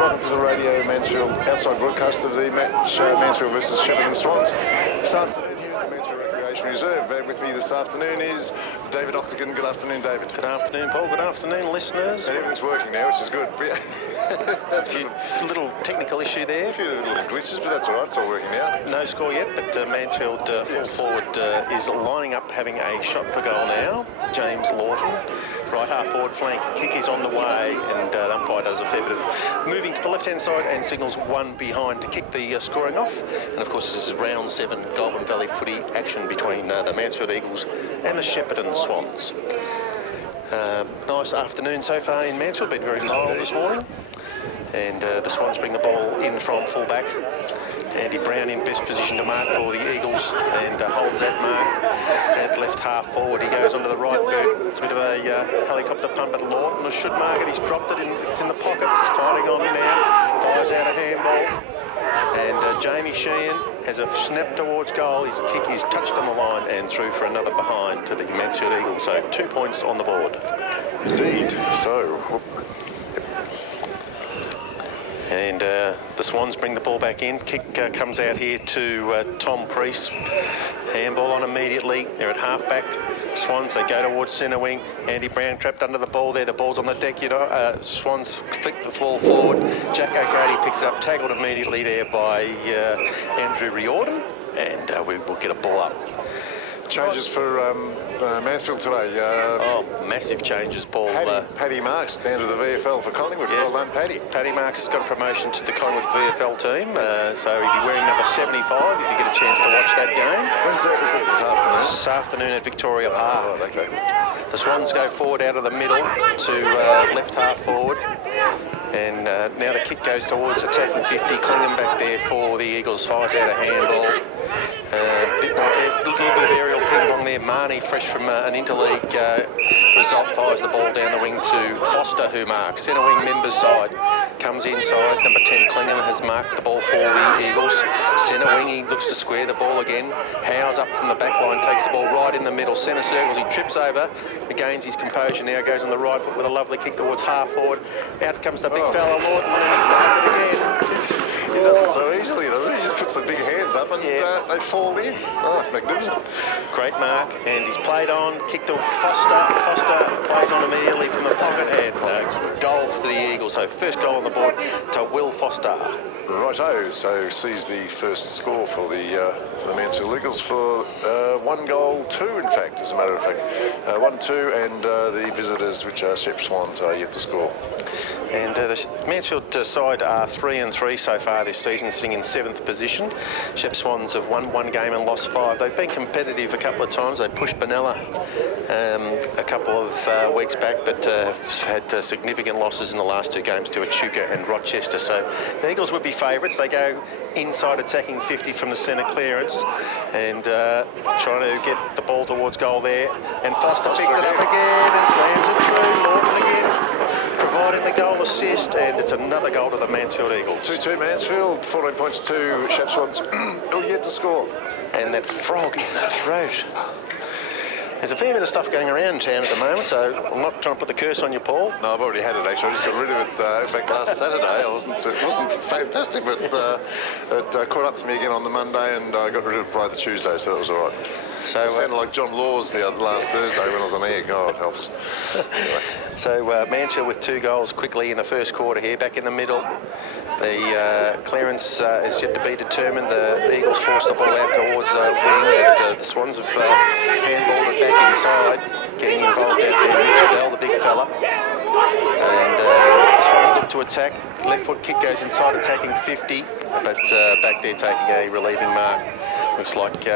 Welcome to the Radio Mansfield outside broadcast of the match Mansfield versus Shepparton Swans. This afternoon here at the Mansfield Recreation Reserve. With me this afternoon is David Octagon. Good afternoon, David. Good afternoon, Paul. Good afternoon, listeners. And everything's working now, which is good. A few little technical issue there. A few little glitches, but that's all right. It's all working now. No score yet, but Mansfield full forward is lining up, having a shot for goal now. James Lawton, right half forward flank. Kick is on the way, and the umpire does a fair bit of moving to the left-hand side and signals one behind to kick the scoring off. And of course, this is round 7 Goulburn Valley footy action between the Mansfield Eagles and the Shepparton Swans. Nice afternoon so far in Mansfield. Been very mild this morning. And the Swans bring the ball in from full-back. Andy Brown in best position to mark for the Eagles and holds that mark at left half forward. He goes onto the right boot. It's a bit of a helicopter pump at Lawton. I should mark it. He's dropped it. It's in the pocket. Fighting on now. Fires out a handball. And Jamie Sheehan has a snap towards goal. His kick is touched on the line and through for another behind to the Mansfield Eagles. So 2 points on the board. Indeed. So... And the Swans bring the ball back in. Kick comes out here to Tom Priest. Handball on immediately. They're at half-back. Swans, they go towards centre wing. Andy Brown trapped under the ball there. The ball's on the deck, Swans flick the ball forward. Jack O'Grady picks it up, tackled immediately there by Andrew Riordan. And we will get a ball up. Changes for Mansfield today. Massive changes, Paul. Paddy Marks down to the VFL for Collingwood. Yes, well done, Paddy. Paddy Marks has got a promotion to the Collingwood VFL team, so he'll be wearing number 75 if you get a chance to watch that game. When's that? Is it this afternoon? This afternoon at Victoria Park. Oh, okay. The Swans go forward out of the middle to left half forward. And now the kick goes towards attacking 50. Clingham back there for the Eagles. Fires out a handball. A little bit of aerial ping-pong there. Marnie, fresh from an interleague result, fires the ball down the wing to Foster, who marks. Centre wing members side. Comes inside. Number 10, Clingham, has marked the ball for the Eagles. Centre wing, he looks to square the ball again. Howes up from the back line, takes the ball right in the middle. Centre circles, he trips over. Regains his composure now, goes on the right foot with a lovely kick towards half forward. Out comes the big fella, Lawton, and he's marked it again. He does it so easily, doesn't he? He just puts the big hands up and they fall in. Oh, magnificent. Great mark, and he's played on, kicked to Foster. Foster plays on immediately from the pocket, and goal for the Eagles. So first goal on the board to Will Foster. Righto, so sees the first score for the Mansfield Eagles for 1 goal, 2 in fact, as a matter of fact. 1-2, and the visitors, which are Shepp Swans, are yet to score. And the Mansfield side are 3-3 so far this season, sitting in 7th position. Shepp Swans have won 1 game and lost 5. They've been competitive a couple of times. They pushed Benalla a couple of weeks back, but have had significant losses in the last 2 games to Echuca and Rochester. So the Eagles would be favourites. They go inside attacking 50 from the centre clearance and trying to get the ball towards goal there. And Foster picks it up again and slams it through. Lawton again, providing the goal assist, and it's another goal to the Mansfield Eagles. 2-2 Mansfield, 14 points to Shepp Swans. Oh, yet to score. And that frog in the throat. There's a fair bit of stuff going around in town at the moment, so I'm not trying to put the curse on you, Paul. No, I've already had it actually. I just got rid of it. In fact, last Saturday it wasn't fantastic, but it caught up to me again on the Monday, and I got rid of it by the Tuesday, so that was all right. So it sounded like John Laws last Thursday when I was on air. God help us. Anyway. So Mansfield with 2 goals quickly in the first quarter here, back in the middle. The clearance is yet to be determined. The Eagles forced the ball out towards wing, but the Swans have handballed it back inside, getting involved out there. Mitchell, the big fella. And the Swans look to attack. Left foot kick goes inside, attacking 50, but back there taking a relieving mark. Looks like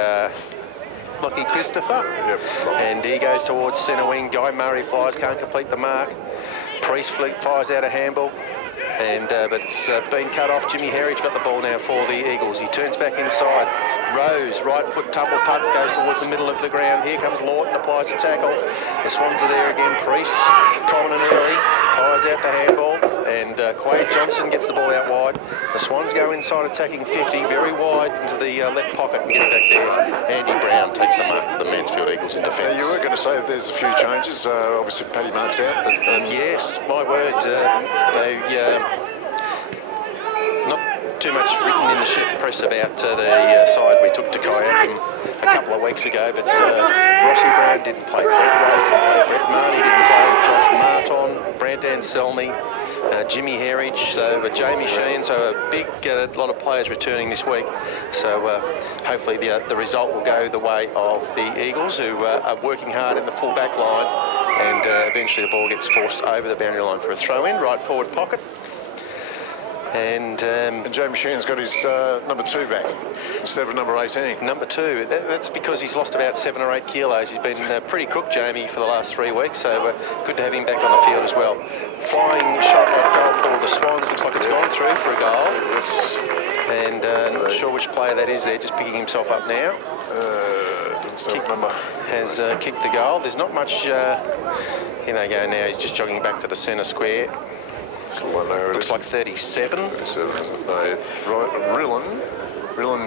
Lockie Christopher. Yep. And he goes towards centre wing. Guy Murray flies, can't complete the mark. Priest fires out a handball. And but it's been cut off. Jimmy Herridge got the ball now for the Eagles. He turns back inside. Rose, right foot tumble punt, goes towards the middle of the ground. Here comes Lawton, applies a tackle. The Swans are there again. Priest, prominent early, fires out the handball. And Quade Johnson gets the ball out wide. The Swans go inside, attacking 50, very wide into the left pocket and get it back there. Andy Brown takes the mark for the Mansfield Eagles in defence. You were going to say that there's a few changes. Obviously, Paddy Mark's out, but yes, my word. Not too much written in the Shepp press about the side we took to Kayakum a couple of weeks ago, but Rossi Brown didn't play, Brett Rose didn't play, Brett Marnie didn't play, Josh Marton, Brant Anselmi, Jimmy Herridge, so Jamie Sheen, so a big lot of players returning this week. So hopefully the result will go the way of the Eagles, who are working hard in the full back line, and eventually the ball gets forced over the boundary line for a throw-in, right forward pocket. And Jamie Sheen's got his number 2 back instead of number 18. Number 2, that's because he's lost about 7 or 8 kilos. He's been pretty cooked, Jamie, for the last 3 weeks, so good to have him back on the field as well. Flying shot at goal for the Swans, looks like it's gone through for a goal. Yes. And not sure which player that is there, just picking himself up now. Doesn't say what number. Has kicked the goal. There's not much, go now, he's just jogging back to the centre square. Looks like 37. 37, isn't it? No, right, Rillan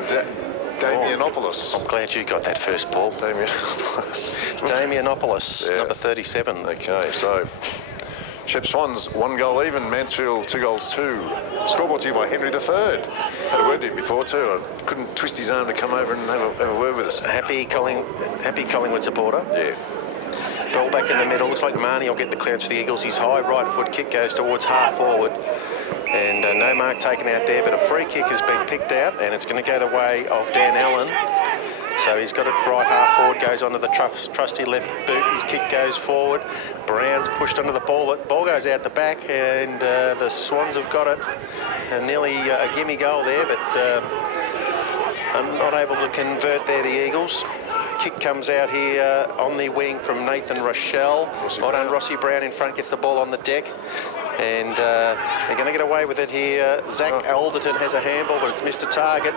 Damianopoulos. I'm glad you got that first, Paul. Damianopoulos, Yeah. number 37. Okay, so Shepp Swans 1 goal even, Mansfield 2 goals 2. Scoreboard to you by Henry III. Had a word with him before too. I couldn't twist his arm to come over and have a word with us. Happy Collingwood supporter. Yeah. Ball back in the middle. Looks like Marnie will get the clearance for the Eagles. His high right foot kick goes towards half forward. And no mark taken out there, but a free kick has been picked out, and it's going to go the way of Dan Allen. So he's got it right half forward, goes onto the trusty left boot. His kick goes forward. Brown's pushed under the ball. The ball goes out the back, and the Swans have got it. And nearly a gimme goal there, but not able to convert there, the Eagles. Kick comes out here on the wing from Nathan Rochelle. Rossi Brown in front, gets the ball on the deck. And they're going to get away with it here. Zach Alderton has a handball, but it's missed a target.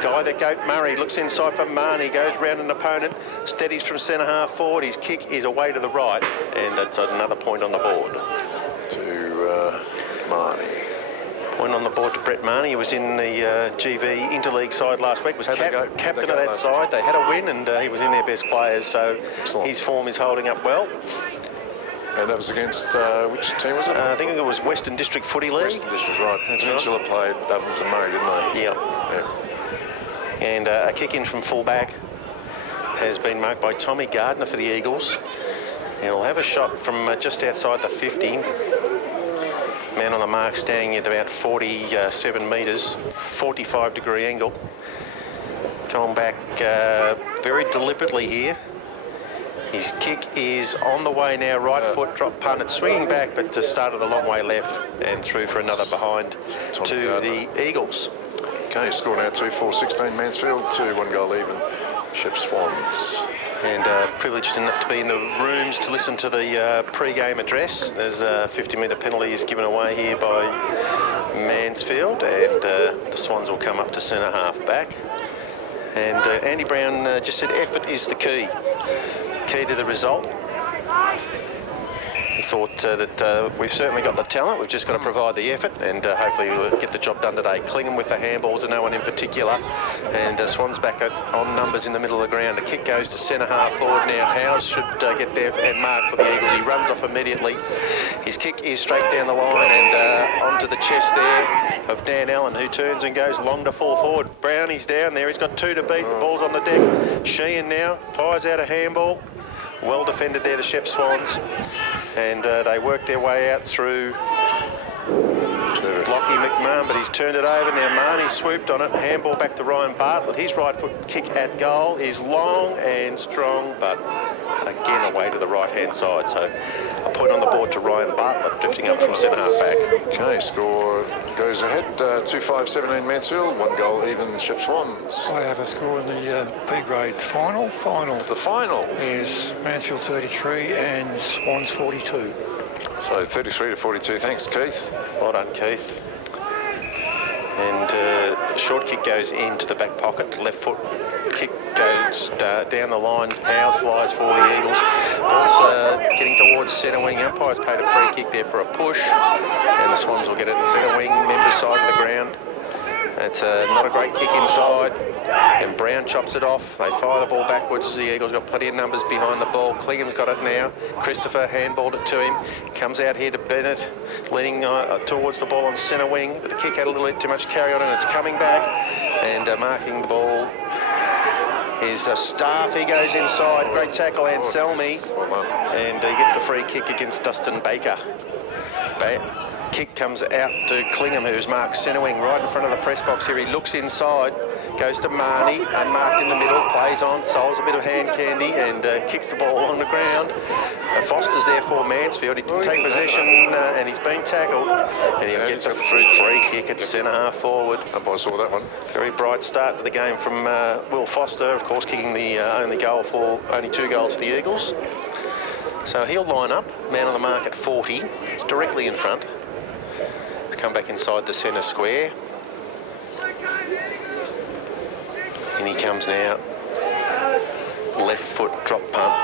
Guy the Goat Murray looks inside for Marnie, goes round an opponent, steadies from centre half forward. His kick is away to the right, and it's another point on the board. To Marnie. Point on the board to Brett Marnie. He was in the GV Interleague side last week, was captain of that side. They had a win, and he was in their best players, so his form is holding up well. And that was against, which team was it? I think it was Western District Footy League. Western District, right. Peninsula played Evans and Murray, didn't they? Yeah. And a kick in from full back has been marked by Tommy Gardner for the Eagles. He'll have a shot from just outside the 50. Man on the mark standing at about 47 metres, 45-degree angle. Going back very deliberately here. His kick is on the way now, right foot, drop punt. It's swinging back, but started a long way left and through for another behind to the Eagles. Okay, score now 2-4-16 Mansfield, 2 1 goal even, Shepp Swans. And privileged enough to be in the rooms to listen to the pre-game address. There's a 50-metre penalty is given away here by Mansfield, and the Swans will come up to centre half back. And Andy Brown just said effort is the key to the result. He thought that we've certainly got the talent. We've just got to provide the effort, and hopefully we'll get the job done today. Clingham with the handball to no one in particular, and Swans back on numbers in the middle of the ground. The kick goes to centre half forward now. Howes should get there and mark for the Eagles. He runs off immediately. His kick is straight down the line and onto the chest there of Dan Allen, who turns and goes long to fall forward. Brownie's down there. He's got 2 to beat. The ball's on the deck. Sheehan now fires out a handball. Well defended there, the Shepp Swans. And they work their way out through Lockie McMahon, but he's turned it over. Now Marnie's swooped on it. Handball back to Ryan Bartlett. His right foot kick at goal is long and strong, but again away to the right-hand side. So a point on the board to Ryan Bartlett, drifting up from centre half back. Okay, score goes ahead. 2-5-17 Mansfield, 1 goal even Shepp Swans. I have a score in the B grade final. The final is Mansfield 33 and Swans 42. So 33 to 42. Thanks, Keith. Well done, Keith. And short kick goes into the back pocket. Left foot kick goes down the line. Howes flies for the Eagles. Ball's getting towards centre wing. Umpire's paid a free kick there for a push, and the Swans will get it centre wing, members side of the ground. It's not a great kick inside, and Brown chops it off. They fire the ball backwards. The Eagles got plenty of numbers behind the ball. Klingham's got it now. Christopher handballed it to him. Comes out here to Bennett, leaning towards the ball on centre wing. But the kick had a little bit too much carry on, and it's coming back. And marking the ball is Staff. He goes inside. Great tackle, Anselmi. And he gets the free kick against Dustin Baker. Kick comes out to Clingham, who's marked centre wing right in front of the press box here. He looks inside, goes to Marnie, unmarked in the middle, plays on, sols a bit of hand candy and kicks the ball along the ground. Foster's there for Mansfield. He can take possession and he's been tackled. And he gets a free kick at centre half forward. I saw that one. Very bright start to the game from Will Foster, of course, kicking the only 2 goals for the Eagles. So he'll line up, man on the mark at 40. It's directly in front. Come back inside the centre square. And he comes now. Left foot drop punt.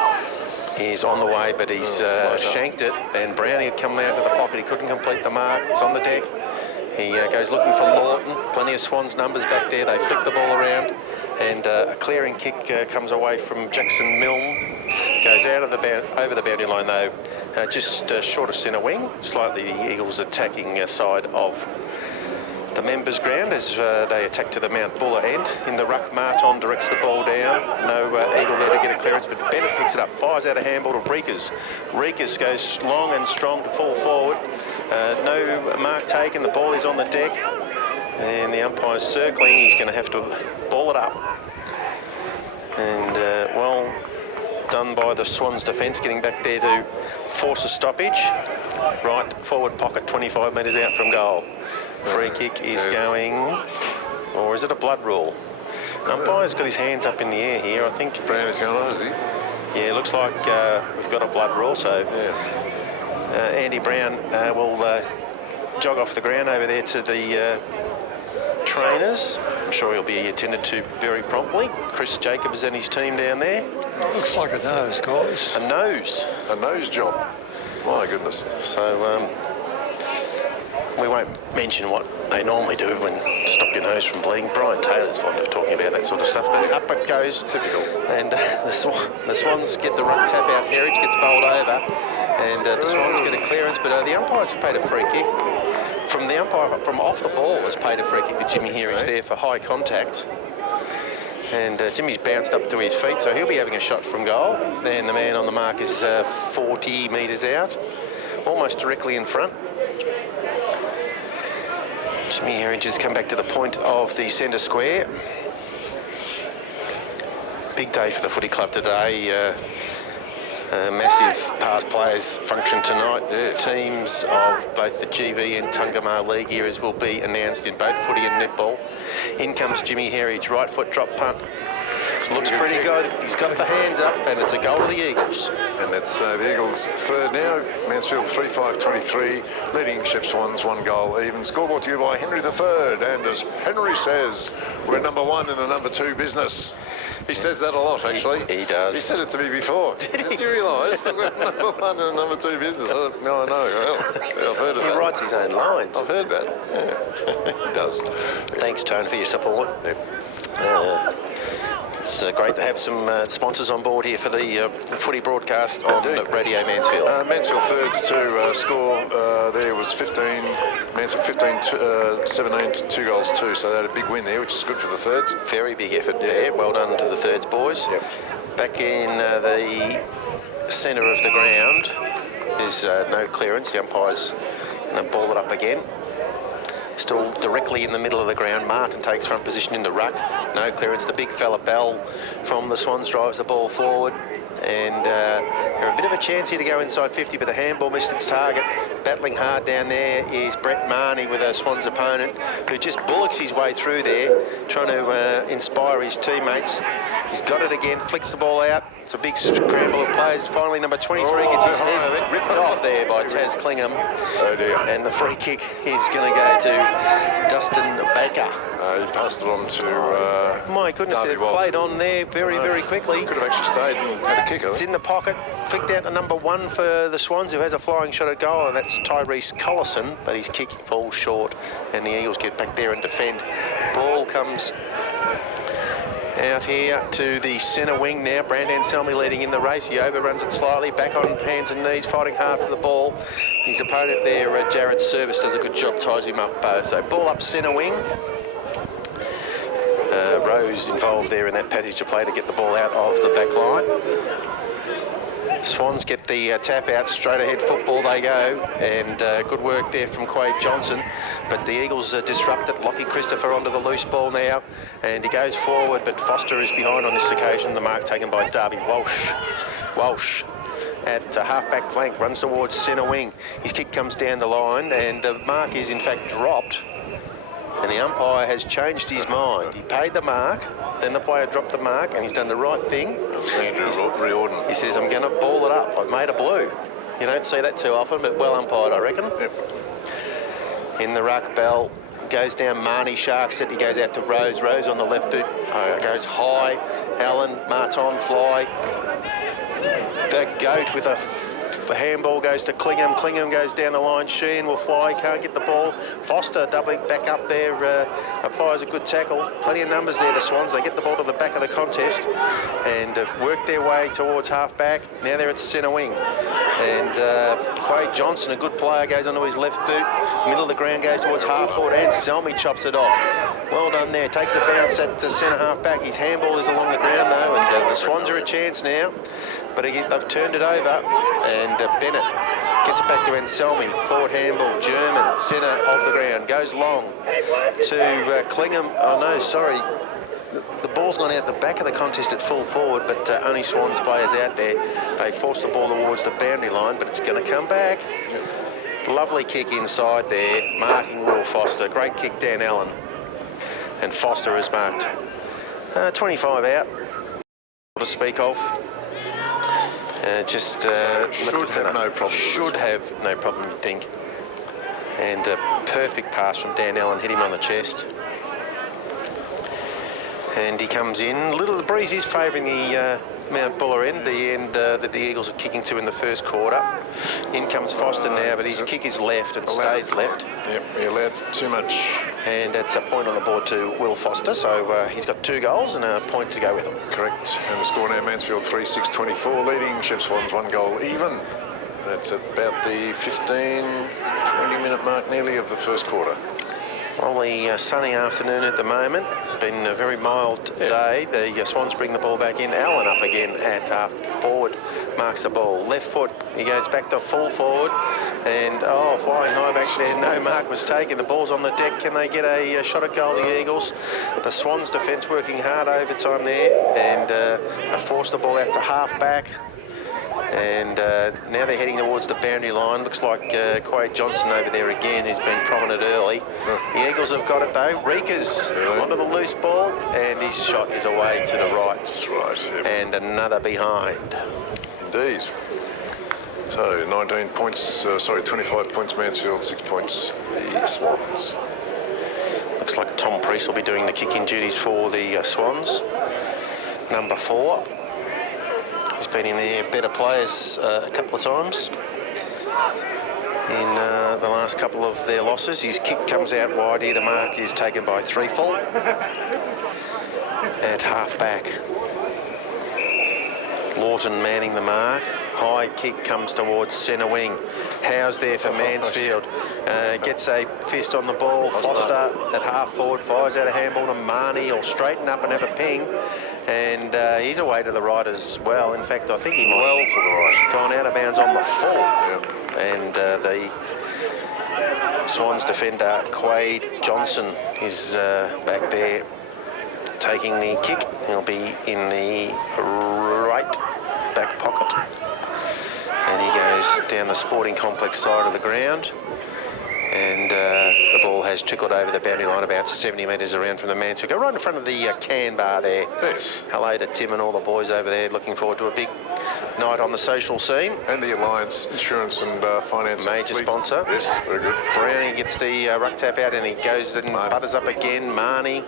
He's on the way, but he's shanked it. And Brownie had come out of the pocket. He couldn't complete the mark. It's on the deck. He goes looking for Lawton. Plenty of Swans numbers back there. They flick the ball around. And a clearing kick comes away from Jackson Milne. Goes out of over the boundary line though, just short of centre wing. Slightly the Eagles attacking side of the members' ground as they attack to the Mount Buller end. In the ruck, Marton directs the ball down. No Eagle there to get a clearance, but Bennett picks it up, fires out a handball to Reekers. Reekers goes long and strong to fall forward. No mark taken. The ball is on the deck, and the umpire's circling. He's going to have to ball it up. And well done by the Swans defence, getting back there to force a stoppage. Right forward pocket, 25 metres out from goal. Free kick is going, or is it a blood rule? Umpire's got his hands up in the air here, I think. Brown is going on, is he? Yeah, looks like we've got a blood rule, so Andy Brown will jog off the ground over there to the trainers. I'm sure he'll be attended to very promptly. Chris Jacobs and his team down there. Looks like a nose, guys. A nose. A nose job. My goodness. So we won't mention what they normally do when stop your nose from bleeding. Brian Taylor's fond of talking about that sort of stuff. But up it goes. Typical. And the Swans get the ruck tap out. Herridge gets bowled over. And the Swans get a clearance. But the umpire's paid a free kick. From the umpire, from off the ball, has paid a free kick to Jimmy Herridge there for high contact. And Jimmy's bounced up to his feet, so he'll be having a shot from goal. Then the man on the mark is 40 metres out, almost directly in front. Jimmy Herridge has come back to the point of the centre square. Big day for the footy club today. Massive past players function tonight. Teams of both the GV and Tungamar League eras will be announced in both footy and netball. In comes Jimmy Herridge, right foot drop punt. Looks pretty good. He's got the hands up, and it's a goal to the Eagles. And that's the Eagles' third now. Mansfield 3-5-23, leading Shepp Swans 1 goal even. Score brought to you by Henry III. And as Henry says, we're number 1 in a number 2 business. He says that a lot, actually. He does. He said it to me before. Did you realise that we're number 1 in a number 2 business? No, I know. Well, I've heard of that. He writes his own lines. I've heard that. Yeah. He does. Thanks, Tone, for your support. Yep. It's great to have some sponsors on board here for the footy broadcast on Radio Mansfield. Mansfield thirds to score there was 15, Mansfield 15, 17 to 2 goals 2, so they had a big win there, which is good for the thirds. Very big effort there. Well done to the thirds boys. Yep. Back in the centre of the ground, there's no clearance. The umpire's going to ball it up again. Still directly in the middle of the ground. Martin takes front position in the ruck. No clearance. The big fella Bell from the Swans drives the ball forward. And they're a bit of a chance here to go inside 50, but the handball missed its target. Battling hard down there is Brett Marnie with a Swans opponent who just bullocks his way through there, trying to inspire his teammates. He's got it again, flicks the ball out. It's a big scramble of players. Finally, number 23 gets his head ripped off there by Taz Klingham. Oh dear. And the free kick is going to go to Dustin Baker. He passed it on to... My goodness, it played on there very quickly. Could have actually stayed and had a kick, I It's think. in the pocket, flicked out to number 1 for the Swans, who has a flying shot at goal, and that's Tyrese Collison, but his kick falls short, and the Eagles get back there and defend. Ball comes out here to the centre wing now. Brandon Selmy leading in the race. He overruns it slightly, back on hands and knees, fighting hard for the ball. His opponent there, Jared Service, does a good job, ties him up both. So ball up centre wing. Rose involved there in that passage of play to get the ball out of the back line. Swans get the tap out, straight ahead football they go, and good work there from Quade Johnson, but the Eagles disrupt it. Lockie Christopher onto the loose ball now, and he goes forward, but Foster is behind on this occasion. The mark taken by Darby Walsh at half-back flank, runs towards centre wing. His kick comes down the line, and the mark is in fact dropped. And the umpire has changed his mind. He paid the mark, then the player dropped the mark, and he's done the right thing. Riordan. He says, I'm going to ball it up. I've made a blue. You don't see that too often, but well umpired, I reckon. Yep. In the ruck, Bell goes down. Marnie sharks it. He goes out to Rose. Rose on the left boot. Goes high. Allen, Martin fly. The goat with a handball goes to Klingham. Klingham goes down the line. Sheehan will fly. Can't get the ball. Foster doubling back up there. Applies a good tackle. Plenty of numbers there, the Swans. They get the ball to the back of the contest and work their way towards half-back. Now they're at centre wing. And Quade Johnson, a good player, goes onto his left boot. Middle of the ground goes towards half-forward, and Selmy chops it off. Well done there. Takes a bounce at centre half-back. His handball is along the ground, though, and the Swans are a chance now. But they've turned it over, and Bennett gets it back to Anselmi. Forward handball, German, centre of the ground, goes long to Klingham. Oh no, sorry. The ball's gone out the back of the contest at full forward, but only Swans players out there. They force the ball towards the boundary line, but it's going to come back. Lovely kick inside there, marking Will Foster. Great kick, Dan Allen. And Foster is marked 25 out to speak of. Should have no problem. Should have no problem, you'd think. And a perfect pass from Dan Allen, hit him on the chest. And he comes in. The breeze is favouring the Mount Buller end, the end that the Eagles are kicking to in the first quarter. In comes Foster now, but his kick is left and stays left. Yep, he allowed too much. And that's a point on the board to Will Foster, so he's got 2 goals and a point to go with him. Correct. And the score now, Mansfield 3-6-24, leading Shepp Swans 1 goal even. That's at about the 15-20 minute mark nearly of the first quarter. Well, the sunny afternoon at the moment. Been a very mild day. The Swans bring the ball back in. Allen up again at half forward. Marks the ball. Left foot. He goes back to full forward. And, flying high back there. No mark was taken. The ball's on the deck. Can they get a shot at goal, the Eagles? The Swans defence working hard overtime there. And have forced the ball out to half back. And now they're heading towards the boundary line. Looks like Quade Johnson over there again, who's been prominent early. The Eagles have got it though. Reekers onto the loose ball, and his shot is away to the right. That's right. Yep. And another behind. Indeed. So 19 points, 25 points Mansfield, 6 points the Swans. Looks like Tom Priest will be doing the kicking duties for the Swans. Number 4. He's been in there better players a couple of times in the last couple of their losses. His kick comes out wide here. The mark is taken by 3 full at half back. Lawton manning the mark. High kick comes towards centre wing. Howe's there for Mansfield. Gets a fist on the ball. Foster at half forward fires out a handball to Marnie. He'll straighten up and have a ping. And he's away to the right as well. In fact, I think he might well to the right. gone out of bounds on the full. Yeah. And the Swans defender, Quade Johnson, is back there taking the kick. He'll be in the right back pocket. And he goes down the sporting complex side of the ground. And the ball has trickled over the boundary line about 70 metres around from the Mansfield. Go right in front of the can bar there. Yes. Hello to Tim and all the boys over there. Looking forward to a big night on the social scene. And the Alliance Insurance and Finance. Major Fleet. sponsor. Yes, very good. Brownie gets the ruck tap out and he goes and butters up again. Marnie,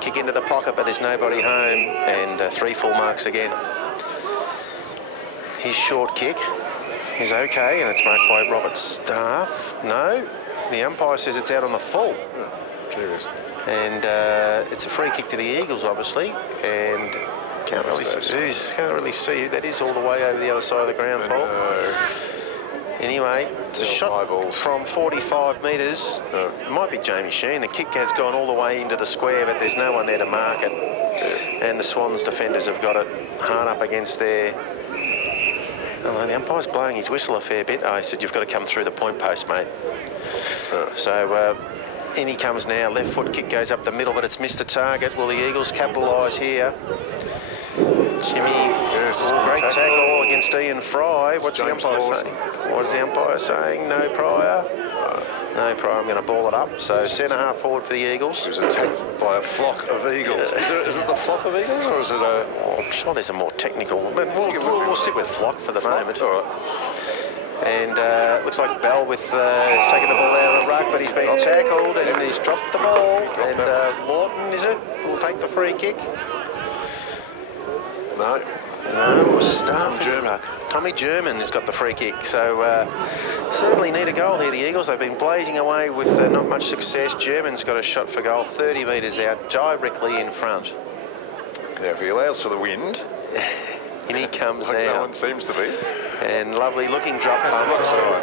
kick into the pocket, but there's nobody home. And 3 full marks again. His short kick is okay, and it's marked by Robert Staff. No, the umpire says it's out on the full. And it's a free kick to the Eagles, obviously, and can't really see who that is all the way over the other side of the ground, Paul. Anyway, it's a shot from 45 metres. It might be Jamie Sheen. The kick has gone all the way into the square, but there's no one there to mark it. And the Swans defenders have got it hard up against their... Oh, the umpire's blowing his whistle a fair bit. Oh, he said, you've got to come through the point post, mate. So in he comes now. Left foot kick goes up the middle, but it's missed the target. Will the Eagles capitalise here? Jimmy, great tackle against Ian Fry. What's the umpire saying? What is the umpire saying? No prior? No prior. I'm going to ball it up. So centre half forward for the Eagles. He was attacked by a flock of eagles. Is it the flock of eagles or is it a... Oh, I'm sure there's a more technical one. But we'll stick with flock for the moment. All right. And looks like Bell with is taking the ball out of the ruck, but he's been tackled and he's dropped the ball. And Lawton, is it? Will take the free kick. No. No, it was Staff. Tommy German has got the free kick. So certainly need a goal here, the Eagles. They've been blazing away with not much success. German's got a shot for goal 30 metres out, directly in front. Now, if he allows for the wind... In he comes like now. no one seems to be. And lovely looking drop pump. Looks all right.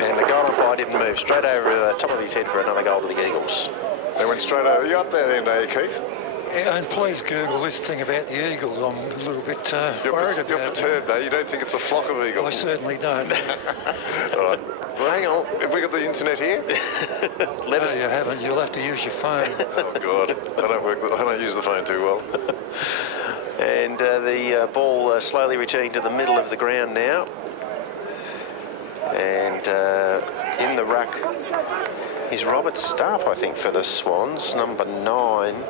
And the goal umpire didn't move. Straight over the top of his head for another goal to the Eagles. They went straight over. Are you up there then, are you, Keith? Yeah, and please Google this thing about the Eagles. I'm a little bit worried about it. You're perturbed, eh? You don't think it's a flock of eagles? I certainly don't. All right. Well, hang on. Have we got the internet here? Let us. No, you haven't. You'll have to use your phone. Oh, God. I don't use the phone too well. And the ball slowly returning to the middle of the ground now. And in the ruck is Robert Staff, I think, for the Swans, number 9.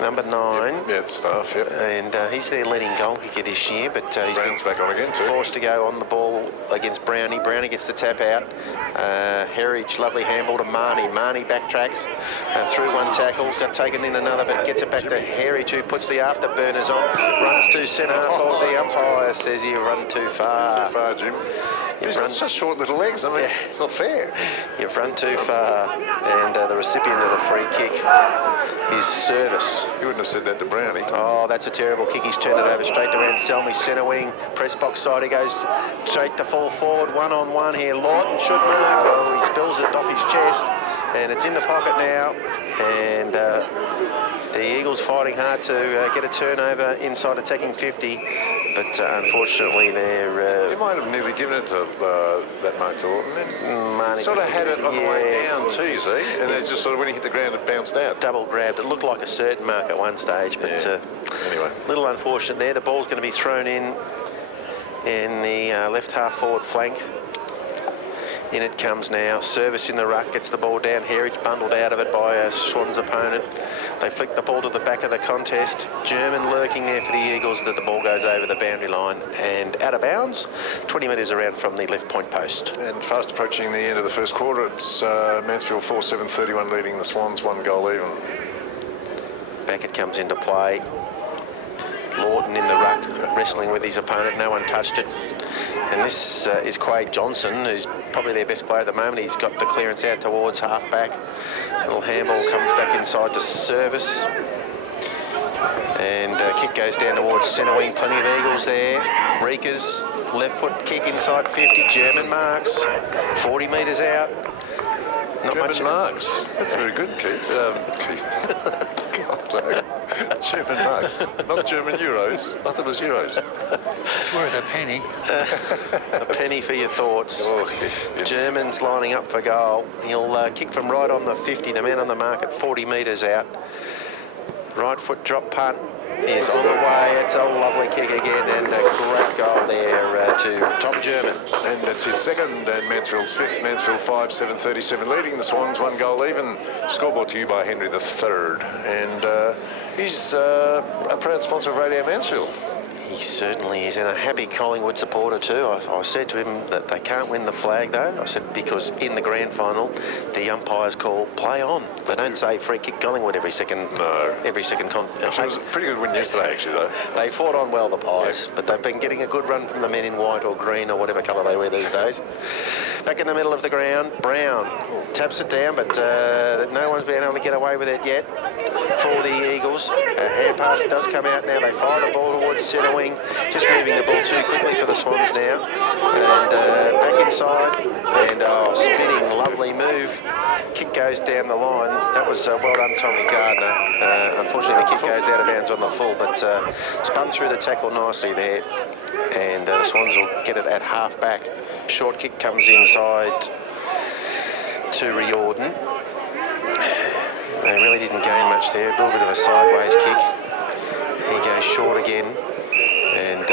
Number 9. Yep, yeah, it's Staff, yep. And he's their leading goal kicker this year, but he's Brown's back on again too. Forced to go on the ball against Brownie. Brownie gets the tap out. Heritage, lovely handball to Marnie. Marnie backtracks through one tackle, got taken in another, but gets it back to Heritage, who puts the afterburners on. Runs to centre half forward. The umpire says you run too far. Too far, Jim. He's got such short little legs. I mean, it's not fair. You've run too far. And the recipient of the free kick is Service. You wouldn't have said that to Brownie. Oh, that's a terrible kick. He's turned it over straight to Anselmi, centre wing. Press box side, he goes straight to full forward. One-on-one here. Lawton should mark. Oh, he spills it off his chest. And it's in the pocket now. And The Eagles fighting hard to get a turnover inside attacking 50, but unfortunately they're... He might have nearly given it to that mark to Lawton. Marnie Sort of had it on the way down too, you see, and then just sort of when he hit the ground it bounced out. Double grabbed. It looked like a certain mark at one stage, but anyway, a little unfortunate there. The ball's going to be thrown in the left half forward flank. In it comes now. Service in the ruck, gets the ball down. Heritage bundled out of it by a Swans opponent. They flick the ball to the back of the contest. German lurking there for the Eagles, that the ball goes over the boundary line and out of bounds, 20 metres around from the left point post. And fast approaching the end of the first quarter, it's Mansfield 4-7-31 leading the Swans, 1 goal even. Back it comes into play. Lawton in the ruck, wrestling with his opponent. No one touched it. And this is Quade Johnson, who's probably their best player at the moment. He's got the clearance out towards half-back. Little handball comes back inside to service. And kick goes down towards centre wing. Plenty of Eagles there. Reekers, left foot kick inside 50. German marks, 40 metres out. Not German much marks. That's very good, Keith. German marks, not German euros. I thought it was euros. It's worth a penny. A penny for your thoughts. Oh, yeah. German's lining up for goal. He'll kick from right on the 50. The man on the mark at 40 metres out. Right foot drop punt is on the way. It's a lovely kick again, and a great goal there to Tom German. And that's his second and Mansfield's fifth. Mansfield 5-7-37 leading the Swans, 1 goal even. Scoreboard to you by Henry III. And he's a proud sponsor of Radio Mansfield. He certainly is, and a happy Collingwood supporter too. I said to him that they can't win the flag though. I said because in the grand final, the umpires call play on. They don't say free kick Collingwood every second. No. Every second. It was a pretty good win yesterday, actually, though. They fought on well, the Pies, but they've been getting a good run from the men in white or green or whatever colour they wear these days. Back in the middle of the ground, Brown taps it down, but no one's been able to get away with it yet for the Eagles. A hand pass does come out now. They fire the ball towards centre wing, just moving the ball too quickly for the Swans now. And back inside, and spinning, lovely move. Kick goes down the line. That was well done, Tommy Gardner. Unfortunately, the kick goes out of bounds on the full, but spun through the tackle nicely there. And the Swans will get it at half back. Short kick comes inside to Riordan. They really didn't gain much there. A little bit of a sideways kick. He goes short again. And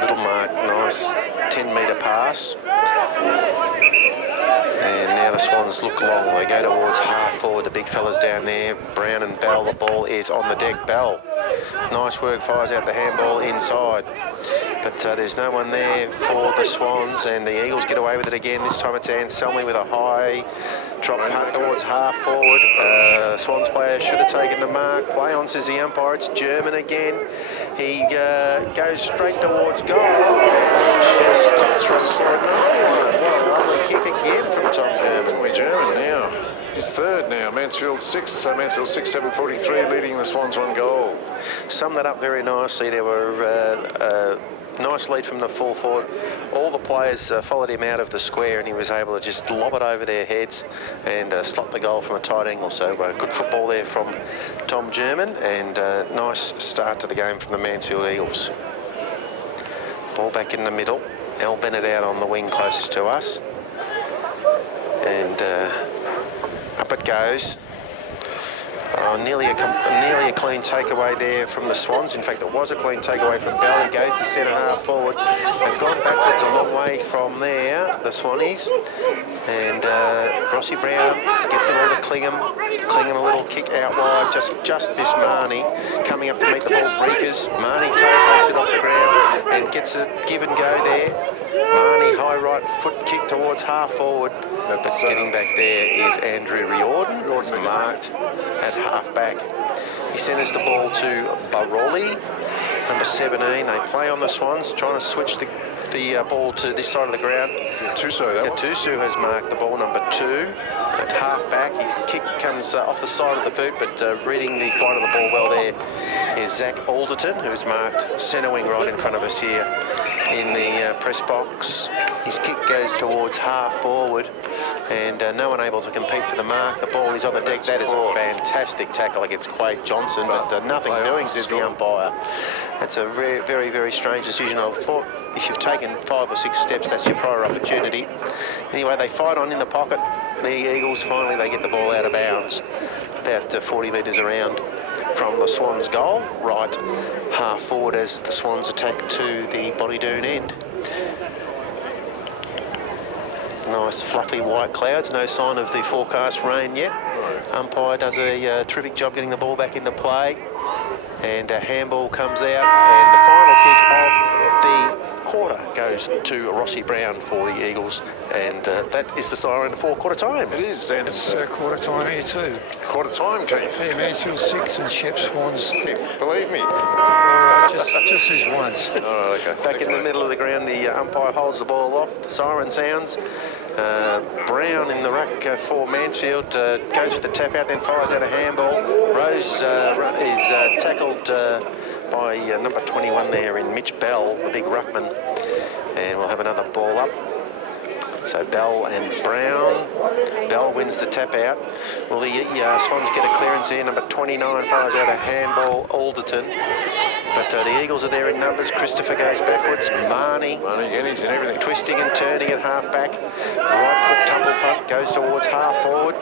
little mark, nice 10-metre pass. And now the Swans look long. They go towards half forward. The big fellas down there. Brown and Bell. The ball is on the deck. Bell. Nice work. Fires out the handball inside. But there's no one there for the Swans, and the Eagles get away with it again. This time it's Anselmi with a high drop punt towards half forward. Swans player should have taken the mark. Play on, says the umpire. It's German again. He goes straight towards goal and just throws for another one. What a lovely kick again from Tom German. Tommy German now. He's third now. Mansfield 6, so Mansfield 6-7-43 leading the Swans, 1 goal. Summed that up very nicely. There were nice lead from the full forward. All the players followed him out of the square, and he was able to just lob it over their heads and slot the goal from a tight angle. So good football there from Tom German, and nice start to the game from the Mansfield Eagles. Ball back in the middle. Al Bennett out on the wing closest to us. And up it goes. Nearly a clean takeaway there from the Swans. In fact, it was a clean takeaway from Bell. He goes to centre half forward. They've gone backwards a long way from there, the Swannies. And Rossi Brown gets it all to Clingham. Clingham a little kick out wide, just missed Marnie. Coming up to meet the ball, Breakers. Marnie takes it off the ground and gets a give and go there. Marnie, high right foot kick towards half forward. But getting back there is Andrew Riordan. Riordan's marked at half back. He centres the ball to Baroli, number 17. They play on the Swans, trying to switch the ball to this side of the ground. Tuso, that one. Tuso has marked the ball, number 2. at half-back. His kick comes off the side of the boot, but reading the flight of the ball well there is Zach Alderton, who's marked centre wing right in front of us here in the press box. His kick goes towards half-forward, and no one able to compete for the mark. The ball is on the deck. That is a fantastic tackle against Quade Johnson, but nothing doing, says the umpire. That's a very, very strange decision. I thought if you've taken 5 or 6 steps, that's your prior opportunity. Anyway, they fight on in the pocket. The Eagles, finally, they get the ball out of bounds, about 40 metres around from the Swans' goal, right half forward as the Swans attack to the Bonnie-Doon end. Nice fluffy white clouds, no sign of the forecast rain yet. Umpire does a terrific job getting the ball back into play, and a handball comes out, and the final kick of the quarter goes to Rossi Brown for the Eagles, and that is the siren for quarter time. It is, and It's quarter time here too. quarter time, Keith. Yeah, Mansfield 6 and Shepp Swans. Believe me. Just these ones. Oh, okay. Back in the middle of the ground, the umpire holds the ball aloft. The siren sounds. Brown in the ruck for Mansfield goes for the tap out, then fires out a handball. Rose is tackled by number 21 there in Mitch Bell, the big ruckman, and we'll have another ball up. So Bell and Brown. Bell wins the tap out. Well, the Swans get a clearance here. Number 29 fires out a handball, Alderton. But the Eagles are there in numbers. Christopher goes backwards. Marnie again, he's in everything. twisting and turning at half-back. Right foot tumble punt goes towards half-forward.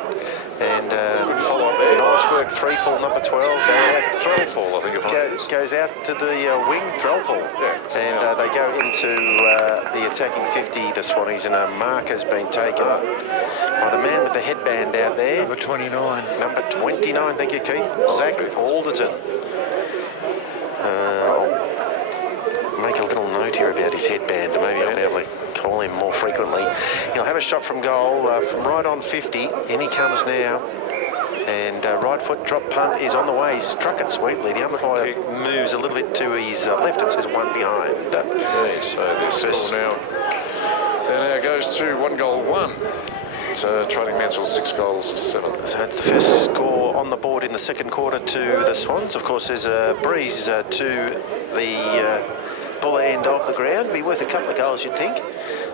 And good follow-up there. Nice work. 3-fall, number 12. Throwfall, I think it Goes out to the wing, Threlfall. Yeah, And they go into the attacking 50, the Swannies, and a mark has been taken by the man with the headband out there. Number 29. Number 29, thank you, Keith. Zach Alderton. I'll make a little note here about his headband. Maybe I'll be able to call him more frequently. He'll have a shot from goal from right on 50. In he comes now. And right foot drop punt is on the way. He struck it sweetly. The umpire moves a little bit to his left and says one behind. Okay, so the score now. And now goes to 1 goal 1. Trading Mansfield 6 goals 7. So that's the first score on the board in the second quarter to the Swans. Of course, there's a breeze to the Buller end of the ground. Be worth a couple of goals, you'd think.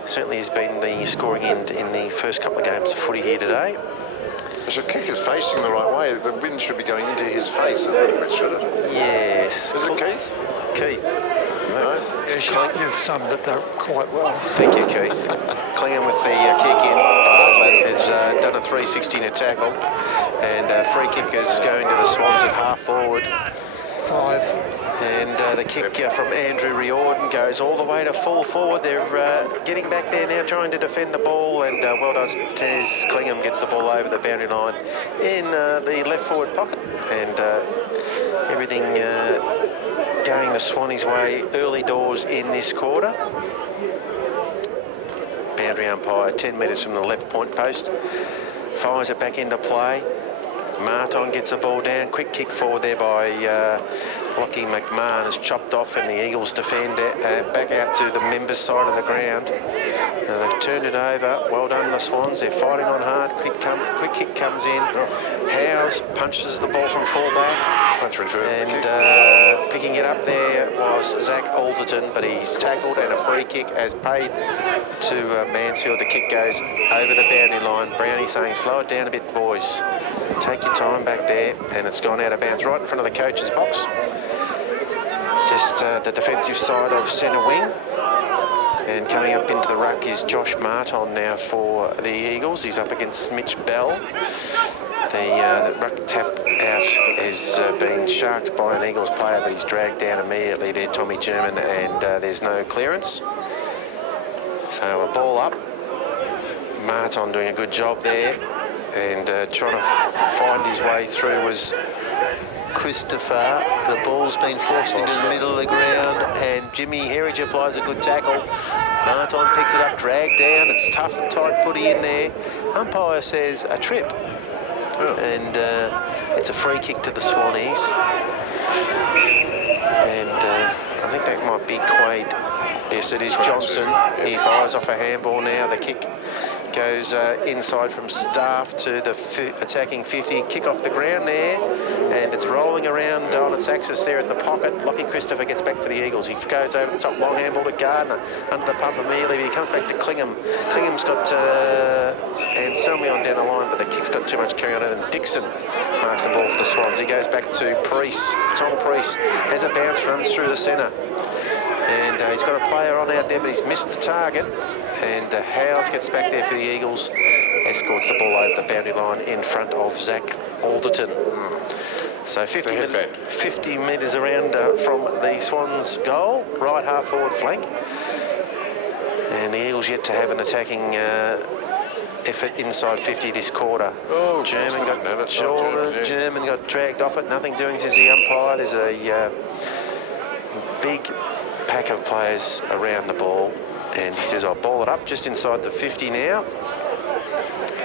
Certainly has been the scoring end in the first couple of games of footy here today. So Keith is facing the right way. The wind should be going into his face a little bit, should it? Yes. Is it Keith? Keith. No? Yes, you've summed it up quite well. Thank you, Keith. Clingan with the kick in. Bartlett has done a 360 in a tackle, and free kick is going to the Swans at half forward. 5. And the kick from Andrew Riordan goes all the way to full forward. They're getting back there now, trying to defend the ball, and well does Tez Clingham, gets the ball over the boundary line in the left forward pocket, and everything going the Swannies' way early doors in this quarter. Boundary umpire 10 metres from the left point post, fires it back into play. Martin gets the ball down, quick kick forward there by Lockie McMahon is chopped off, and the Eagles defend back out to the members' side of the ground. They've turned it over. Well done, the Swans. They're fighting on hard. Quick kick comes in. Howes punches the ball from full back. And picking it up there was Zach Alderton, but he's tackled, and a free kick as paid to Mansfield. The kick goes over the boundary line. Brownie saying, slow it down a bit, boys. Take your time back there, and it's gone out of bounds right in front of the coach's box. Just the defensive side of centre wing. And coming up into the ruck is Josh Martin now for the Eagles. He's up against Mitch Bell. The ruck tap out has been sharked by an Eagles player, but he's dragged down immediately there, Tommy German, and there's no clearance. So a ball up. Martin doing a good job there, and trying to find his way through was Christopher. The ball's been forced into the middle of the ground, and Jimmy Herridge applies a good tackle. Martin picks it up, dragged down. It's tough and tight footy in there. Umpire says a trip. And it's a free kick to the Swannies. And I think that might be Quade. Yes, it is Johnson. He fires off a handball now. The kick Goes inside from Staff to the attacking 50. Kick off the ground there, and it's rolling around on its axis there at the pocket. Lockie Christopher gets back for the Eagles. He goes over the top, long handball to Gardner. Under the pump immediately, but he comes back to Clingham. Clingham's got Anselmi on down the line, but the kick's got too much carry on it, and Dixon marks the ball for the Swans. He goes back to Priest. Tom Priest has a bounce, runs through the centre. And he's got a player on out there, but he's missed the target. And Howes gets back there for the Eagles, escorts the ball over the boundary line in front of Zach Alderton. So 50 metres around from the Swans' goal, right half forward flank. And the Eagles yet to have an attacking effort inside 50 this quarter. Oh, German got dragged off it, nothing doing, says the umpire. There's a big pack of players around the ball. And he says, I'll ball it up just inside the 50 now.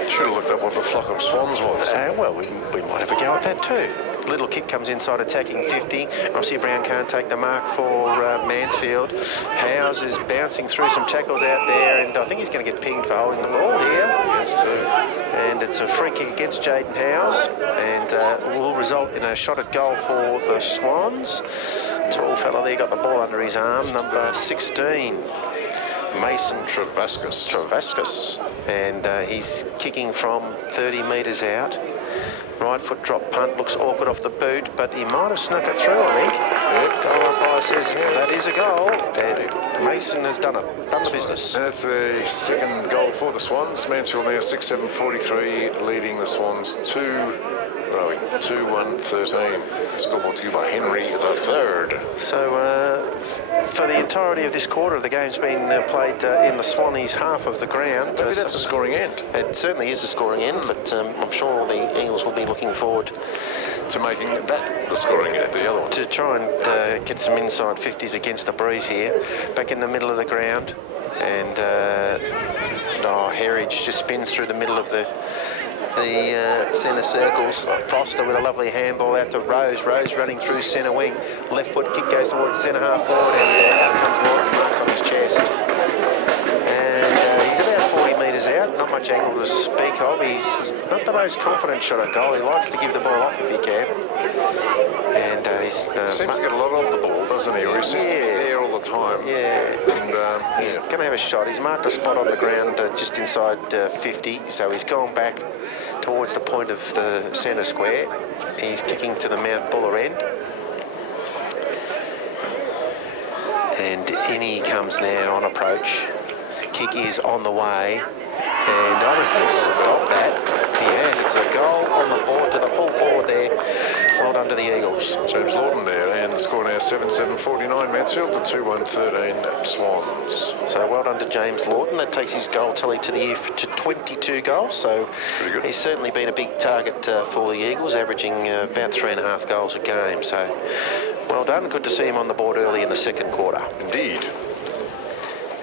Should have looked up what the flock of Swans was. Well, we might have a go at that too. Little kick comes inside attacking 50. Rossi Brown can't take the mark for Mansfield. Howes is bouncing through some tackles out there, and I think he's going to get pinged for holding the ball here. Yes, too. And it's a free kick against Jaden Howes, and will result in a shot at goal for the Swans. Tall fella there got the ball under his arm, number 16. Mason Travascus. And he's kicking from 30 metres out. Right foot drop punt, looks awkward off the boot, but he might have snuck it through, I think. Yep. Goal umpire says that is a goal, and Mason has done the business. And it's the second goal for the Swans. Mansfield now 6-7-43, leading the Swans 2-1-13. Scoreboard to you by Henry III. So for the entirety of this quarter, the game's been played in the Swannies' half of the ground. Maybe that's a scoring end. It certainly is a scoring end, but I'm sure the Eagles will be looking forward to making that the scoring end, the other one. To try and get some inside 50s against the breeze here. Back in the middle of the ground, and Herridge just spins through the middle of the centre circles. Foster with a lovely handball out to Rose. Rose running through centre wing. Left foot kick goes towards centre half forward, and out comes Lawton, marks on his chest. And he's about 40 metres out, not much angle to speak of. He's not the most confident shot at goal. He likes to give the ball off if he can. And he seems to get a lot off the ball, doesn't he? Or he seems to be there all the time. Yeah. And he's going to have a shot. He's marked a spot on the ground just inside 50, so he's gone back towards the point of the centre square. He's kicking to the Mount Buller end. And in he comes now on approach. Kick is on the way. And I think he's stopped that. He has. It's a goal on the board to the full forward there. Well done to the Eagles. James Lawton there, and the score now 7-7-49 Mansfield to 2-1-13 Swans. So well done to James Lawton. That takes his goal tally to the year to 22 goals. So he's certainly been a big target for the Eagles, averaging about 3.5 goals a game. So well done. Good to see him on the board early in the second quarter. Indeed.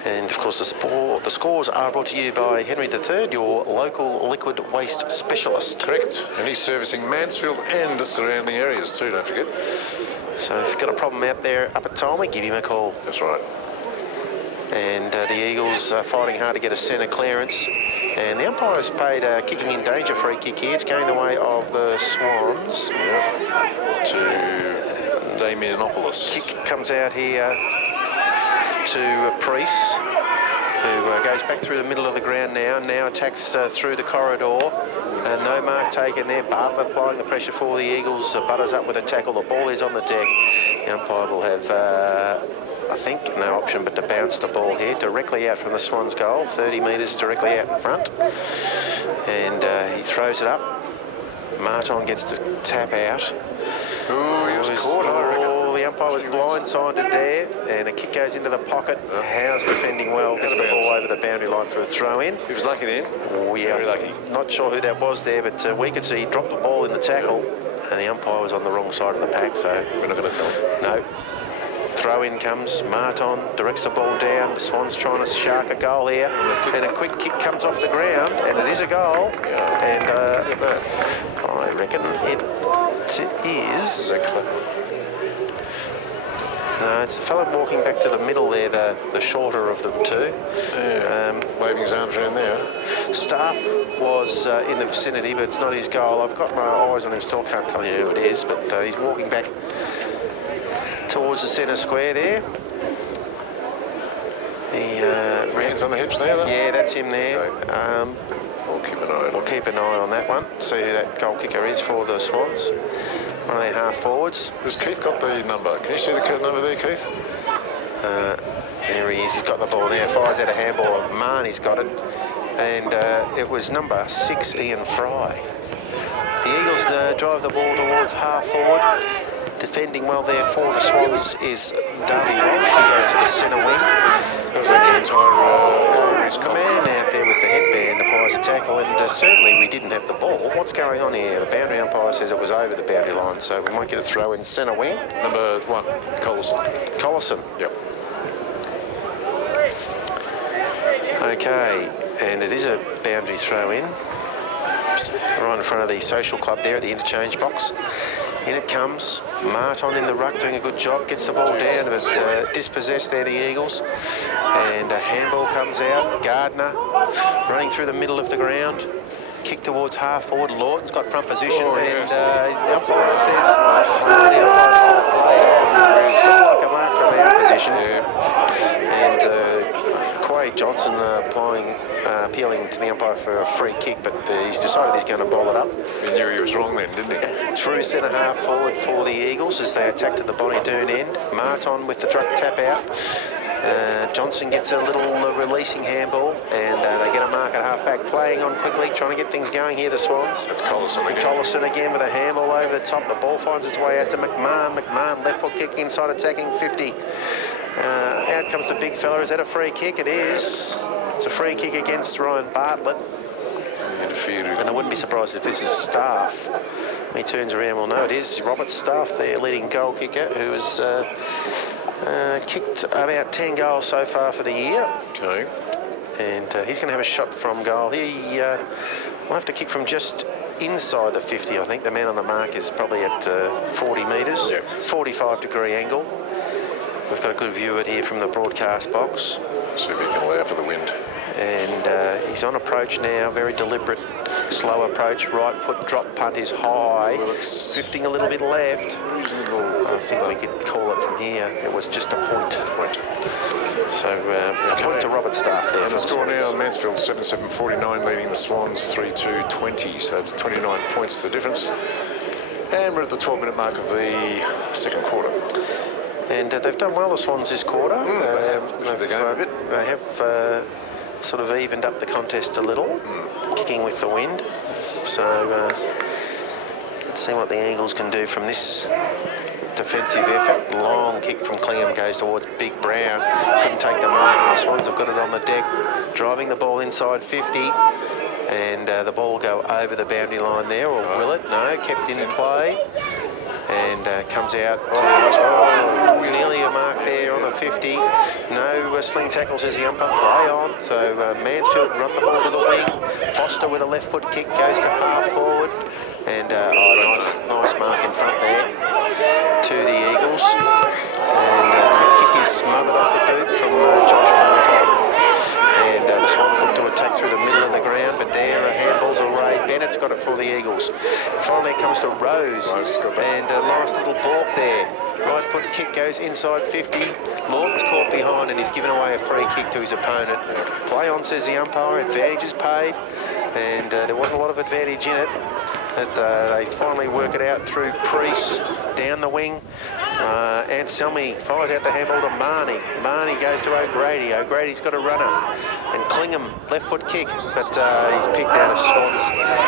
And of course the scores are brought to you by Henry III, your local liquid waste specialist. Correct. And he's servicing Mansfield and the surrounding areas too, don't forget. So if you've got a problem out there up at Tolmy, give him a call. That's right. And the Eagles are fighting hard to get a centre clearance. And the umpire's paid a kicking in danger free kick here. It's going the way of the Swans. Yep. To Damianopoulos. Kick comes out here to Priest, who goes back through the middle of the ground now attacks through the corridor. No mark taken there. Bartlett applying the pressure for the Eagles. Butters up with a tackle. The ball is on the deck. The umpire will have, I think, no option but to bounce the ball here directly out from the Swans' goal, 30 metres directly out in front. And he throws it up. Martin gets the tap out. Ooh, he was caught, I reckon. The umpire was blindsided there, and a kick goes into the pocket. Howes defending well, gets the ball over the boundary line for a throw-in. He was lucky then. Very lucky. Not sure who that was there, but we could see he dropped the ball in the tackle, and the umpire was on the wrong side of the pack, so... We're not going to tell him. No. Throw-in comes, Martin directs the ball down. The Swans trying to shark a goal here, and a quick kick comes off the ground, and it is a goal. Yeah. And look at that. I reckon it is... Is that Clapper? No, it's the fellow walking back to the middle there, the shorter of them two. Yeah, waving his arms around there. Staff was in the vicinity, but it's not his goal. I've got my eyes on him, still can't tell you who it is, but he's walking back towards the centre square there. Hands on the hips there, though? Yeah, that's him there. Okay. We'll keep an eye on We'll keep an eye on that one, see who that goal kicker is for the Swans. One of their half forwards. Has Keith got the number? Can you see the number there, Keith? There he is, he's got the ball now, fires out a handball. Marnie's got it, and it was number 6, Ian Fry. The Eagles drive the ball towards half forward. Defending well there for the Swans is Darby Walsh. He goes to the centre wing. That was actually The man out there with the headband applies a tackle, and certainly we didn't have the ball. What's going on here? The boundary umpire says it was over the boundary line, so we might get a throw in centre wing. Number 1, Collison. Collison. Yep. Okay, and it is a boundary throw in. Right in front of the social club there at the interchange box. In it comes. Martin in the ruck doing a good job. Gets the ball down, but dispossessed there, the Eagles. And a handball comes out. Gardner running through the middle of the ground. Kick towards half forward. Lawton's got front position. Yes. And the umpire says, the umpire's called play. It's like a mark from our position. Yeah. And Quade Johnson appealing to the umpire for a free kick, but he's decided he's going to bowl it up. He knew he was wrong then, didn't he? True centre half forward for the Eagles as they attack to the Bonnie-Doon end. Martin with the tap out. Johnson gets a little releasing handball, and they get a mark at half-back, playing on quickly, trying to get things going here, the Swans. That's Collison again. Collison again with a handball over the top. The ball finds its way out to McMahon. McMahon, left foot kick inside, attacking 50. Out comes the big fella. Is that a free kick? It is. It's a free kick against Ryan Bartlett. Interfered with. And I wouldn't be surprised if this is Staff. When he turns around, we'll know it is Robert Staff, their leading goal kicker, who has kicked about 10 goals so far for the year. Okay. And he's going to have a shot from goal. He will have to kick from just inside the 50, I think. The man on the mark is probably at 40 metres, 45-degree angle. We've got a good view of it here from the broadcast box. See if he can allow for the wind. And he's on approach now, very deliberate, slow approach. Right foot drop punt is high, drifting a little bit left. Reasonable. I think we could call it from here. It was just a point. So a point to Robert Staff there. And the score now, Mansfield 7-7-49, leading the Swans 3-2-20. So it's 29 points the difference. And we're at the 12-minute mark of the second quarter. And they've done well, the Swans, this quarter. They have lifted the game a bit. They have sort of evened up the contest a little, kicking with the wind. So let's see what the Eagles can do from this defensive effort. Long kick from Clingham goes towards Big Brown. Couldn't take the mark, and the Swans have got it on the deck. Driving the ball inside 50. And the ball will go over the boundary line there, or will it? No, kept in play. And comes out to nearly a mark there on the 50. No sling tackle, says the umpire. Play on. So Mansfield run the ball to the wing. Foster with a left foot kick goes to half forward. And nice mark in front there to the Eagles. And the kick is smothered off the boot from Josh Martin. And the Swans look to attack through the middle of the ground, but there handballs away. Bennett's got it for the Eagles. Finally it comes to Rose, and a nice little balk there. Right foot kick goes inside 50. Lawton's caught behind and he's given away a free kick to his opponent. Play on, says the umpire. Advantage is paid, and there wasn't a lot of advantage in it. But they finally work it out through Priest down the wing. Anselmi fires out the handball to Marnie. Marnie goes to O'Grady. O'Grady's got a runner. And Clingham, left foot kick, but he's picked out of Swans.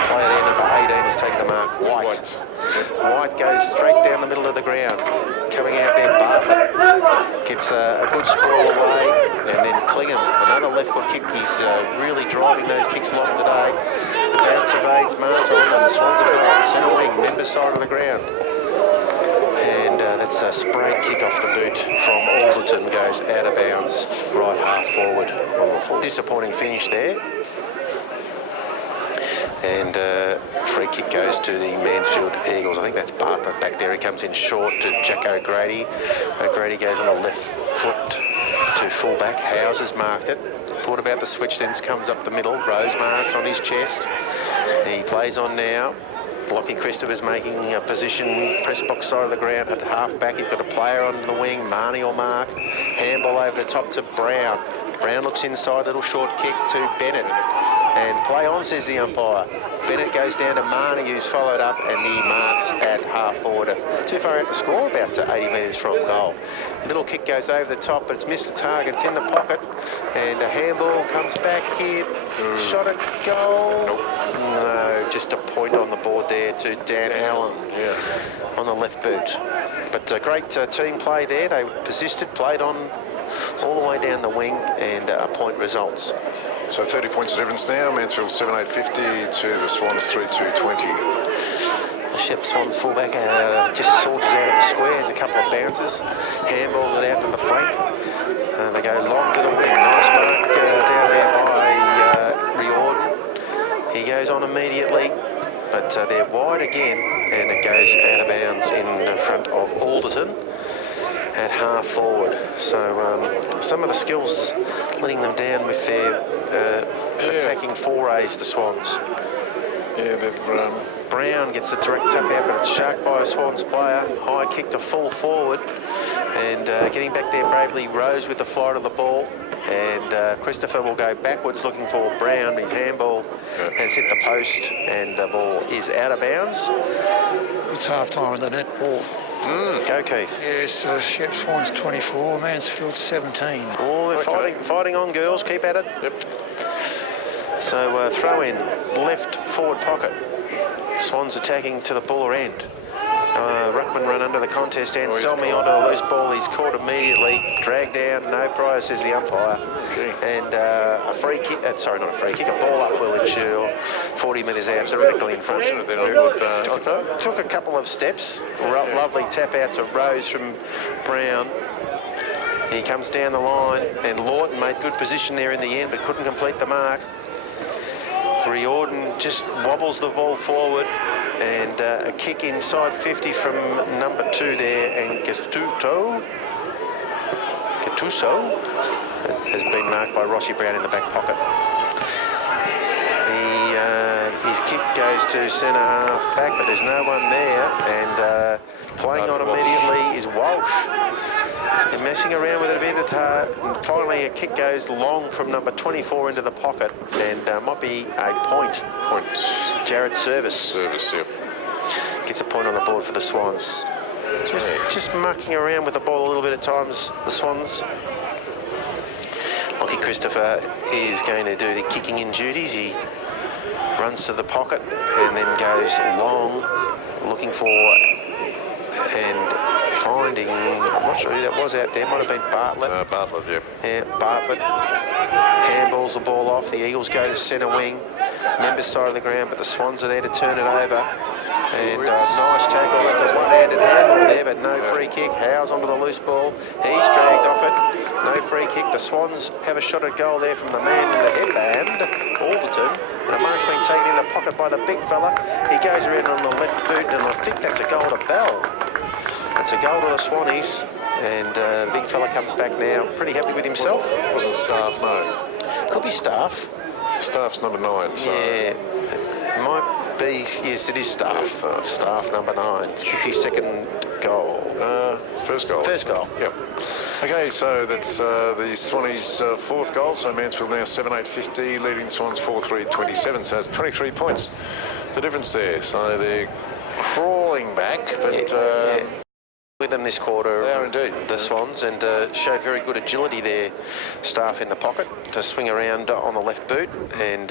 Player there, number 18, has taken the mark. White goes straight down the middle of the ground. Coming out there, Bartlett gets a good sprawl away. And then Clingham, another left foot kick. He's really driving those kicks long today. The bounce evades Martin, and the Swans have got it. Centre wing, members side of the ground. And that's a sprayed kick off the boot from Alderton, goes out of bounds, right half forward. Disappointing finish there. And free kick goes to the Mansfield Eagles. I think that's Bartlett back there. He comes in short to Jack O'Grady. O'Grady goes on the left foot to fullback. Howes has marked it. Thought about the switch, then comes up the middle. Rose marks on his chest. He plays on now. Lockie Christopher's making a position, press box side of the ground at half back. He's got a player on the wing. Marnie will mark. Handball over the top to Brown. Brown looks inside, little short kick to Bennett. And play on, says the umpire. Bennett goes down to Marnie, who's followed up, and he marks at half forward. Too far out to score, about 80 metres from goal. Little kick goes over the top, but it's missed the target. It's in the pocket, and a handball comes back here. Shot at goal. No, just a point on the board there to Dan Allen on the left boot. But a great team play there. They persisted, played on all the way down the wing, and a point results. So 30 points difference now. Mansfield 7,850 to the Swans 3,220. The Shepp Swans fullback just saunters out of the square. Has a couple of bounces. Handballs it out to the flank. And they go long to the wing. Nice mark down there by Riordan. He goes on immediately, but they're wide again, and it goes out of bounds in front of Alderton at half forward. So some of the skills letting them down with their attacking forays, the Swans. Yeah, Brown gets the direct tap out, but it's sharked by a Swans player. High kick to fall forward, and getting back there bravely, Rose with the flight of the ball, and Christopher will go backwards looking for Brown. His handball has hit the post, and the ball is out of bounds. It's half-time in the netball. Go, Keith. Yes, Shepp Swans 24, Mansfield 17. Oh, they're fighting on, girls. Keep at it. Yep. So throw in, left forward pocket. Swans attacking to the Buller end. Ruckman run under the contest and Selmy onto the loose ball. He's caught immediately, dragged down, no prize, says the umpire. And a free kick, sorry, not a free kick, a ball up will ensure 40 metres out, directly in front. Took a couple of steps, lovely tap out to Rose from Brown. He comes down the line, and Lawton made good position there in the end, but couldn't complete the mark. Riordan just wobbles the ball forward, and a kick inside 50 from number 2 there, and Gattuso has been marked by Rossi Brown in the back pocket. His kick goes to centre half back, but there's no one there, and playing on immediately is Walsh. They're messing around with it a bit at heart, and finally a kick goes long from number 24 into the pocket, and might be a point. Jared Service. Yep. Gets a point on the board for the Swans. Just mucking around with the ball a little bit at times, the Swans. Lockie Christopher is going to do the kicking in duties. He runs to the pocket and then goes long, looking for and finding, I'm not sure who that was out there, might have been Bartlett. Bartlett, yep. Yeah, Bartlett handballs the ball off. The Eagles go to centre wing, members side of the ground, but the Swans are there to turn it over. And nice tackle. That's a one-handed handball there, but no free kick. Howes onto the loose ball. He's dragged off it. No free kick. The Swans have a shot at goal there from the man in the headband, Alderton. And a mark's been taken in the pocket by the big fella. He goes around on the left boot, and I think that's a goal to Bell. It's a goal to the Swannies, and the big fella comes back now, pretty happy with himself. Wasn't Staff, no. Could be Staff. Staff's number 9, so... Yeah, it might be, yes, it is Staff. Yeah, Staff number 9. It's 52nd goal. First goal. First goal. Yep. Okay, so that's the Swannies' 4th goal, so Mansfield now 7,850, leading Swans 4,327, so it's 23 points. The difference there, so they're crawling back, but... with them this quarter, they are indeed. The Swans, and showed very good agility there, Staff in the pocket, to swing around on the left boot and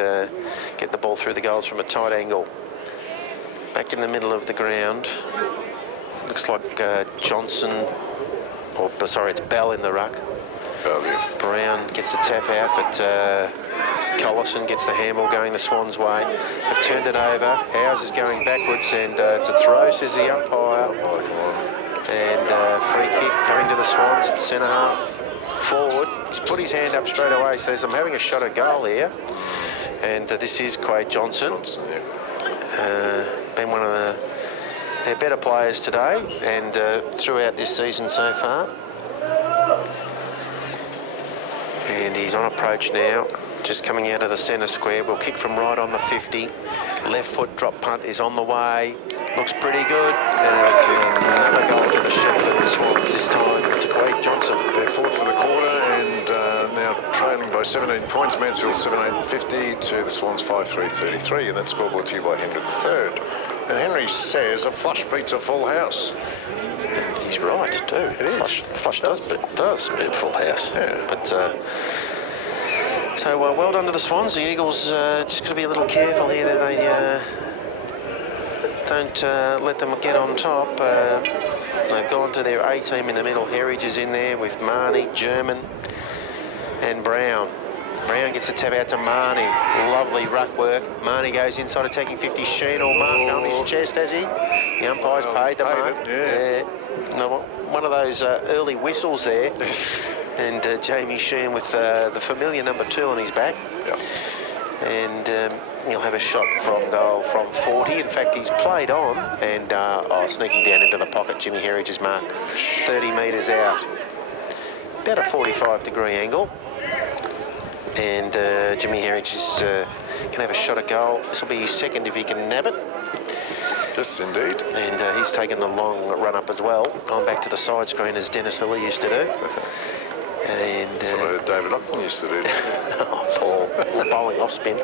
get the ball through the goals from a tight angle. Back in the middle of the ground, looks like Johnson, or sorry, it's Bell in the ruck. Brown gets the tap out, but Collison gets the handball going the Swans' way. They've turned it over. Howes is going backwards, and it's a throw, says the umpire. And free kick coming to the Swans at centre half forward. He's put his hand up straight away, says, I'm having a shot at goal here. And this is Quade Johnson. Yeah. Been one of their better players today and throughout this season so far. And he's on approach now, just coming out of the centre square. We'll kick from right on the 50. Left foot drop punt is on the way. Looks pretty good. And it's another goal to the Shepparton Swans this time to Quade Johnson. They're fourth for the quarter and now trailing by 17 points. Mansfield 7-8-50 to the Swans 5-3-33, and that scoreboard to you by Henry III. And Henry says a flush beats a full house. And he's right too. It is. Flush does beat full house. Yeah. But so well done to the Swans. The Eagles just got to be a little careful here that they don't let them get on top. They've gone to their A team in the middle. Heritage is in there with Marnie, German and Brown. Brown gets the tap out to Marnie. Lovely ruck work. Marnie goes inside attacking 50. Sheen or mark on his chest, has he? The umpire's paid the mark. No, one of those early whistles there. And Jamie Sheen with the familiar number 2 on his back. Yep. And he'll have a shot from goal from 40. In fact, he's played on and sneaking down into the pocket. Jimmy Heritage's mark 30 metres out. About a 45-degree angle. And Jimmy Heritage can have a shot at goal. This will be his second if he can nab it. Yes, indeed. And he's taken the long run up as well. Gone back to the side screen as Dennis Lilly used to do. And that's what David Upton used to do. Paul, bowling off spin.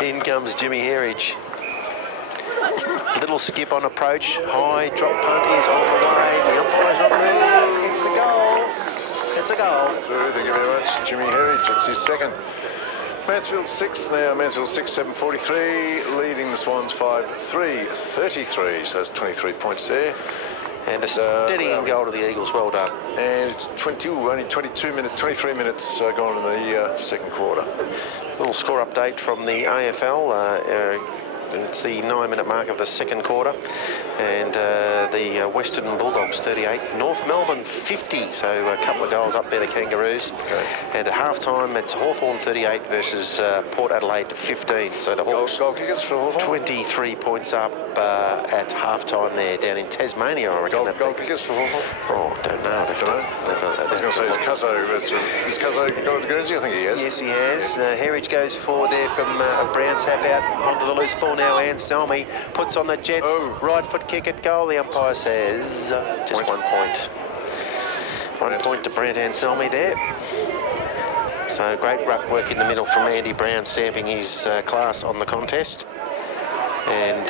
In comes Jimmy Heritage. Little skip on approach. High drop punt is on the way. The umpire's on the move. It's a goal. It's a goal. Thank you very much, Jimmy Heritage. It's his second. Mansfield 6 now. Mansfield 6-7-43, leading the Swans 5-3-33. So that's 23 points there. And a steady goal to the Eagles. Well done. And it's only 23 minutes gone in the second quarter. Little score update from the AFL. It's the 9-minute mark of the second quarter, and the Western Bulldogs 38, North Melbourne 50, so a couple of goals up there, the Kangaroos. Okay. And at half-time, it's Hawthorn 38 versus Port Adelaide 15. So the Hawks Goal kickers for Hawthorn? 23 points up at half-time there, down in Tasmania, I reckon. Goal kickers for Hawthorn? Oh, don't know. I was going to say, is Cuzzo got a Guernsey? I think he has. Yes, he has. Heritage goes forward there from a Brown tap out onto the loose ball now. Anselmi puts on the Jets. Right foot kick at goal. The umpire says just 1 point. 1 point to Brent Anselmi there. So great ruck work in the middle from Andy Brown, stamping his class on the contest. And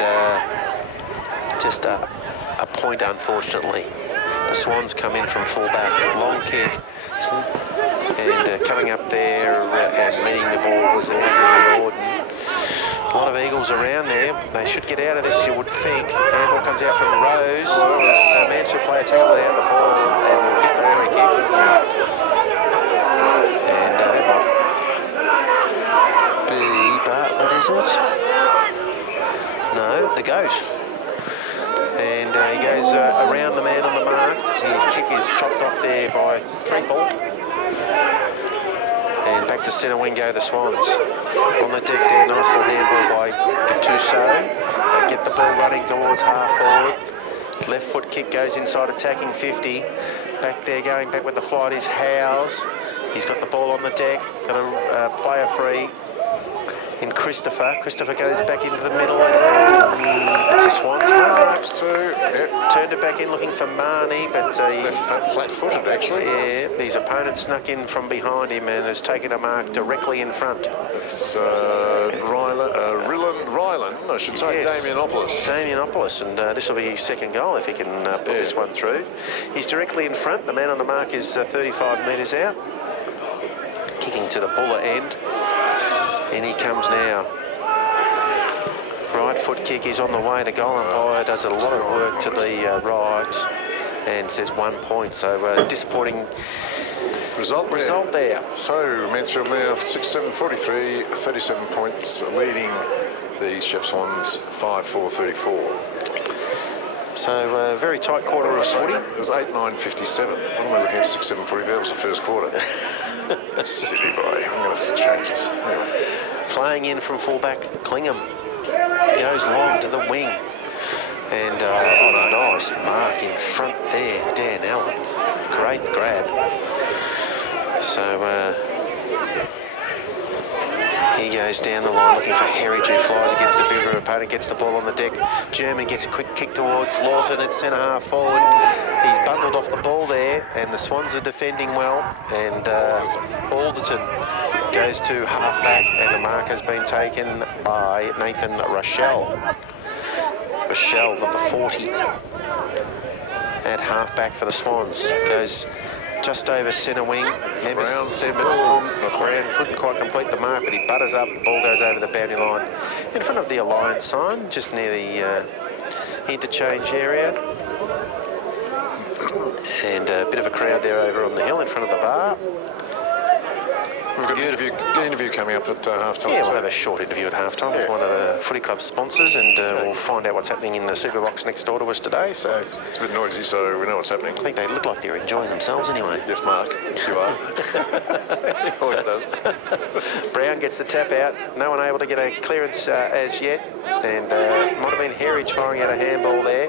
just a point, unfortunately. The Swans come in from full back. Long kick. And coming up there and meeting the ball was Andrew Lorden. A lot of Eagles around there. They should get out of this, you would think. Handball comes out from Rose. Mansfield player tackle out the ball and will get the free kick. And that might be Bartlett, is it? No, the Goat. And he goes around the man on the mark. His kick is chopped off there by Threathall. And back to centre wing go the Swans. On the deck there, nice little handball by Tusso. They get the ball running towards half forward. Left foot kick goes inside attacking 50. Back there going back with the flight is Howes. He's got the ball on the deck. Got a player free in Christopher. Christopher goes back into the middle. It's a Swans mark. Turned it back in looking for Marnie, but flat-footed actually. Yeah, his opponent snuck in from behind him and has taken a mark directly in front. It's Ryland, I should say, yes. Damianopoulos, and this will be his second goal if he can put this one through. He's directly in front. The man on the mark is 35 metres out. Kicking to the Buller end. And he comes now. Right foot kick is on the way. The goal umpire does a lot of work to the right and says 1 point. So disappointing result there. So Mansfield now 6-7-43, 37 points, leading the Shepp Swans 5-4-34. So very tight quarter of footy. It was 8-9-57. What am I looking at? 6-7-40. That was the first quarter. Silly boy. I'm going to have to change this. Anyway. Playing in from fullback, Clingham goes long to the wing. And nice mark in front there, Dan Allen. Great grab. So he goes down the line looking for Herridge, who flies against a bigger opponent, gets the ball on the deck. German gets a quick kick towards Lawton at centre half forward. He's bundled off the ball there, and the Swans are defending well. And Alderton goes to half back, and the mark has been taken by Nathan Rochelle. Rochelle, number 40, at half back for the Swans. Goes just over centre wing. Brown couldn't quite complete the mark, but he butters up. The ball goes over the boundary line in front of the Alliance sign, just near the interchange area. And a bit of a crowd there over on the hill in front of the bar. We've got an interview coming up at half-time. Yeah, we'll have a short interview at half-time with one of the footy club sponsors, and we'll find out what's happening in the super box next door to us today. So it's a bit noisy, so we know what's happening. I think they look like they're enjoying themselves anyway. Yes, Mark, you are. He always does. Brown gets the tap out. No one able to get a clearance as yet, and might have been Herridge firing out a handball there.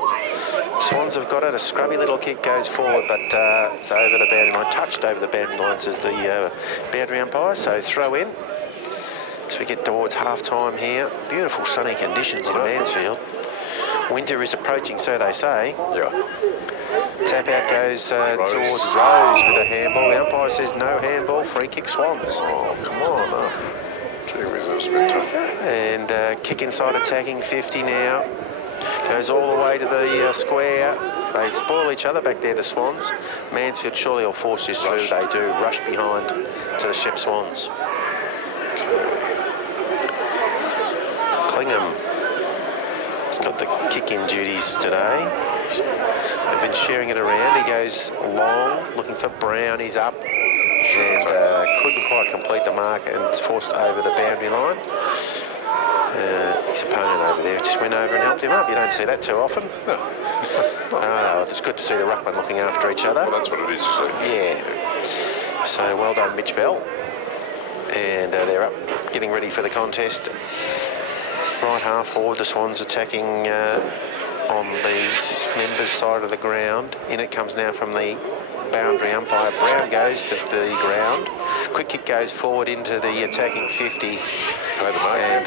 Swans have got it. A scrubby little kick goes forward, but it's over the boundary line. Touched over the boundary line, says the boundary umpire. So throw in. So we get towards half-time here. Beautiful sunny conditions in Mansfield. Winter is approaching, so they say. Yeah. Tap out goes towards Rose with a handball. The umpire says no handball. Free kick Swans. Oh, come on. Gee whiz, that was a bit tough. And kick inside attacking 50 now. Goes all the way to the square. They spoil each other back there, the Swans. Mansfield surely will force this through. They do. Rush behind to the Shepp Swans. Clingham has got the kick-in duties today. They've been sharing it around. He goes long, looking for Brown. He's up and couldn't quite complete the mark, and it's forced over the boundary line. His opponent over there just went over and helped him up. You don't see that too often. No. It's good to see the ruckman looking after each other. Well, that's what it is, you see. Yeah. So well done, Mitch Bell. And they're up, getting ready for the contest. Right half forward, the Swans attacking on the members' side of the ground. In it comes now from the boundary umpire. Brown goes to the ground. Quick kick goes forward into the attacking 50. And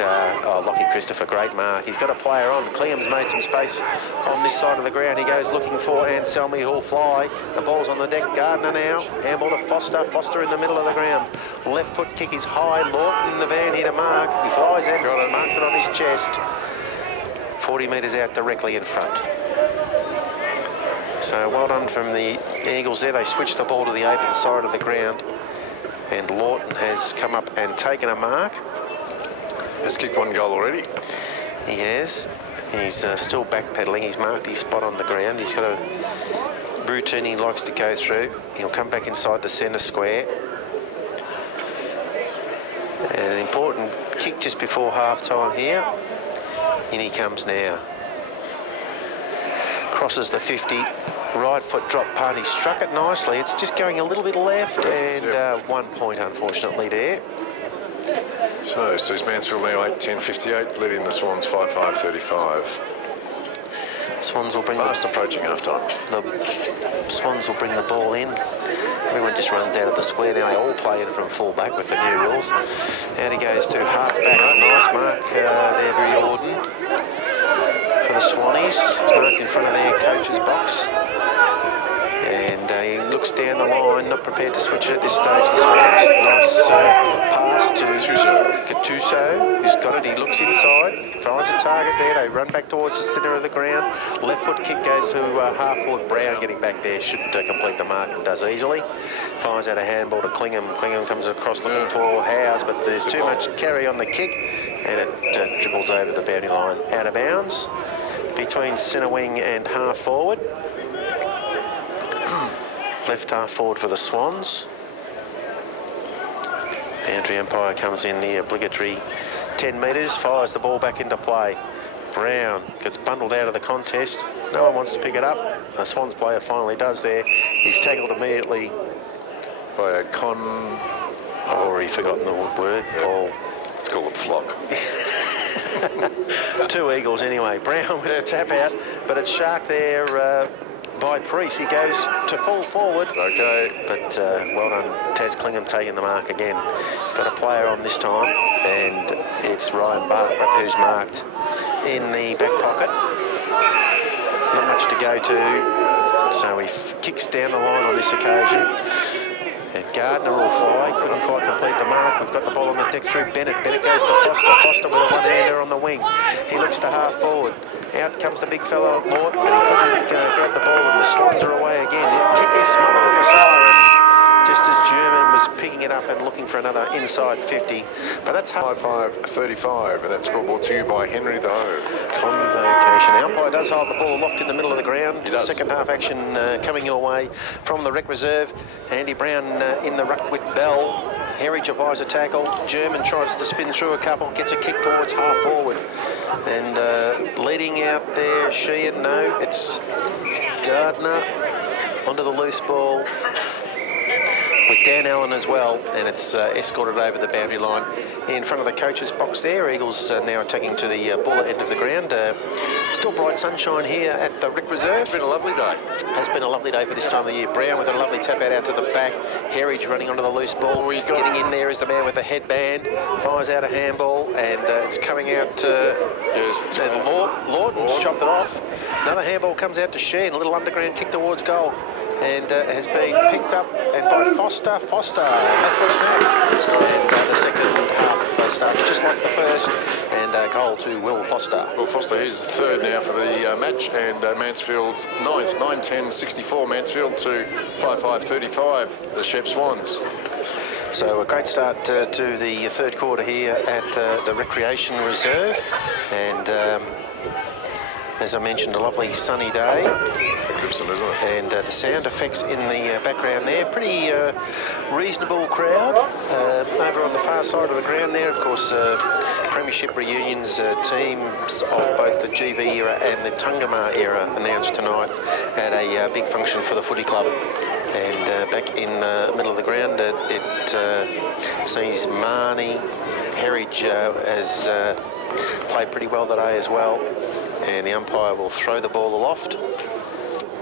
Lockie Christopher, great mark. He's got a player on. Cleham's made some space on this side of the ground. He goes looking for Anselmi, who'll fly. The ball's on the deck. Gardner now. Handball to Foster. Foster in the middle of the ground. Left foot kick is high. Lawton in the van here to mark. He flies out and marks it on his chest. 40 metres out directly in front. So well done from the Eagles there. They switched the ball to the open side of the ground. And Lawton has come up and taken a mark. He's kicked one goal already. He has. He's still backpedaling. He's marked his spot on the ground. He's got a routine he likes to go through. He'll come back inside the centre square. And an important kick just before half-time here. In he comes now. Crosses the 50. Right foot drop punt. He struck it nicely. It's just going a little bit left, and 1 point, unfortunately, there. So sees Mansfield now 8-10-58, leading the Swans 5-5-35. Swans will bring fast approaching half-time. The Swans will bring the ball in. Everyone just runs out of the square now. They all play in from full-back with the new rules. Out he goes to half-back. Nice mark there, Riordan. For the Swannies. It's marked in front of their coach's box. And he looks down the line, not prepared to switch it at this stage. The Swans. Nice pass to Gattuso, who's got it. He looks inside, finds a target there. They run back towards the centre of the ground. Left foot kick goes to half forward. Brown getting back there should complete the mark and does easily. Finds out a handball to Clingham. Clingham comes across looking for Howes, but there's too much carry on the kick, and it dribbles over the boundary line. Out of bounds between centre wing and half forward. Left half forward for the Swans. Boundary umpire comes in the obligatory 10 metres, fires the ball back into play. Brown gets bundled out of the contest. No one wants to pick it up. The Swans player finally does there. He's tackled immediately by a con... I've already forgotten the word, Paul. Let's call it flock. 2 eagles anyway. Brown with a tap out, but it's shark there by Priest. He goes to full forward. Okay. But well done, Taz Klingham taking the mark again. Got a player on this time, and it's Ryan Bartlett who's marked in the back pocket. Not much to go to, so he kicks down the line on this occasion. And Gardner will fly, couldn't quite complete the mark. We've got the ball on the deck through Bennett. Bennett goes to Foster. Foster with a one-hander on the wing. He looks to half forward. Out comes the big fellow, Lord, but he couldn't grab the ball, and the Swans are away again. He kicked his smothered on the siren, just as German was picking it up and looking for another inside 50. But that's 5-5-35, and that scoreboard to you by Henry the Ho. Convocation. The umpire does hold the ball aloft in the middle of the ground. He does. Second half action coming your way from the rec reserve. Andy Brown in the ruck with Bell. Herridge applies a tackle. German tries to spin through a couple, gets a kick towards half forward. And leading out there, Sheehan, no, it's Gardner onto the loose ball with Dan Allen as well, and it's escorted over the boundary line in front of the coach's box there. Eagles now attacking to the Buller end of the ground. Still bright sunshine here at the Rick Reserve. It's been a lovely day. Has been a lovely day for this time of the year. Brown with a lovely tap out to the back. Herridge running onto the loose ball. Getting in there is the man with the headband. Fires out a handball, and it's coming out. Yes. And Lawton chopped it off. Another handball comes out to Sheen. A little underground kick towards goal. And has been picked up and by Foster. Foster, left foot snap. And the second half starts just like the first. And goal to Will Foster. Will Foster, he's third now for the match, and Mansfield's ninth. 9-10-64 Mansfield to 5-5-35, the Shepp Swans. So a great start to the third quarter here at the Recreation Reserve. And as I mentioned, a lovely sunny day. Magnificent, isn't it? And the sound effects in the background there. Pretty reasonable crowd. Over on the far side of the ground there, of course, Premiership reunions teams of both the GV era and the Tungamar era announced tonight at a big function for the footy club. And back in the middle of the ground, it sees Marnie. Herridge has played pretty well today as well. And the umpire will throw the ball aloft.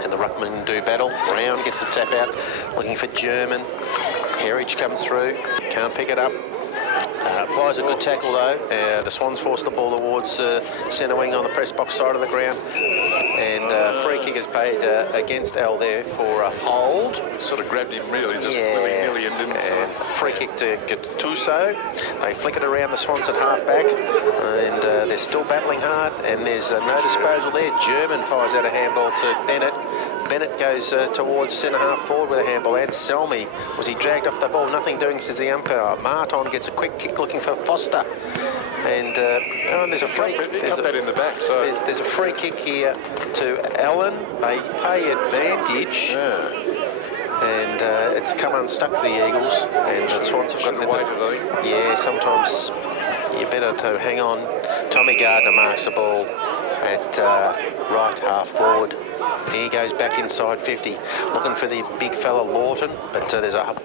And the ruckmen do battle. Brown gets the tap out, looking for German. Herridge comes through, can't pick it up. Applies a good tackle though. The Swans force the ball towards centre wing on the press box side of the ground. And free kick is paid against Al there for a hold. Sort of grabbed him really, just willy-nilly, and didn't. And free kick to Gattuso. They flick it around the Swans at half back, and they're still battling hard. And there's no disposal there. German fires out a handball to Bennett. Bennett goes towards centre half forward with a handball. Anselmi, was he dragged off the ball? Nothing doing, says the umpire. Martin gets a quick kick looking for Foster. And there's a free kick. Cut that in the back. So there's a free kick here to Allen. They pay advantage. yeah. And it's come unstuck for the Eagles. And the Swans have got waited, I think. Yeah, sometimes you're better to hang on. Tommy Gardner marks the ball at right half forward. He goes back inside 50, looking for the big fella Lawton, but there's a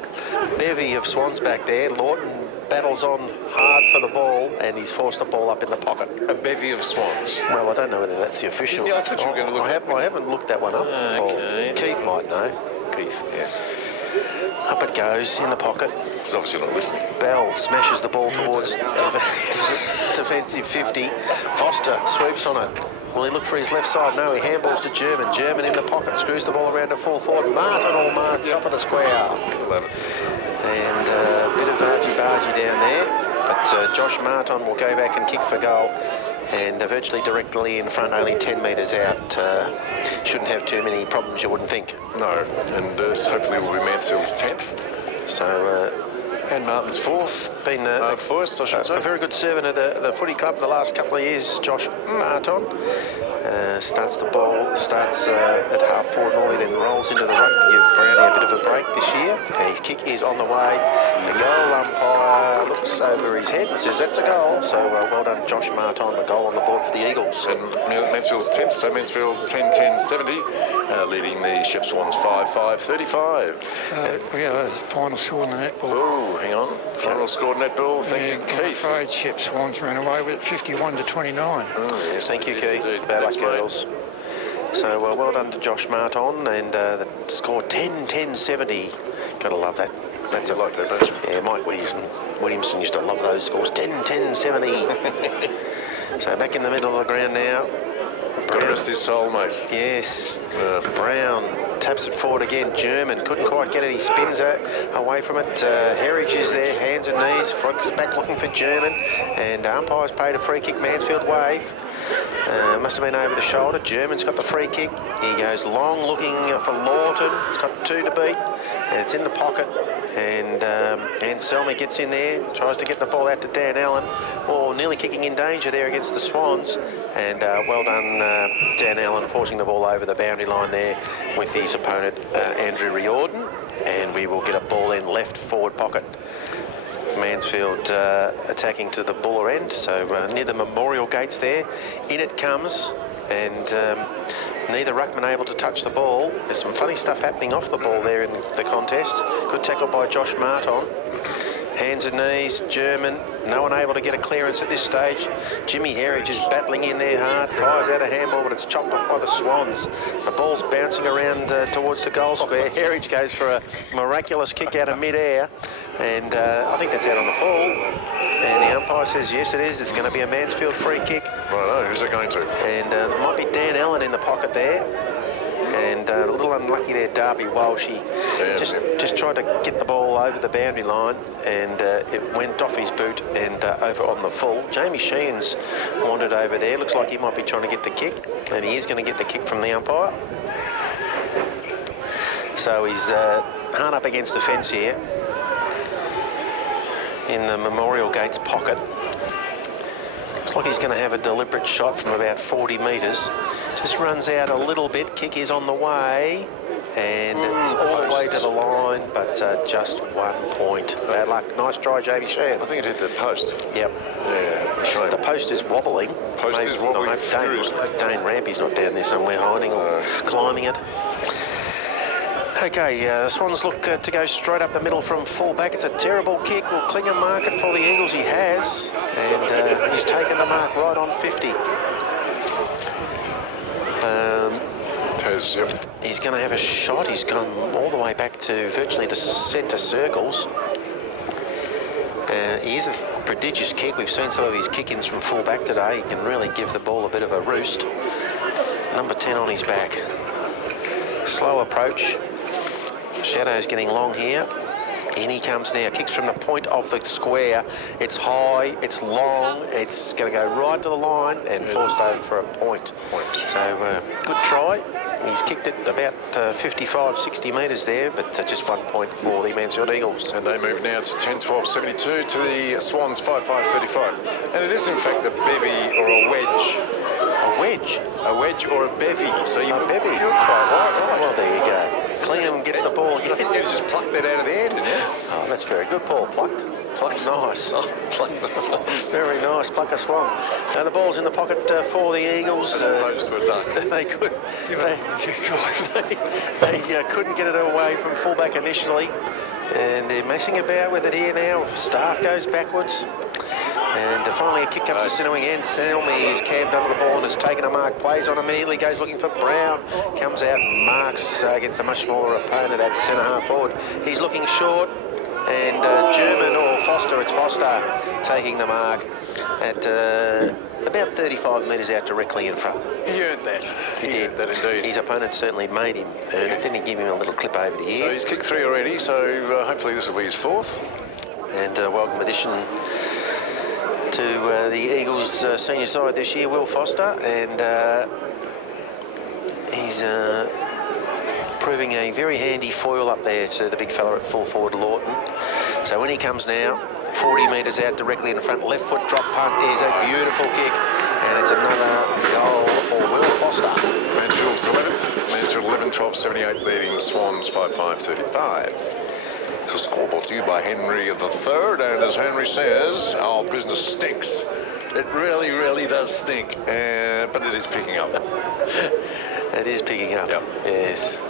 bevy of Swans back there. Lawton battles on hard for the ball, and he's forced the ball up in the pocket. A bevy of Swans. Well, I don't know whether that's the official. Yeah, I thought you were going to look at I haven't looked that one up. Okay. Keith might know. Keith, yes. Up it goes in the pocket. He's obviously not listening. Bell smashes the ball towards defensive 50. Foster sweeps on it. Will he look for his left side? No, he handballs to German. German in the pocket, screws the ball around to full forward. Martin all marked, top of the square. Love it. And a bit of argy-bargy down there. But Josh Martin will go back and kick for goal. And virtually directly in front, only 10 metres out. Shouldn't have too many problems, you wouldn't think. No, and hopefully it will be Mansfield's 10th. So... and Martin's fourth. Been first, I should say. A very good servant of the footy club the last couple of years, Josh Martin. Starts at half forward normally, then rolls into the ruck to give Brownie a bit of a break this year. And his kick is on the way. The goal umpire looks over his head and says that's a goal. So well done, Josh Martin, a goal on the board for the Eagles. And Mansfield's 10th, so Mansfield 10-10-70. leading the Shepp Swans 5-5-35. We have a final score in the netball. Oh, hang on. Final score netball. Thank you, I'm Keith. afraid Shepp Swans ran away with it 51-29. Oh, yes, Thank you, they did Keith. indeed. Bad luck, Thanks, mate. girls. So well done to Josh Marton, and the score 10-10-70. Gotta love that. That's it like that, don't you? Yeah, Mike Williamson used to love those scores. 10-10-70. So back in the middle of the ground now. God rest his soul, mate. Yes. Brown taps it forward again. German couldn't quite get it. He spins away from it. Heritage is there, hands and knees. Frogs back looking for German. And umpires paid a free kick. Mansfield wave. Must have been over the shoulder. German's got the free kick. He goes long looking for Lawton. It's got 2 to beat. And it's in the pocket. And Selmy gets in there, tries to get the ball out to Dan Allen. Oh, nearly kicking in danger there against the Swans. And well done, Dan Allen, forcing the ball over the boundary line there with his opponent, Andrew Riordan. And we will get a ball in left forward pocket. Mansfield attacking to the Buller end, so near the memorial gates there. In it comes, and neither ruckman able to touch the ball. There's some funny stuff happening off the ball there in the contest. Good tackle by Josh Marton. Hands and knees, German. No one able to get a clearance at this stage. Jimmy Heritage is battling in there hard. Fires out a handball, but it's chopped off by the Swans. The ball's bouncing around towards the goal square. Heritage goes for a miraculous kick out of mid-air. And I think that's out on the full. And the umpire says, yes, it is. It's going to be a Mansfield free kick. Righto, who's it going to? And it might be Dan Allen in the pocket there. And a little unlucky there, Darby Walsh. He just tried to get the ball over the boundary line, and it went off his boot and over on the full. Jamie Sheehan's wandered over there. Looks like he might be trying to get the kick, and he is going to get the kick from the umpire. So he's hard up against the fence here in the Memorial Gates pocket. Looks like he's going to have a deliberate shot from about 40 metres. Just runs out a little bit. Kick is on the way. And it's all the way to the line, but just 1 point. Bad luck. Nice try, Jamie Sheehan. I think it hit the post. Yep. Yeah, shame. The post is wobbling. Post is wobbling furiously. Dane Rampy's not down there somewhere hiding or climbing it. Okay, the Swans look to go straight up the middle from full back. It's a terrible kick. Will Klinger mark it for the Eagles? He has. And he's taken the mark right on 50. Yep. He's going to have a shot. He's gone all the way back to virtually the centre circles. He is a prodigious kick. We've seen some of his kick-ins from full back today. He can really give the ball a bit of a roost. Number 10 on his back. Slow approach. Shadow's getting long here. In he comes now. Kicks from the point of the square. It's high, it's long, it's going to go right to the line and forced over for a point. So, good try. He's kicked it about 55, 60 metres there, but just 1 point for the Mansfield Eagles. And they move now to 10-12-72 to the Swans 5-5-35. And it is, in fact, a bevy or a wedge. A wedge? A wedge or a bevy. So A bevy. You're quite right. Well, there you go. Clingham gets the ball again. I think you just plucked that out of the air, didn't you? Oh, that's very good, Paul. Plucked. Nice. Oh, plucked the Swans. Very nice. Pluck a swan. Now the ball's in the pocket for the Eagles. As opposed to a duck. They could. They couldn't get it away from fullback initially, and they're messing about with it here now. Staff goes backwards, and finally a kick comes to centre wing end. Selmy is camped under the ball and has taken a mark. Plays on immediately. Goes looking for Brown. Comes out and marks against a much smaller opponent at centre half forward. He's looking short. And German or Foster, it's Foster taking the mark at about 35 metres out directly in front. He earned that. He did. Earned that indeed. His opponent certainly made him earn it. Didn't he give him a little clip over the ear? So he's kicked 3 already, so hopefully this will be his 4th. And welcome addition to the Eagles senior side this year, Will Foster. And he's proving a very handy foil up there to the big fella at full forward, Lawton. So when he comes now, 40 metres out directly in front, left foot drop punt is a beautiful kick, and it's another goal for Will Foster. Mansfield's 11th. Mansfield 11-12-78 leading the Swans 5-5-35. The scoreboard to you by Henry III, and as Henry says, our business stinks. It really, really does stink, but it is picking up. It is picking up. Yep. Yes.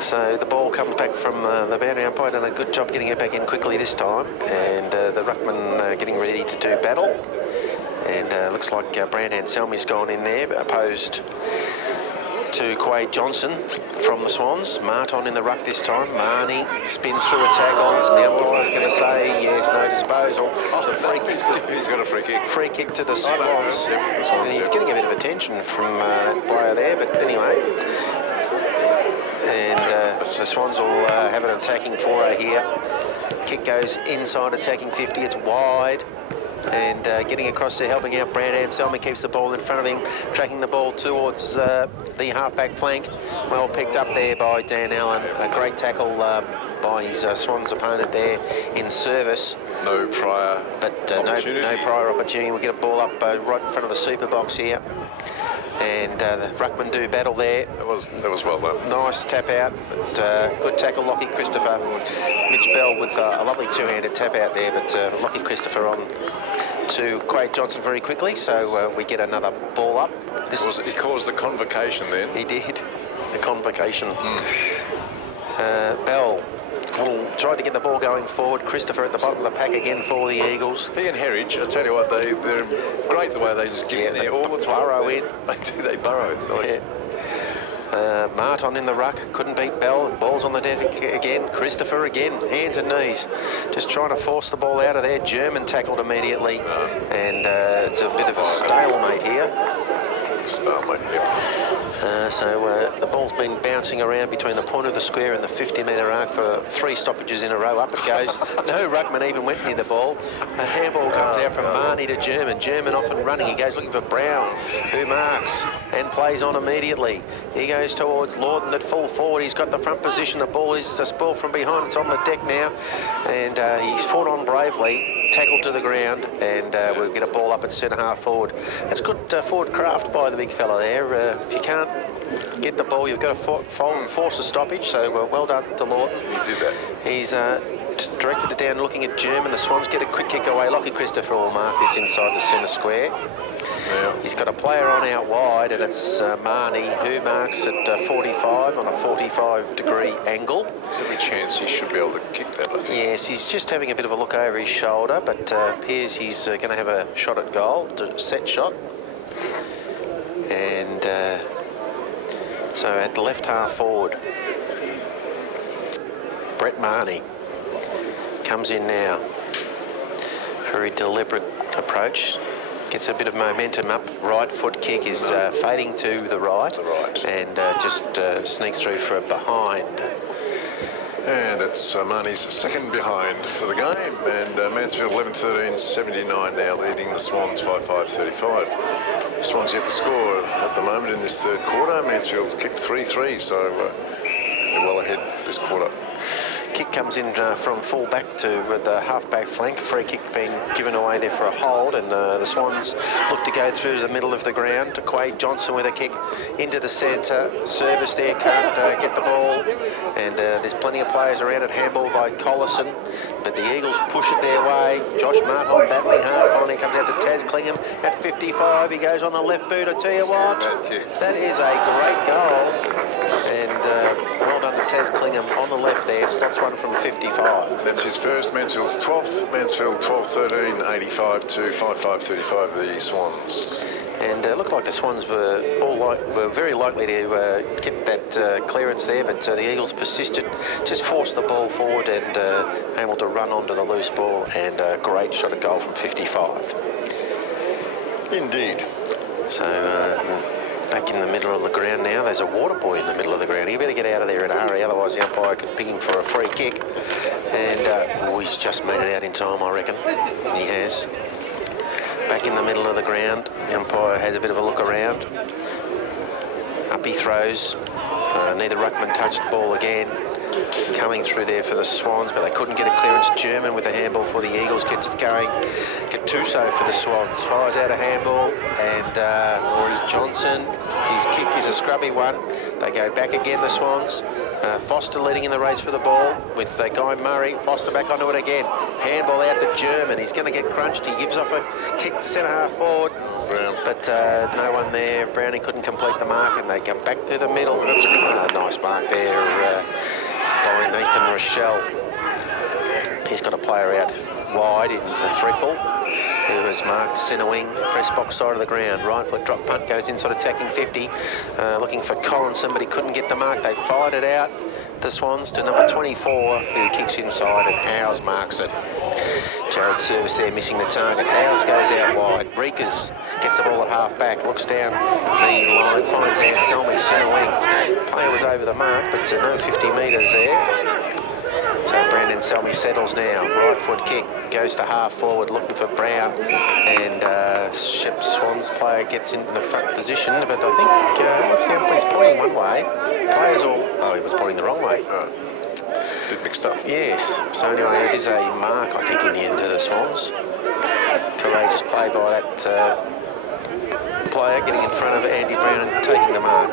So the ball comes back from the boundary umpire, done a good job getting it back in quickly this time, and the ruckman getting ready to do battle. And looks like Brand Anselmi's gone in there, opposed to Quade Johnson from the Swans. Marton in the ruck this time. Marnie spins through a tackle. The umpire's going to say yes, no disposal. He's got a free kick. Free kick to the Oh, no, Swans. yep, the Swans, And he's yep. getting a bit of attention from that player there, but anyway. And so Swans will have an attacking foray here. Kick goes inside attacking 50. It's wide. And getting across there, helping out Brad Anselmi, keeps the ball in front of him, tracking the ball towards the half-back flank. Well picked up there by Dan Allen. A great tackle by his Swans opponent there in service. No prior opportunity. No prior opportunity. We'll get a ball up right in front of the super box here. And the ruckman do battle there. That was well done. Nice tap out, but good tackle, Lockie Christopher. Mitch Bell with a lovely two-handed tap out there, but Lockie Christopher on to Quade Johnson very quickly, so we get another ball up. He caused the convocation then. He did, a convocation. Bell tried to get the ball going forward. Christopher at the bottom of the pack again for the Eagles. He and Herridge, I tell you what, they're great the way they just get in there all the time. Burrow in. They burrow. Yeah. Marton in the ruck, couldn't beat Bell. Ball's on the deck again. Christopher again, hands and knees, just trying to force the ball out of there. German tackled immediately, and it's a bit of a stalemate here. Stalemate, yeah. So the ball's been bouncing around between the point of the square and the 50-metre arc for 3 stoppages in a row. Up it goes. No ruckman even went near the ball. A handball comes out from Marnie to German. German off and running. He goes looking for Brown, who marks and plays on immediately. He goes towards Lawton at full forward. He's got the front position. The ball is spoiled from behind. It's on the deck now, and he's fought on bravely. Tackled to the ground, and we'll get a ball up at centre half forward. That's good forward craft by the big fella there. If you can't get the ball, you've got to fold and force a stoppage, so well done to Lawton. He did that. He's directed it down looking at German. The Swans get a quick kick away. Lockie Christopher will mark this inside the centre square. Yeah. He's got a player on out wide, and it's Marnie who marks at 45 on a 45-degree angle. There's every chance he should be able to kick that, I think. Yes, he's just having a bit of a look over his shoulder, but appears he's going to have a shot at goal, a set shot. And so at the left half forward, Brett Marnie comes in now. Very deliberate approach. Gets a bit of momentum up. Right foot kick is fading to the right. And just sneaks through for a behind. And it's Marnie's second behind for the game. And Mansfield 11-13, 79 now, leading the Swans 5-5-35. Swans yet to score at the moment in this third quarter. Mansfield's kicked 3-3, so they're well ahead for this quarter. Kick comes in from full back to the half-back flank. Free kick being given away there for a hold, and the Swans look to go through the middle of the ground. To Quade Johnson with a kick into the centre. Service there, can't get the ball, and there's plenty of players around it. Handball by Collison, but the Eagles push it their way. Josh Martin battling hard. Finally comes out to Taz Clingham at 55. He goes on the left boot. I tell you what, that is a great goal. And well done to Taz Clingham on the left there. Stops one from 55. That's his first. Mansfield's 12th. Mansfield 12-13, 85 to 5-5-35, the Swans. And it looked like the Swans were very likely to get that clearance there, but the Eagles persisted, just forced the ball forward and able to run onto the loose ball, and a great shot at goal from 55. Indeed. So back in the middle of the ground now. There's a water boy in the middle of the ground. He better get out of there in a hurry, otherwise the umpire could ping him for a free kick. And he's just made it out in time, I reckon. He has. Back in the middle of the ground. The umpire has a bit of a look around. Up he throws. Neither ruckman touched the ball again. Coming through there for the Swans, but they couldn't get a clearance. German with a handball for the Eagles gets it going. Gattuso for the Swans fires out a handball, and Johnson His kick is a scrubby one. They go back again, the Swans. Foster leading in the race for the ball with Guy Murray. Foster back onto it again. Handball out to German. He's going to get crunched. He gives off a kick to centre half forward. Brown. But no one there. Browning couldn't complete the mark, and they come back through the middle. That's a good one. Nice mark there by Nathan Rochelle. He's got a player out wide in the threefull, who has marked centre wing, press box side of the ground. Right foot drop punt goes inside attacking 50, looking for Collins. Somebody couldn't get the mark. They fired it out, the Swans, to number 24, who kicks inside, and Howes marks it. Jared Service there missing the target. Howes goes out wide. Reekers gets the ball at half back, looks down the line, finds Anselmi centre wing. Player was over the mark, but no 50 metres there. So Brandon Selmy settles now. Right foot kick goes to half forward, looking for Brown, and Shepp Swans player gets into the front position. But I think what's the umpire? He's pointing one way. Players all. Oh, he was pointing the wrong way. Bit mixed up. Yes. So anyway, it is a mark, I think, in the end to the Swans. Courageous play by that player, getting in front of Andy Brown and taking the mark.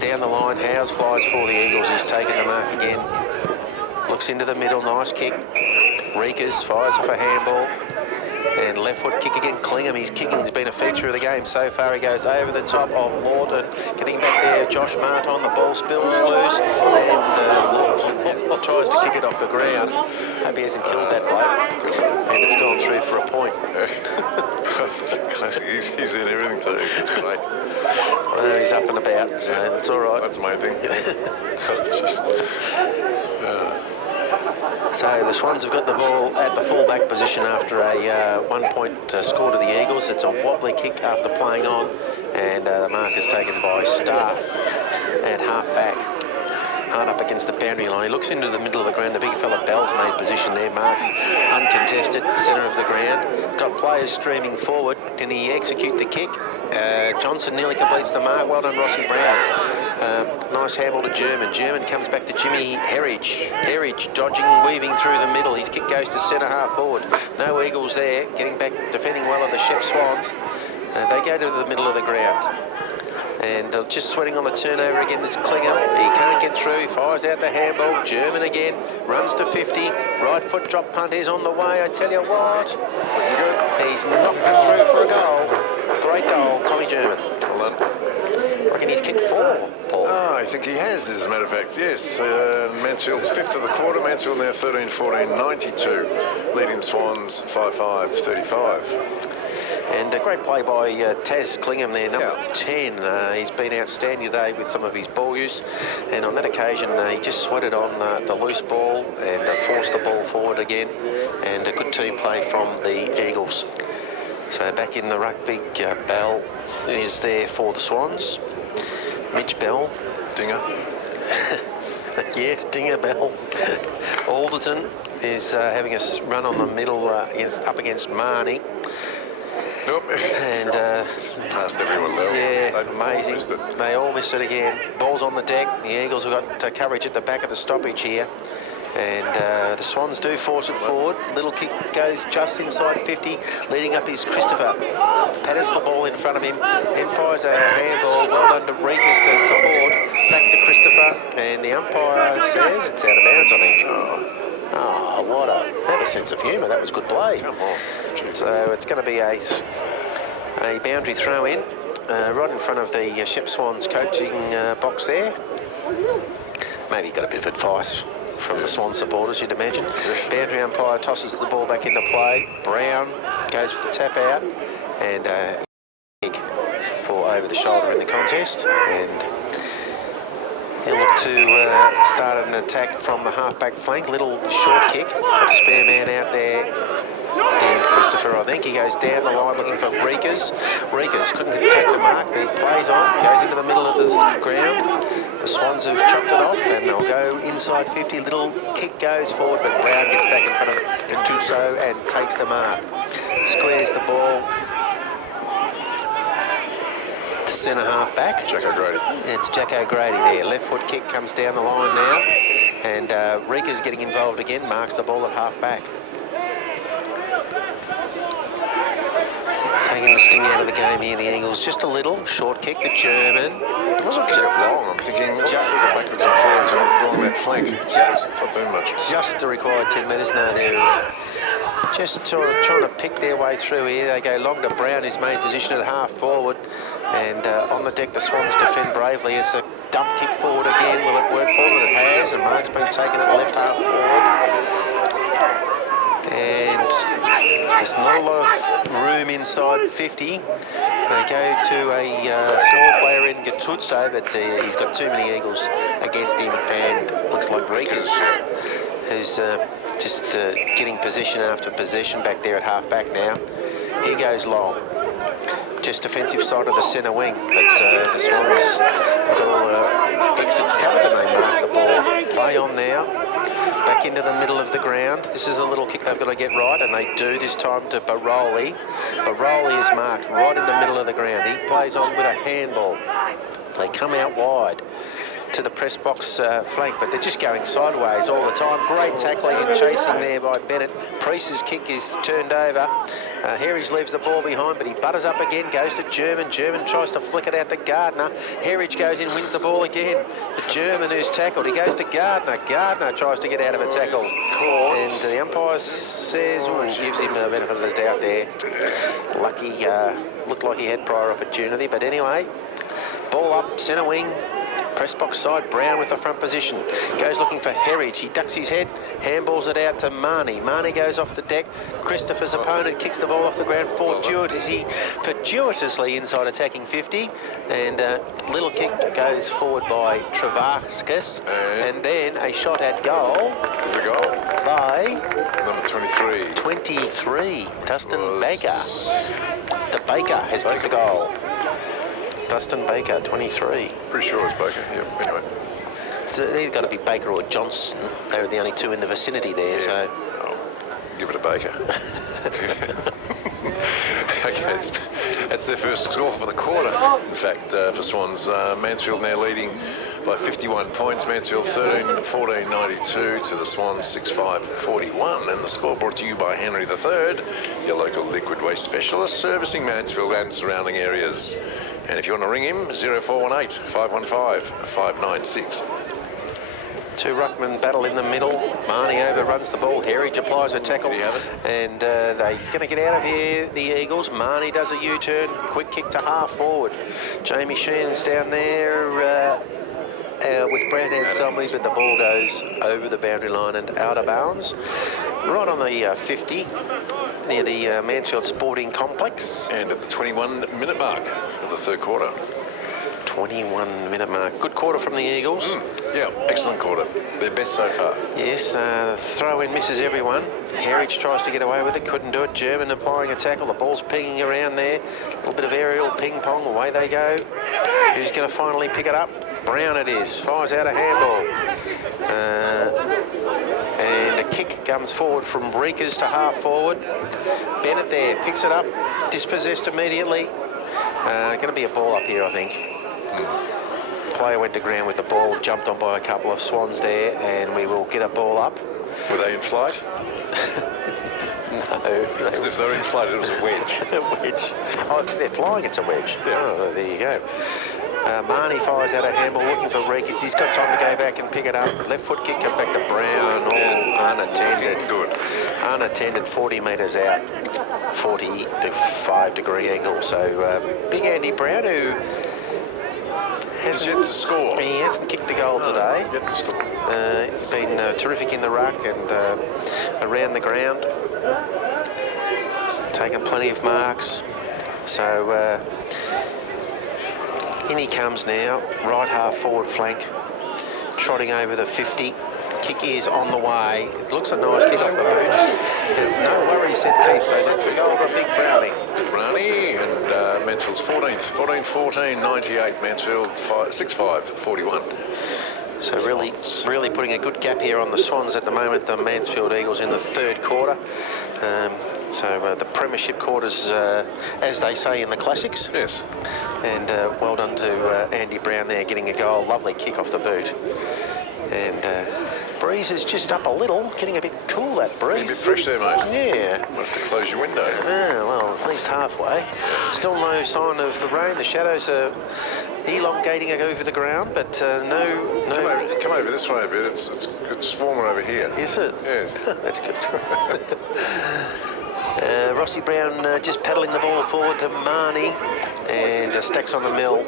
Down the line, Howes flies for the Eagles. He's taken the mark again. Looks into the middle, nice kick. Reekers fires off a handball. And left foot kick again. Clingham, his kicking has been a feature of the game so far. He goes over the top of Lawton. Getting back there, Josh Martin, the ball spills loose. And Lawton tries to kick it off the ground. Hope he hasn't killed that bloke. And it's gone through for a point. Classic. He's in everything too. It's great. Well, he's up and about, so that's all right. That's the main thing. So the Swans have got the ball at the full-back position after a 1-point score to the Eagles. It's a wobbly kick after playing on, and the mark is taken by Staff at half-back. Hard up against the boundary line. He looks into the middle of the ground. The big fella Bell's made position there. Marks uncontested, centre of the ground. He's got players streaming forward. Can he execute the kick? Johnson nearly completes the mark. Well done, Rossi Brown. Nice handball to German. German comes back to Jimmy Herridge. Herridge dodging, weaving through the middle. His kick goes to centre half forward. No Eagles there. Getting back, defending well of the Shepp Swans. They go to the middle of the ground. And just sweating on the turnover again is Klinger. He can't get through. He fires out the handball. German again. Runs to 50. Right foot drop punt is on the way. I tell you what. He's knocked it through for a goal. Great goal, Tommy German. Well done. I reckon he's kicked 4, Paul. I think he has, as a matter of fact, yes. Mansfield's 5th of the quarter. Mansfield now 13-14, 92. Leading the Swans 5-5, 35. And a great play by Taz Clingham there, number 10. He's been outstanding today with some of his ball use. And on that occasion, he just sweated on the loose ball and forced the ball forward again. And a good team play from the Eagles. So back in the rugby, Bell is there for the Swans. Mitch Bell. Dinger. Yes, Dinger Bell. Alderton is having a run on the middle up against Marnie. Nope. And past everyone though. Yeah, They amazing. missed it. They all missed it again. Ball's on the deck. The Eagles have got coverage at the back of the stoppage here. And the Swans do force it forward. Little kick goes just inside 50. Leading up is Christopher. Patters the ball in front of him. Then fires a handball. Well done to Reekers to support. Back to Christopher. And the umpire says it's out of bounds, I think. Oh, what a... Have a sense of humour. That was good play. Come on. So it's going to be a boundary throw in. Right in front of the Shepp Swans coaching box there. Maybe got a bit of advice from the Swan supporters, you'd imagine. Boundary umpire tosses the ball back into play. Brown goes with the tap out and for over the shoulder in the contest. And he'll look to start an attack from the half-back flank. Little short kick. Got a spare man out there in Christopher, I think. He goes down the line looking for Reekers. Reekers couldn't take the mark, but he plays on, goes into the middle of the ground. The Swans have chopped it off and they'll go inside 50. Little kick goes forward, but Brown gets back in front of it to do so and takes the mark. Squares the ball to centre half back. Jack O'Grady. It's Jack O'Grady there. Left foot kick comes down the line now. And Reekers getting involved again, marks the ball at half back. taking the sting out of the game here, the Eagles. Just a little short kick, the German. It wasn't kept long. I'm thinking, sort of backwards and forwards along that flank. It's not doing much. Just the required 10 metres. No, they're just sort of trying to pick their way through here. They go long to Brown, his main position at half forward. And on the deck, the Swans defend bravely. It's a dump kick forward again. Will it work for them? It has. And Mark's been taken at left half forward. And there's not a lot of room inside 50. They go to a small player in Gattuso, but he's got too many Eagles against him, and looks like Rikas, who's just getting possession after possession back there at half-back now. He goes long. Just defensive side of the centre wing, but the Swans have got all the exits covered and they mark the ball. Play on now. Back into the middle of the ground. This is a little kick they've got to get right, and they do this time to Baroli. Baroli is marked right in the middle of the ground. He plays on with a handball. They come out wide to the press box flank, but they're just going sideways all the time. Great tackling and chasing there by Bennett. Priest's kick is turned over. Herridge leaves the ball behind, but he butters up again, goes to German. German tries to flick it out to Gardner. Herridge goes in, wins the ball again. The German who's tackled, he goes to Gardner. Gardner tries to get out of a tackle. And the umpire says, gives him a benefit of the doubt there. Lucky, looked like he had prior opportunity, but anyway, ball up, centre wing. Press box side, Brown with the front position. Goes looking for Herridge. He ducks his head, handballs it out to Marnie. Marnie goes off the deck. Christopher's opponent kicks the ball off the ground fortuitously inside attacking 50. And little kick goes forward by Travaskis. And then a shot at goal. There's a goal. By number 23. 23, Dustin Baker. The Baker has kicked the goal. Dustin Baker, 23. Pretty sure it's Baker, yeah. Anyway. So they've got to be Baker or Johnson. They were the only two in the vicinity there, yeah. so... Oh, give it a Baker. Okay, that's their first score for the quarter. In fact, for Swans, Mansfield now leading by 51 points. Mansfield 13-14-92 to the Swans 6-5-41. And the score brought to you by Henry III, your local liquid waste specialist, servicing Mansfield and surrounding areas. And if you want to ring him, 0418 515 596. Two ruckman battle in the middle. Marnie overruns the ball. Herridge applies a tackle. Did he have it? And they're going to get out of here, the Eagles. Marnie does a U-turn. Quick kick to half forward. Jamie Sheen's down there with Brad Anselmi, but the ball goes over the boundary line and out of bounds. Right on the 50, near the Mansfield Sporting Complex. And at the 21-minute mark of the third quarter. 21-minute mark. Good quarter from the Eagles. Yeah, excellent quarter. Their best so far. Yes, the throw-in misses everyone. Herridge tries to get away with it, couldn't do it. German applying a tackle. The ball's pinging around there. A little bit of aerial ping-pong. Away they go. Who's going to finally pick it up? Brown it is. Fires out a handball. And a kick comes forward from Rikas to half forward. Bennett there, picks it up. Dispossessed immediately. Going to be a ball up here, I think. Player went to ground with the ball, jumped on by a couple of Swans there, and we will get a ball up. Were they in flight? No. Because if they're in flight, it was a wedge. A wedge. Oh, if they're flying, it's a wedge. Yeah. Oh, there you go. Marnie fires out a handball looking for Rikas. He's got time to go back and pick it up. Left foot kick comes back to Brown. All unattended. Good. Unattended, 40 metres out. 45-degree angle. So big Andy Brown, who He's yet to score. He hasn't kicked the goal today. Yet to score. Been terrific in the ruck and around the ground. Taken plenty of marks. So in he comes now, right half forward flank, trotting over the 50. Kick is on the way. It looks a nice kick off the boot. It's no worries, said Keith. So that's the goal of a big Brownie. Brownie and Mansfield's 14th, 14-14, 98. Mansfield 6-5, 41. So really putting a good gap here on the Swans at the moment. The Mansfield Eagles in the third quarter. So the premiership quarters, as they say in the classics. Yes. And well done to Andy Brown there getting a goal. Lovely kick off the boot. And Breeze is just up a little, getting a bit cool, that breeze. A bit fresh there, mate. Yeah. Might have to close your window. Yeah, well, at least halfway. Still no sign of the rain. The shadows are elongating over the ground, but no. Come over this way a bit. It's warmer over here. Is it? Yeah. That's good. Rossi Brown just paddling the ball forward to Marnie, and stacks on the mill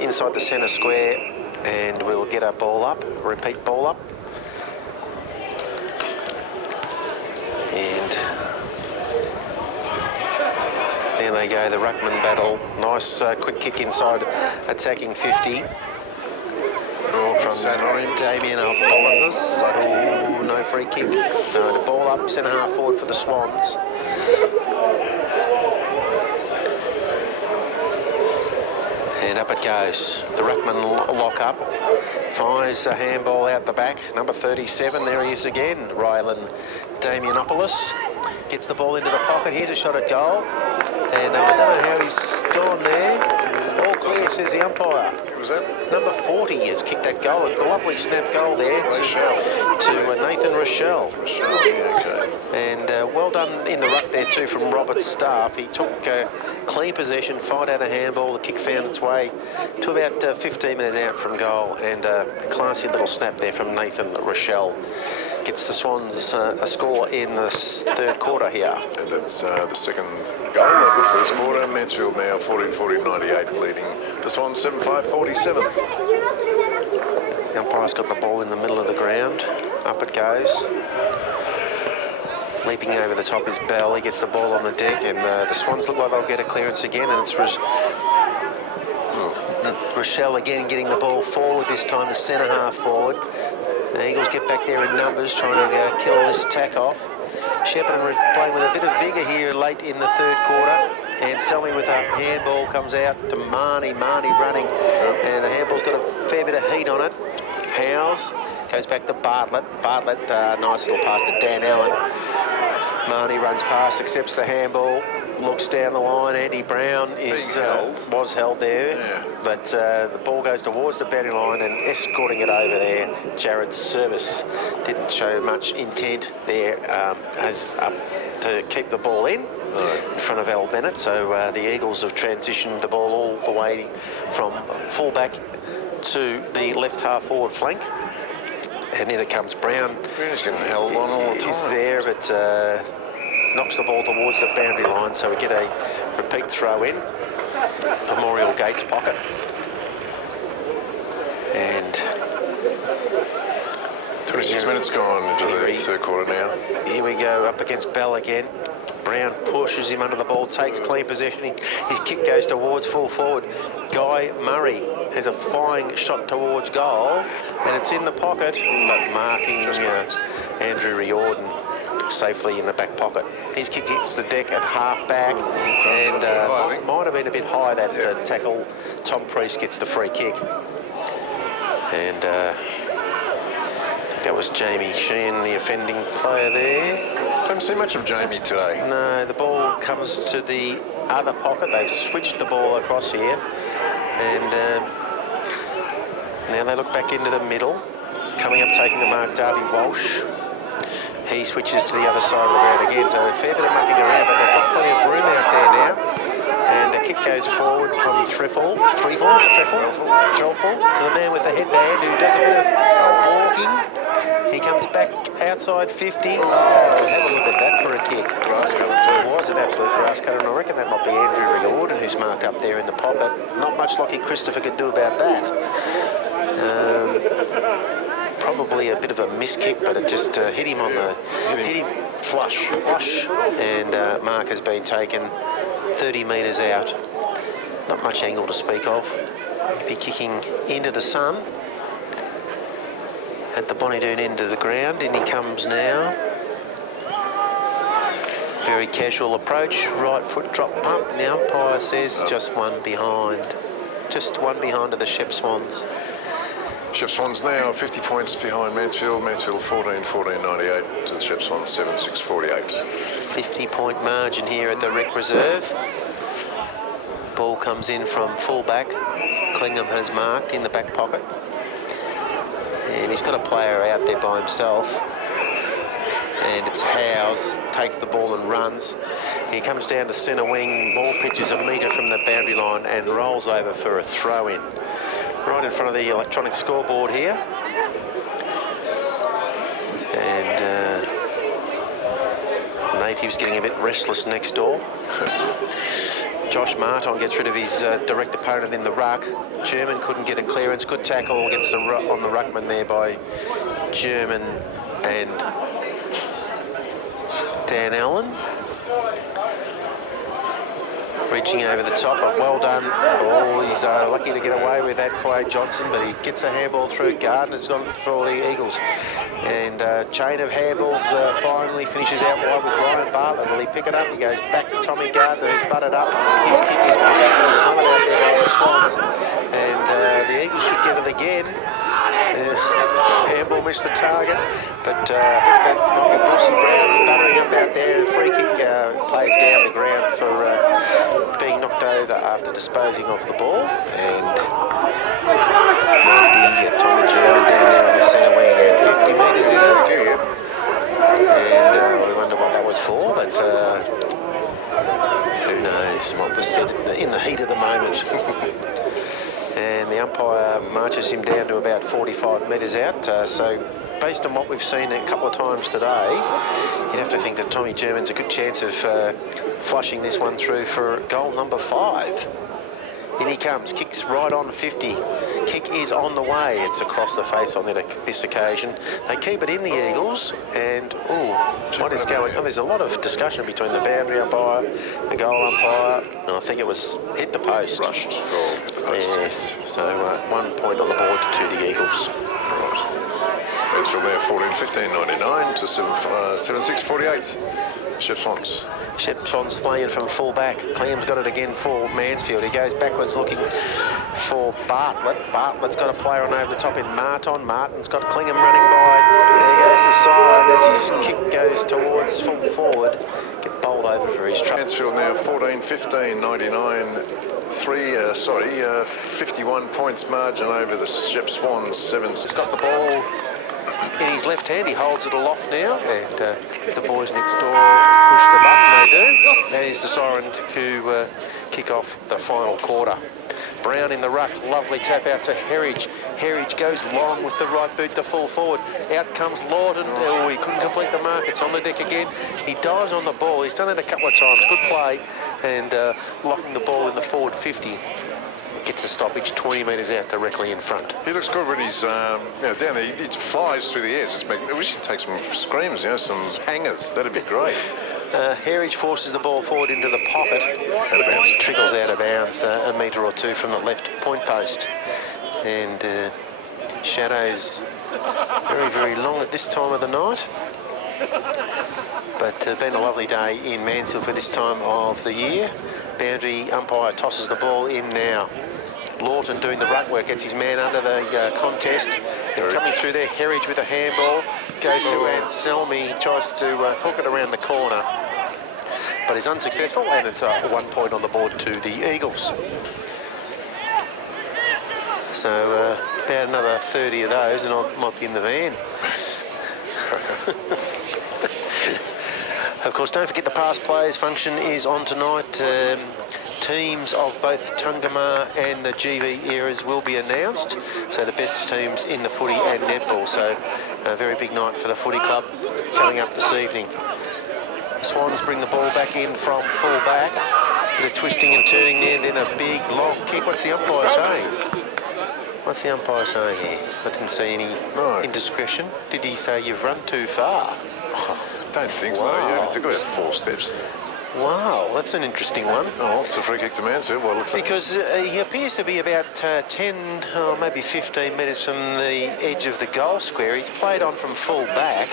inside the centre square, and we'll get a ball up, repeat ball up. And there they go, the ruckman battle. Nice quick kick inside, attacking 50. From sat on him. Damien Apollothus. Oh, no free kick. No, the ball up, centre half forward for the Swans. And up it goes. The ruckman lock up. Finds a handball out the back. Number 37, there he is again. Rylan Damianopoulos gets the ball into the pocket. Here's a shot at goal. And I don't know how he's gone there. All clear, says the umpire. Who was that? Number 40 has kicked that goal. A lovely snap goal there to Nathan Rochelle. Yeah, okay. And well done in the ruck there too from Robert's staff. He took clean possession, fired out a handball. The kick found its way to about 15 metres out from goal. And a classy little snap there from Nathan Rochelle. Gets the Swans a score in the third quarter here. And that's the second goal of the first quarter. Mansfield now 14-14-98, leading the Swans 7-5-47. The umpire's got the ball in the middle of the ground. Up it goes. Leaping over the top is Bell. He gets the ball on the deck, and the Swans look like they'll get a clearance again, and it's Rochelle again getting the ball forward, this time the centre half forward. The Eagles get back there in numbers, trying to kill this attack off. Shepparton playing with a bit of vigour here late in the third quarter. And Selmy with a handball comes out to Marnie. Marnie running, and the handball's got a fair bit of heat on it. Howes goes back to Bartlett. Bartlett, nice little pass to Dan Allen. Marnie runs past, accepts the handball, looks down the line. Andy Brown was held there, yeah. But the ball goes towards the boundary line, and escorting it over there, Jared Service didn't show much intent there as to keep the ball in front of Al Bennett. So the Eagles have transitioned the ball all the way from fullback to the left half forward flank. And in it comes Brown. Brown's getting held on all the time. He's there, but knocks the ball towards the boundary line, so we get a repeat throw in. Memorial Gates pocket. And 26 minutes gone into the third quarter now. Here we go, up against Bell again. Brown pushes him under the ball, takes clean possession. His kick goes towards full forward. Guy Murray has a flying shot towards goal, and it's in the pocket, but marking Andrew Riordan safely in the back pocket. His kick hits the deck at half back, and might have been a bit high, that tackle. Tom Priest gets the free kick. And that was Jamie Sheehan, the offending player there. Haven't seen much of Jamie today. No, the ball comes to the other pocket. They've switched the ball across here. And now they look back into the middle. Coming up, taking the mark, Darby Walsh. He switches to the other side of the ground again. So a fair bit of mucking around, but they've got plenty of room out there now. And a kick goes forward from Threlfall to the man with the headband who does a bit of walking. He comes back outside 50. Oh, have a look at that for a kick. Grass cutter too. It was an absolute grass cutter, and I reckon that might be Andrew Riordan who's marked up there in the pocket. Not much Lockie Christopher could do about that. Probably a bit of a miss kick, but it just hit him on hit him flush. And mark has been taken 30 metres out. Not much angle to speak of. He'll be kicking into the sun at the Bonnie-Doon end of the ground. In he comes now. Very casual approach. Right foot drop pump. The umpire says just one behind. Just one behind of the Shepp Swans. Shepp Swans now 50 points behind Mansfield. Mansfield 14-14-98 to the Shepp Swans 7-6-48. 50-point margin here at the Rec Reserve. Ball comes in from fullback. Clingham has marked in the back pocket. And he's got a player out there by himself. And it's Howes, takes the ball and runs. He comes down to centre wing, ball pitches a metre from the boundary line and rolls over for a throw-in. Right in front of the electronic scoreboard here. And Native's getting a bit restless next door. Josh Martin gets rid of his direct opponent in the ruck. German couldn't get a clearance. Good tackle against on the ruckman there by German and Dan Allen. Reaching over the top, but well done. Oh, he's lucky to get away with that, Quade Johnson, but he gets a handball through. Gardner's gone for the Eagles. And chain of handballs finally finishes out wide with Ryan Bartlett. Will he pick it up? He goes back to Tommy Gardner, who's butted up. His kick is brilliantly smothered out there by the Swans. And the Eagles should get it again. Handball missed the target, but I think that might be Brucey Brown buttering up out there. A free kick played down the ground for being knocked over after disposing of the ball. And Tommy German down there on the centre wing at 50 metres, is it? And we wonder what that was for, but who knows what was said in the heat of the moment. And the umpire marches him down to about 45 metres out. So based on what we've seen a couple of times today, you'd have to think that Tommy German's a good chance of flushing this one through for goal number 5. In he comes, kicks right on 50. Kick is on the way. It's across the face on this occasion. They keep it in, the Eagles, and what is going on? There's a lot of discussion between the boundary umpire, the goal umpire, and I think it was hit the post. Rushed goal, hit the post. Yes, so 1 point on the board to the Eagles. Right. Mansfield there 14-15-99 to 7-6-48. Shepp Swans. Shepp Swans playing from full back. Clam's got it again for Mansfield. He goes backwards looking for Bartlett. Bartlett's got a player on over the top in Martin. Martin's got Clingham running by. There goes the side as his kick goes towards full forward. Get bowled over for his truck. Mansfield now 14-15-99. 51 points margin over the Shepp Swans. 7. He's got the ball in his left hand. He holds it aloft now, and if the boys next door push the button, they do. There's the siren to kick off the final quarter. Brown in the ruck, lovely tap out to Herridge. Herridge goes long with the right boot to full forward. Out comes Lawton. Oh, he couldn't complete the mark. It's on the deck again. He dives on the ball. He's done it a couple of times. Good play, and locking the ball in the forward 50. Gets a stoppage 20 metres out directly in front. He looks good when he's down there. He flies through the air. I wish he'd take some screams, some hangers. That'd be great. Herridge forces the ball forward into the pocket. Out of bounds. Trickles out of bounds a metre or two from the left point post. And shadows very, very long at this time of the night. But been a lovely day in Mansfield for this time of the year. Boundary umpire tosses the ball in now. Lawton doing the ruck work, gets his man under the contest. And coming through there, Herridge with a handball. Goes to Anselmi, tries to hook it around the corner. But is unsuccessful, and it's 1 point on the board to the Eagles. So about another 30 of those, and I might be in the van. Of course, don't forget the past players function is on tonight. Teams of both Tungamah and the GV eras will be announced. So the best teams in the footy and netball. So a very big night for the footy club coming up this evening. Swans bring the ball back in from full back. Bit of twisting and turning there, then a big long kick. What's the umpire saying? What's the umpire saying here? I didn't see any indiscretion. Did he say you've run too far? Don't think so. You only took about 4 steps. Wow, that's an interesting one. Oh, it's a free kick to Mansfield. Well, looks because he appears to be about 10 or maybe 15 metres from the edge of the goal square. He's played on from full back,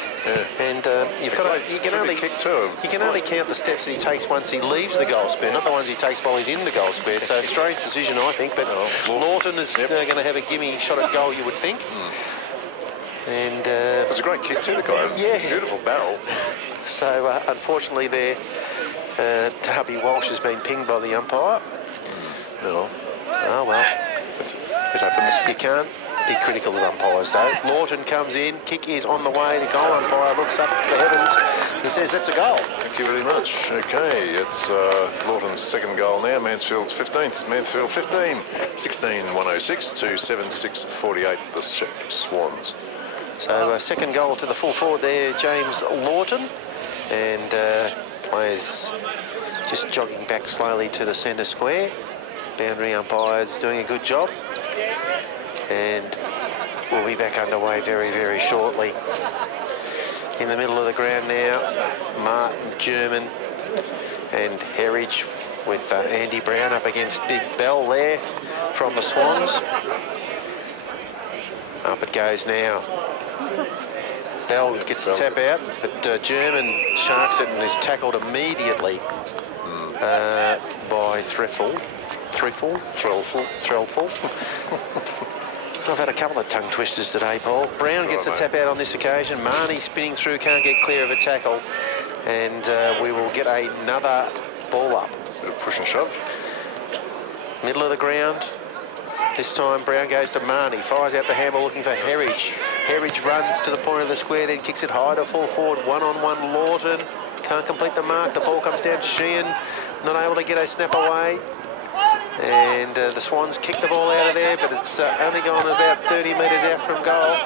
and you can only count the steps that he takes once he leaves the goal square, not the ones he takes while he's in the goal square. So strange decision, I think. But Lawton is going to have a gimme shot at goal, you would think. And it was a great kick too, the guy. Yeah, beautiful barrel. So unfortunately, there. Darby Walsh has been pinged by the umpire. No. Oh, well. It happens. You can't Be critical of umpires though. Lawton comes in, kick is on the way. The goal umpire looks up to the heavens and says it's a goal. Thank you very much. Okay, it's Lawton's second goal now. Mansfield's 15th. Mansfield 15, 16-106 to 76-48. The Shepp Swans. So second goal to the full forward there, James Lawton, and players just jogging back slowly to the centre square. Boundary umpires doing a good job. And we'll be back underway very, very shortly. In the middle of the ground now, Martin, German and Herridge with Andy Brown up against Big Bell there from the Swans. Up it goes now. Bell gets the tap out, but German sharks it and is tackled immediately by Threlfall. I've had a couple of tongue twisters today, Paul. Brown gets the tap out on this occasion. Marnie spinning through, can't get clear of a tackle. And we will get another ball up. Bit of push and shove. Middle of the ground. This time Brown goes to Marnie, fires out the handball looking for Herridge. Herridge runs to the point of the square, then kicks it high to full forward. One-on-one Lawton. Can't complete the mark. The ball comes down to Sheehan. Not able to get a snap away. And the Swans kick the ball out of there, but it's only gone about 30 metres out from goal.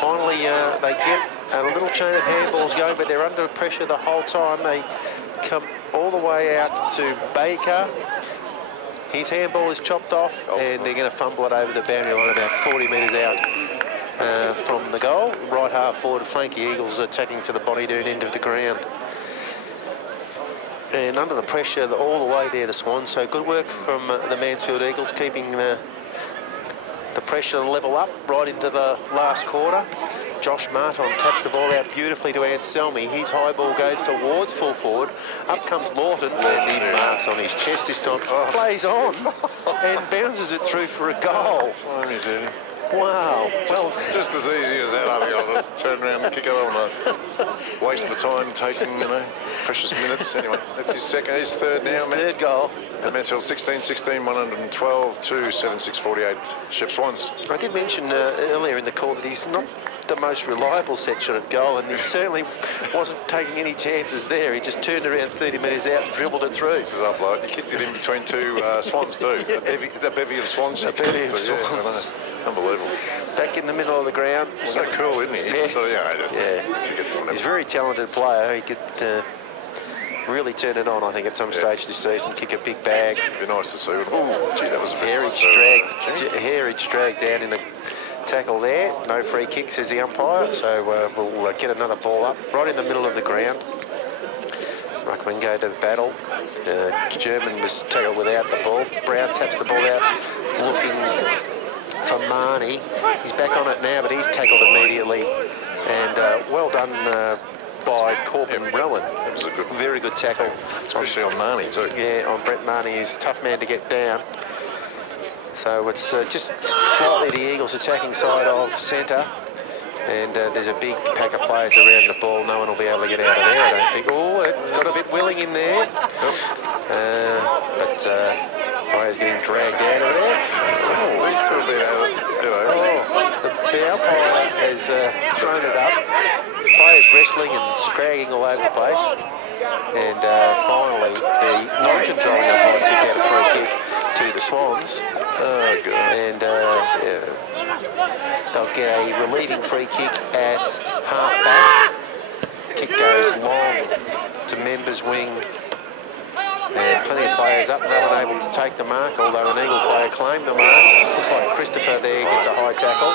Finally, they get a little chain of handballs going, but they're under pressure the whole time. They come all the way out to Baker. His handball is chopped off, and they're going to fumble it over the boundary line about 40 metres out from the goal. Right half forward, flanky Eagles attacking to the body doon end of the ground. And under the pressure all the way there, the Swans. So good work from the Mansfield Eagles, keeping the pressure level up right into the last quarter. Josh Marton taps the ball out beautifully to Anselmi. His high ball goes towards full forward. Up comes Lawton, and he marks on his chest this time. Plays on and bounces it through for a goal. Wow. Well, just as easy as that. I think I'll turn around and kick it on. Waste my time taking, precious minutes. Anyway, that's his third now. His third goal. And Mansfield 16-16, 112 to 76-48. Shepp Swans. I did mention earlier in the call that he's not the most reliable set shot at goal, and he certainly wasn't taking any chances there. He just turned around 30 metres out and dribbled it through. This is upload. He kicked it in between two Swans too. Yeah. A bevy of Swans. A bevy of Swans. Yeah, unbelievable. Back in the middle of the ground. So cool, isn't he? Yeah. So, kick it. He's a very talented player. He could really turn it on, I think, at some stage this season. Kick a big bag. It'd be nice to see. Oh, gee, that was a bit Herridge dragged down in a tackle there. No free kick, says the umpire. So we'll get another ball up right in the middle of the ground. Ruckman go to battle. German was tackled without the ball. Brown taps the ball out, looking for Marnie. He's back on it now, but he's tackled immediately. And well done by Corbin Rowan. That was a very good tackle. Especially on Marnie too. Yeah, on Brett Marnie. He's a tough man to get down. So it's just slightly the Eagles attacking side of centre. And there's a big pack of players around the ball. No one will be able to get out of there, I don't think. Oh, it's got a bit willing in there. But players getting dragged out of there. These two have been out, The umpire has thrown it up. The players wrestling and scragging all over the place. And finally, the non-controlling umpires picked out a free kick to the Swans. Oh, God. And they'll get a relieving free kick at half-back. Kick goes long to members' wing. And plenty of players up, no one able to take the mark, although an Eagle player claimed the mark. Looks like Christopher there gets a high tackle.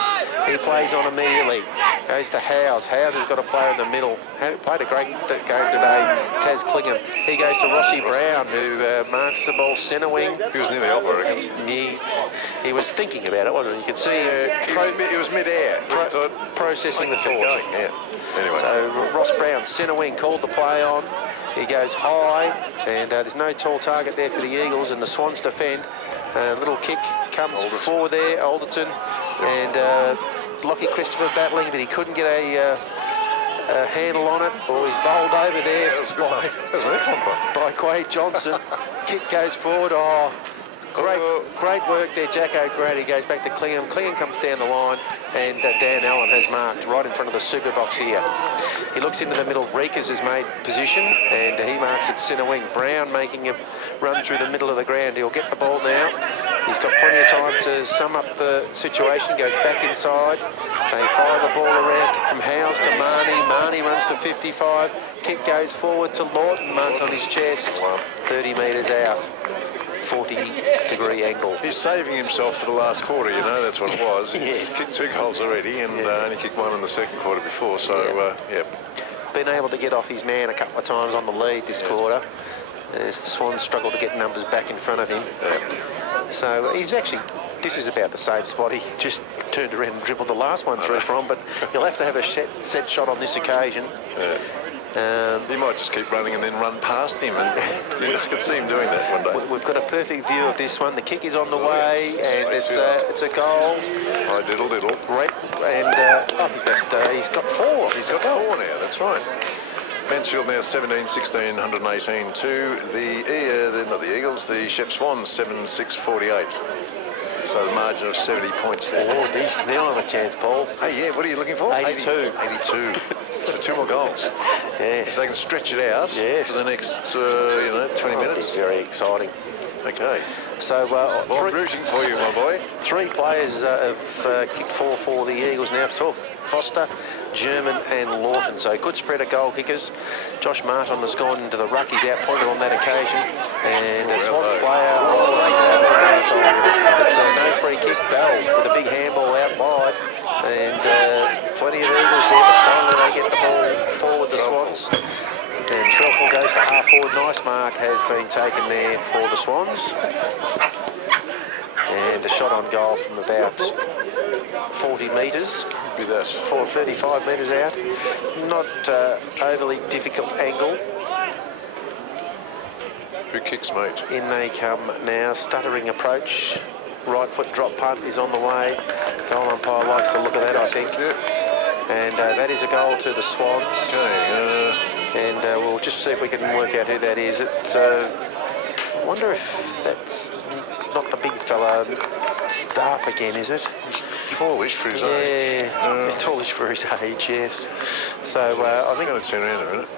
He plays on immediately. Goes to Howes. Howes has got a player in the middle. Played a great game today, Taz Clingham. He goes to Rossi Brown, who marks the ball centre wing. He was nearly off, I reckon. He was thinking about it, wasn't he? You can see he was mid-air. Processing the thought. Yeah. Anyway. So Ross Brown, centre wing, called the play on. He goes high, and there's no tall target there for the Eagles, and the Swans defend. Little kick comes forward there, Alderton, and Lockie Christopher battling, but he couldn't get a handle on it, or he's bowled over there. That was a good one. That was an excellent one. By Quade Johnson. Kick goes forward. Oh, Great work there, Jack O'Grady goes back to Clingham. Clingham comes down the line, and Dan Allen has marked right in front of the super box here. He looks into the middle. Reekers has made position, and he marks at centre wing. Brown making a run through the middle of the ground. He'll get the ball now. He's got plenty of time to sum up the situation. Goes back inside. They fire the ball around from Howes to Marnie. Marnie runs to 55. Kick goes forward to Lawton. Marked on his chest. 30 metres out. 40-degree angle. He's saving himself for the last quarter, you know, that's what it was. Yes. He's kicked 2 goals already and only kicked 1 in the second quarter before, so, Been able to get off his man a couple of times on the lead this quarter, as the Swans struggle to get numbers back in front of him. So he's actually, this is about the same spot he just turned around and dribbled the last one through from, but he'll have to have a set shot on this occasion. He might just keep running and then run past him, and I could see him doing that one day. We've got a perfect view of this one. The kick is on the way, and it's a goal. I diddle. Great, and I think that he's got 4. He's got 4 now, that's right. Mansfield now 17-16, 118 to not the Eagles, the Shepp Swans 7-6-48. So the margin of 70 points there. Oh, they'll have a chance, Paul. Hey, yeah, what are you looking for? 82. 82. So 2 more goals. Yes. If they can stretch it out for the next, 20 minutes. Very exciting. Okay. So, I'm rooting for you, my boy. 3 players have kicked 4 for the Eagles now. Foster, German and Lawton. So good spread of goal kickers. Josh Martin has gone into the ruck. He's outpointed on that occasion. And a Swans player, but no free kick. Bell with a big handball out wide. And plenty of Eagles there, but finally they get the ball forward, the Swans. And Shrelful goes to half forward. Nice mark has been taken there for the Swans. And a shot on goal from about 40 metres. Be that. 35 metres out. Not overly difficult angle. Who kicks, mate? In they come now. Stuttering approach. Right foot drop punt is on the way. Goal umpire likes the look of that, I think. And that is a goal to the Swans. Okay. And we'll just see if we can work out who that is. I wonder if that's not the big fella. Staff again, is it? He's tallish for his age. Yeah, he's tallish for his age, yes. So I think... I'm going to turn around a minute.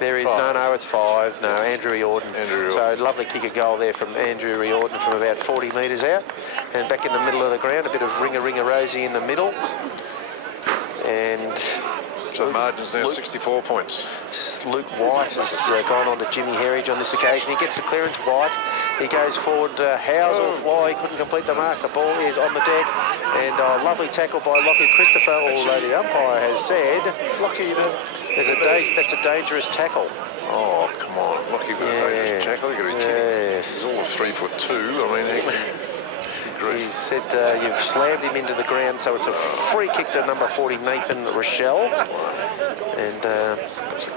There is, 5. no, it's 5. No, Andrew Riordan. So lovely kick of goal there from Andrew Riordan from about 40 metres out. And back in the middle of the ground, a bit of ringa-rosy in the middle. And... So the margin's now 64 points. Luke White has gone on to Jimmy Herridge on this occasion. He gets the clearance. White. He goes forward. Howes will fly. He couldn't complete the mark. The ball is on the deck. And a lovely tackle by Lockie Christopher, although the umpire has said... Lockie, that's a dangerous tackle. Oh, come on. Lockie with a dangerous tackle. You've got to be kidding. He's all of 3'2". I mean, he said you've slammed him into the ground, so it's a free kick to number 40, Nathan Rochelle. And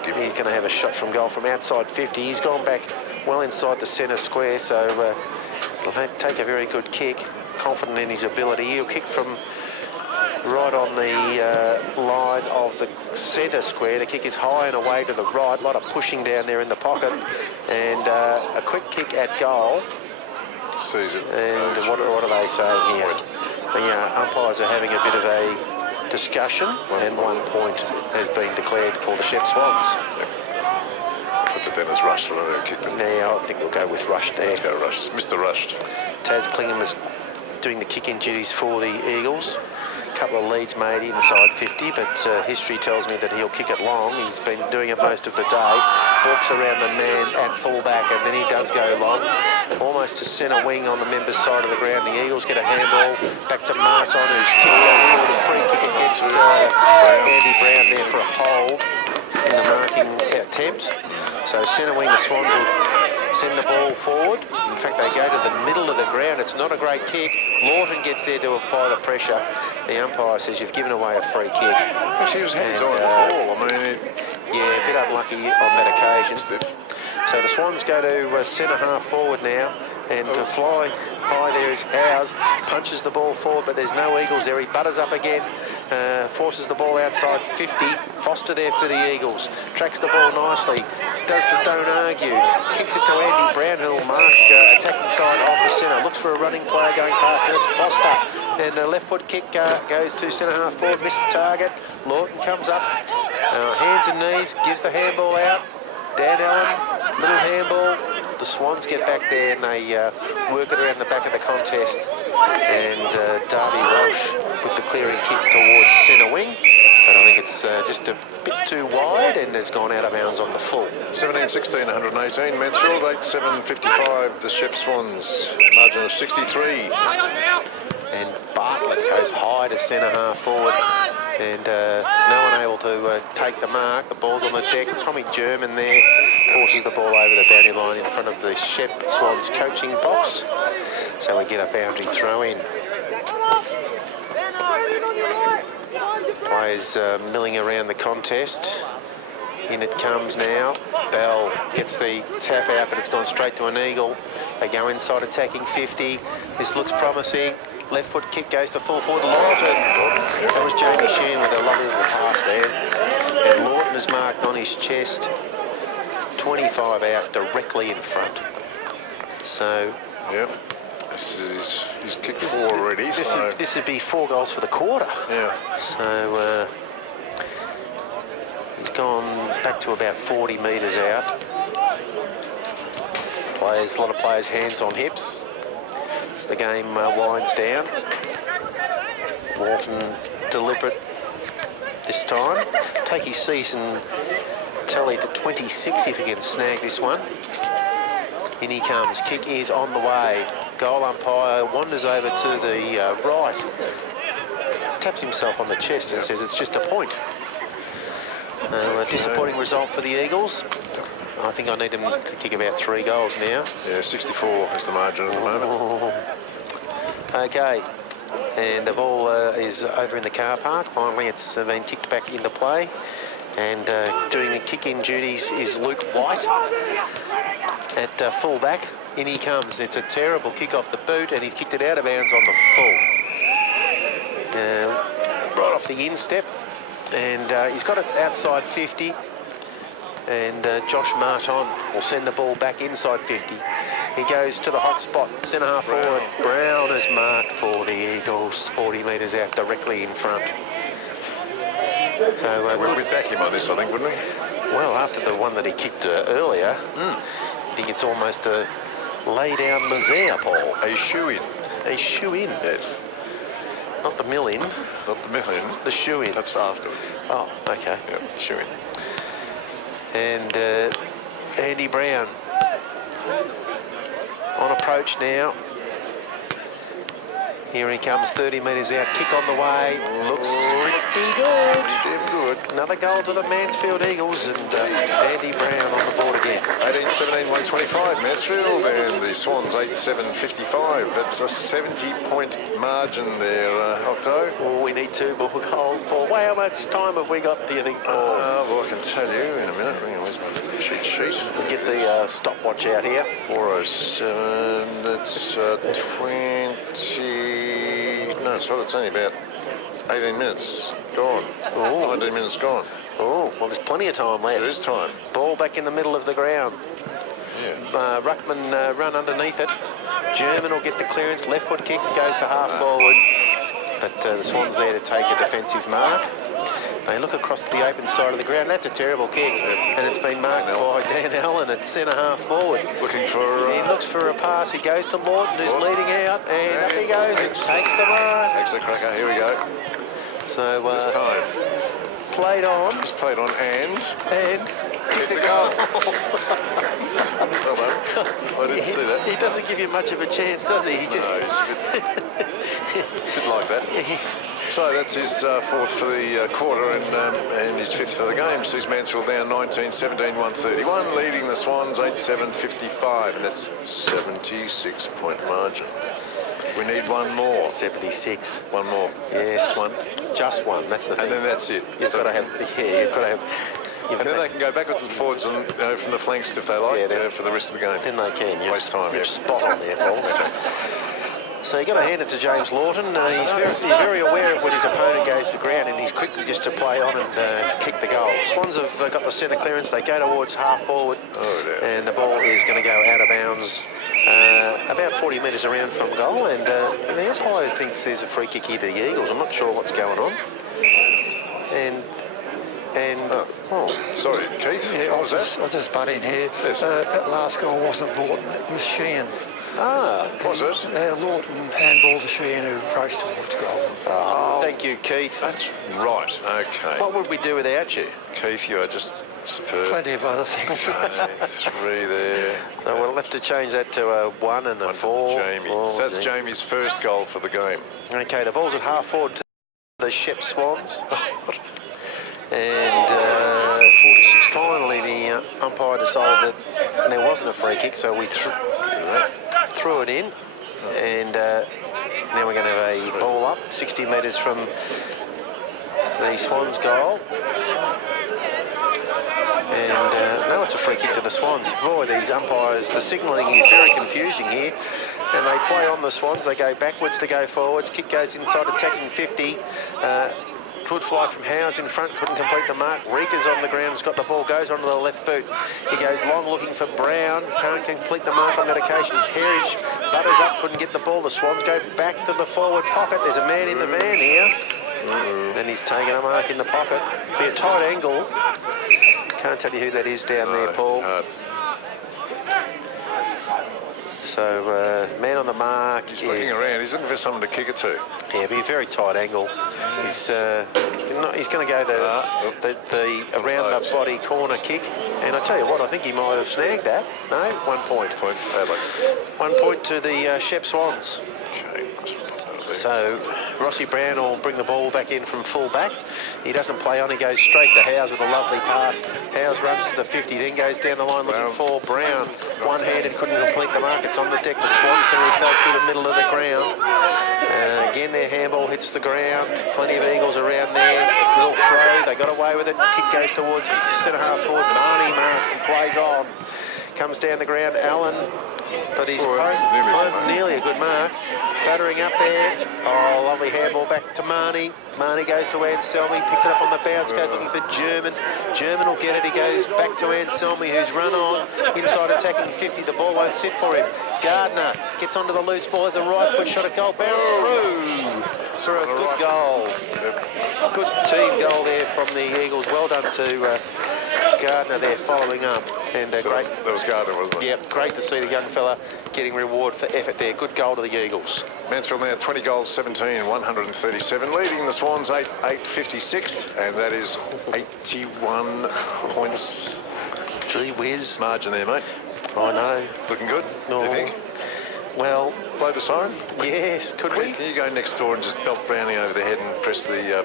he's going to have a shot from goal from outside 50. He's gone back well inside the centre square, so he'll take a very good kick. Confident in his ability. He'll kick from right on the line of the centre square. The kick is high and away to the right. A lot of pushing down there in the pocket. And a quick kick at goal. Sees it. And what are they saying here? The umpires are having a bit of a discussion, and 1 point has been declared for the Shepp Swans. Yep. Put the Dennis Rush on there, kick it. Now I think we'll go with Rush there. Let's go Rush. Mr. Rushed. Taz Clingham is doing the kicking duties for the Eagles. A couple of leads made inside 50, but history tells me that he'll kick it long. He's been doing it most of the day. Balks around the man at fullback, and then he does go long. Almost to centre wing on the members' side of the ground. The Eagles get a handball back to Martin, who's kick goes forward. A free kick against Andy Brown there for a hold in the marking attempt. So centre wing, the Swans will send the ball forward. In fact, they go to the middle of the ground. It's not a great kick. Lawton gets there to apply the pressure. The umpire says you've given away a free kick. Actually, he was hands on the ball. I mean, yeah, a bit unlucky on that occasion. So the Swans go to centre half forward now, and to fly high there is Howes, punches the ball forward, but there's no Eagles there. He butters up again, forces the ball outside 50. Foster there for the Eagles, tracks the ball nicely. does the don't argue. Kicks it to Andy Brown, who'll mark attacking side off the centre. Looks for a running player going past, and it's Foster. And the left foot kick goes to centre half forward, missed the target. Lawton comes up, hands and knees, gives the handball out. Dan Allen, little handball. The Swans get back there and they work it around the back of the contest. And Darby Walsh with the clearing kick towards centre wing. But I think it's just a bit too wide and has gone out of bounds on the full. 17-16, 118. Mansfield, 8-7-55. The Shepp Swans, margin of 63. And Bartlett goes high to centre half forward. And no one able to take the mark. The ball's on the deck. Tommy German there forces the ball over the boundary line in front of the Shepp Swans coaching box. So we get a boundary throw in. Players milling around the contest. In it comes now. Bell gets the tap out, but it's gone straight to an eagle. They go inside attacking 50. This looks promising. Left foot kick goes to full forward. Lawton. That was Jamie Sheehan with a lovely little pass there. And Lawton is marked on his chest. 25 out directly in front. So... Yep. He's kicked 4 already. This would be 4 goals for the quarter. Yeah. So he's gone back to about 40 metres out. A lot of players hands on hips as the game winds down. Walton deliberate this time. Take his season tally to 26 if he can snag this one. In he comes. Kick is on the way. Goal umpire wanders over to the right, taps himself on the chest and says it's just a point. A disappointing result for the Eagles. I think I need them to kick about 3 goals now. Yeah, 64 is the margin at the moment. Okay, and the ball is over in the car park. Finally, it's been kicked back into play. And doing the kick-in duties is Luke White at full-back. In he comes. It's a terrible kick off the boot, and he's kicked it out of bounds on the full. Right off the instep, and he's got it outside 50. And Josh Martin will send the ball back inside 50. He goes to the hot spot, centre half forward. Brown is marked for the Eagles, 40 metres out, directly in front. So we'd back him on this, I think, wouldn't we? Well, after the one that he kicked earlier, I think it's almost a lay-down misère, Paul. A shoe-in. A shoe-in? Yes. Not the mill-in. Not the mill-in. The shoe-in. That's for afterwards. Oh, okay. Yep, shoe-in. And Andy Brown on approach now. Here he comes, 30 metres out, kick on the way. Looks pretty good. Pretty damn good. Another goal to the Mansfield Eagles, and Andy Brown on the board again. 18-17, 125 Mansfield, and the Swans 8-7-55. That's a 70-point margin there, Octo. Oh, we need 2 more goals, Paul. How much time have we got, do you think, Paul? Well, I can tell you in a minute. Where's my cheat sheet? We'll get the stopwatch out here. 4:07, that's 20... No, it's not. It's only about 18 minutes gone. Oh. 19 minutes gone. Oh, well, there's plenty of time left. There is time. Ball back in the middle of the ground. Yeah. Ruckman run underneath it. German will get the clearance. Left foot kick goes to half forward. But the Swans there to take a defensive mark. They look across to the open side of the ground. That's a terrible kick. And it's been marked by Dan Allen at centre half forward. Looking for... He looks for a pass. He goes to Lawton, who's leading out. And up he goes and takes the mark. Takes the cracker. Here we go. So this time. Played on. He's played on and kicked the goal. Well done. I didn't see that. He doesn't give you much of a chance, does he? He just... No, a bit like that. So that's his 4th for the quarter and his 5th for the game. Sees Mansfield down 19-17, 131, leading the Swans 8-7-55, and that's 76-point margin. We need one more. 76. One more. Yes. One. Just one. That's the thing. And then that's it. You've got to have. Yeah, you've got to have. And then they can go backwards and forwards and from the flanks if they like for the rest of the game. Then they can. Waste time. You're spot on there, Paul. So you've got to hand it to James Lawton. He's very aware of when his opponent goes to ground, and he's quickly just to play on and kick the goal. Swans have got the centre clearance. They go towards half forward, and the ball is going to go out of bounds about 40 metres around from goal. And the umpire thinks there's a free kick here to the Eagles. I'm not sure what's going on. Sorry, Keith. Yeah, What was that? I'll just butt in here. Yes. That last goal wasn't Lawton, it was Sheehan. Was it? Lawton handballed to Sheehan, who raced towards goal. Oh, thank you, Keith. That's right. Okay. What would we do without you? Keith, you are just superb. Plenty of other things. Okay, 3 there. So we'll have to change that to a 1 and a 1 4. for Jamie. So that's Jamie's first goal for the game. Okay, the ball's at half forward to the Shepp Swans. And 46. finally the umpire decided that there wasn't a free kick, so we threw it in. And now we're going to have a ball up 60 metres from the Swans goal. And no, it's a free kick to the Swans. Boy, these umpires, the signalling is very confusing here. And they play on the Swans. They go backwards to go forwards. Kick goes inside, attacking 50. Good fly from Howes in front, couldn't complete the mark. Reeka's on the ground, has got the ball, goes onto the left boot. He goes long looking for Brown, can't complete the mark on that occasion. Heritage butters up, couldn't get the ball. The Swans go back to the forward pocket. There's a man in the van here. And he's taking a mark in the pocket. Be a tight angle. Can't tell you who that is down there, Paul. So, man on the mark. He's looking around. He's looking for someone to kick it to. Yeah, it'll be a very tight angle. He's going to go the around the body corner kick. And I tell you what, I think he might have snagged that. No, 1 point. 1 point to the Shepp Swans. Okay. So Rossi Brown will bring the ball back in from full back. He doesn't play on, he goes straight to Howes with a lovely pass. Howes runs to the 50, then goes down the line looking for Brown. One-handed, couldn't complete the mark. It's on the deck. The Swans can repel through the middle of the ground. Again, their handball hits the ground. Plenty of Eagles around there. Little throw, they got away with it. Kick goes towards centre half forward. Marnie marks and plays on. Comes down the ground, Allen. But his opponent, nearly a good mark. Buttering up there. Oh, lovely handball back to Marnie. Marnie goes to Anselmi, picks it up on the bounce, goes looking for German. German will get it. He goes back to Anselmi, who's run on. Inside attacking 50. The ball won't sit for him. Gardner gets onto the loose ball. Has a right foot shot at goal. Bounce through. For a good goal. Good team goal there from the Eagles. Well done to Gardner there following up. And So great. that was Gardner, wasn't it? Yep, great to see the young fella getting reward for effort there. Good goal to the Eagles. Mansfield now 20 goals, 17, 137, leading the Swans 8-56, and that is 81 points. Gee whiz. Margin there, mate. I know. Looking good, No. do you think? Well, Blow the siren? yes, could we? Can you go next door and just belt Brownie over the head and press the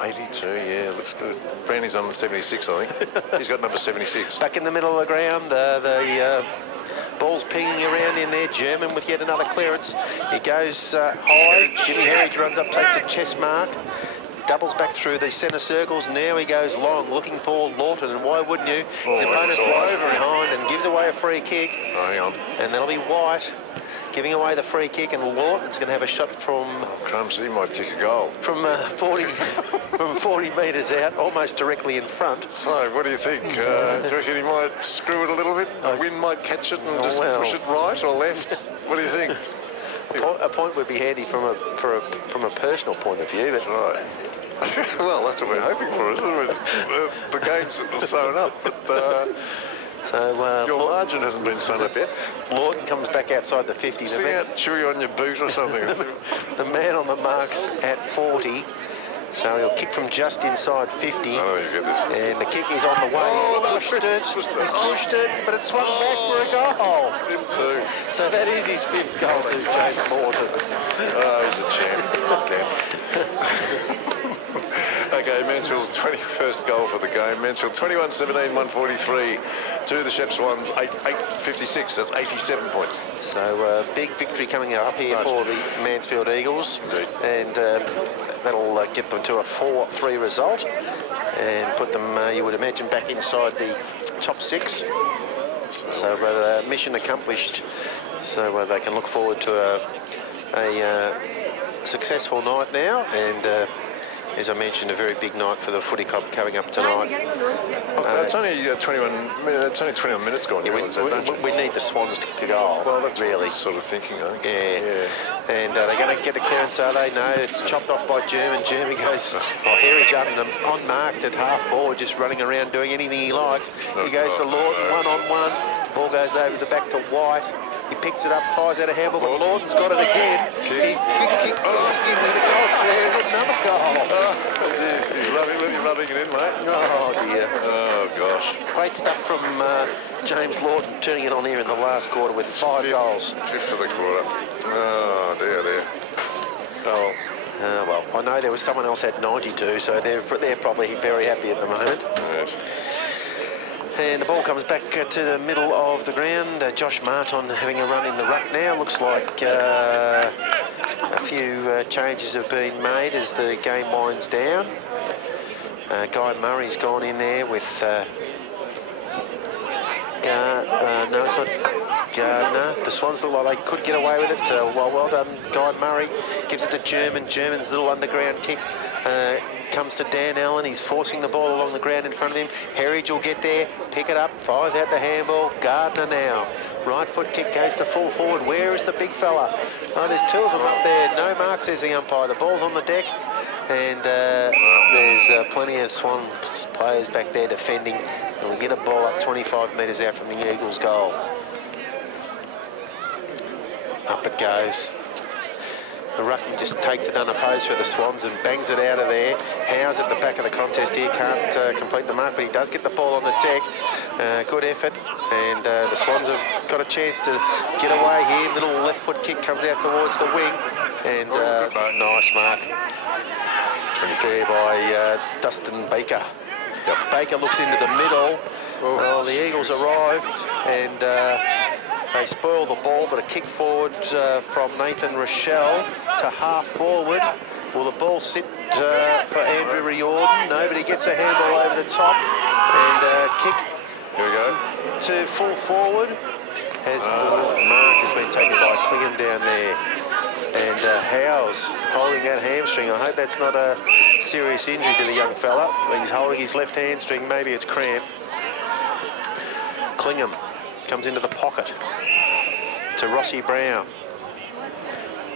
82? Yeah, looks good. Brownie's on the 76, I think. He's got number 76. Back in the middle of the ground, the ball's pinging around in there. German with yet another clearance. He goes high. Jimmy Heritage runs up, takes a chest mark. Doubles back through the centre circles. Now he goes long, looking for Lawton. And why wouldn't you? His opponent flies from behind and gives away a free kick. Oh, hang on. And that'll be White giving away the free kick. And Lawton's going to have a shot from Crumbs, he might kick a goal. 40 metres out, almost directly in front. So, what do you think? Do you reckon he might screw it a little bit? The wind might catch it and just push it right or left? What do you think? A point would be handy from a personal point of view, but Right. Well, that's what we're hoping for, isn't it? The games that were thrown up, but your margin hasn't been sewn up yet. Lawton comes back outside the 50. Sing out chewy on your boot or something. The man on the mark's at 40, so he'll kick from just inside 50. I know you get this. And the kick is on the way. He's pushed it, but it's swung back for a goal. Did too. So that is his 5th goal to James Morton. Oh, he's a champ. Again. Okay, Mansfield's 21st goal for the game. Mansfield 21-17, 143 to the Shepp Swans 8-56. That's 87 points. So big victory coming up here for the Mansfield Eagles. Indeed. And that'll get them to a 4-3 result and put them, you would imagine, back inside the top 6. So mission accomplished. So they can look forward to a successful night now, and as I mentioned, a very big night for the footy club coming up tonight. It's only 21 minutes. It's only 21 minutes gone. Yeah, we need the Swans to kick a goal. Well, that's really what I was sort of thinking, I think. Yeah. And they're going to get the clearance, are they? No, it's chopped off by German. German goes, Herridge unmarked at half forward, just running around doing anything he likes. He goes to Lawton, one-on-one. Ball goes over the back to White. He picks it up, fires out a handball, but Lawton's got it again. He kicked into the cross. There's another goal. Geez, he's rubbing it in, mate. Oh, dear. Oh, gosh. Great stuff from James Lawton, turning it on here in the last quarter with 5 goals. Fifth of the quarter. Oh, dear. Oh. Well, I know there was someone else at 92, so they're probably very happy at the moment. Yes. And the ball comes back to the middle of the ground. Josh Martin having a run in the ruck now. Looks like a few changes have been made as the game winds down. Guy Murray's gone in there with... no, it's not Gardner. The Swans look like they could get away with it. Well done, Guy Murray. Gives it to German. German's little underground kick comes to Dan Allen. He's forcing the ball along the ground in front of him. Herridge will get there, pick it up, fires out the handball. Gardner now. Right foot kick goes to full forward. Where is the big fella? Oh, there's 2 of them up there. No mark, says the umpire. The ball's on the deck. And there's plenty of Swans players back there defending. And we get a ball up 25 metres out from the Eagles' goal. Up it goes. The ruckman just takes it unopposed for the Swans and bangs it out of there. Howe's at the back of the contest here, can't complete the mark, but he does get the ball on the deck. Good effort, and the Swans have got a chance to get away here. Little left foot kick comes out towards the wing, and nice mark. There by Dustin Baker. Yep. Baker looks into the middle. Well, the Eagles arrive, and they spoil the ball, but a kick forward from Nathan Rochelle to half forward. Will the ball sit for Andrew Riordan? Nobody gets a handball over the top, and kick Here we go. to full forward. Mark has been taken by Klingham down there. And Howe's holding that hamstring. I hope that's not a serious injury to the young fella. He's holding his left hamstring. Maybe it's cramp. Klingham comes into the pocket to Rossi Brown.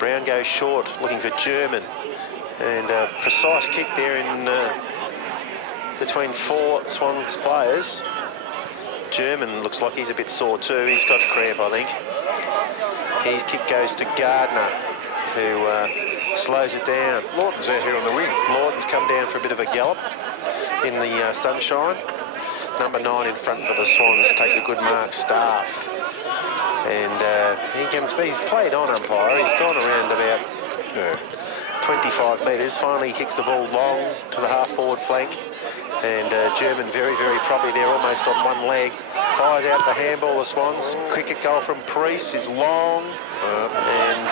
Brown goes short, looking for German. And a precise kick there in between 4 Swans players. German looks like he's a bit sore too. He's got cramp, I think. His kick goes to Gardner, who slows it down. Lawton's out here on the wing. Lawton's come down for a bit of a gallop in the sunshine. Number 9 in front for the Swans takes a good mark, Staff. And he's played on umpire. He's gone around about 25 metres. Finally, he kicks the ball long to the half-forward flank. And German very, very probably there, almost on one leg. Fires out the handball, the Swans. Cricket goal from Priest is long. And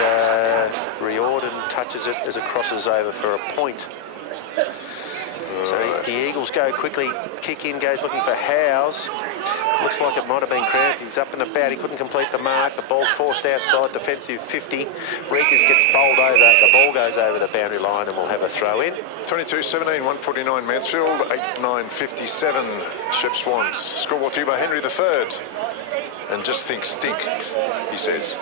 Riordan touches it as it crosses over for a point. So the Eagles go quickly. Kick in, goes looking for Howes. Looks like it might have been cramped. He's up and about. He couldn't complete the mark. The ball's forced outside. Defensive 50. Reekers gets bowled over. The ball goes over the boundary line and we'll have a throw in. 22-17, 149 Mansfield, 8-9-57 Shepp Swans. Score brought to you by Henry III. And just think stink, he says.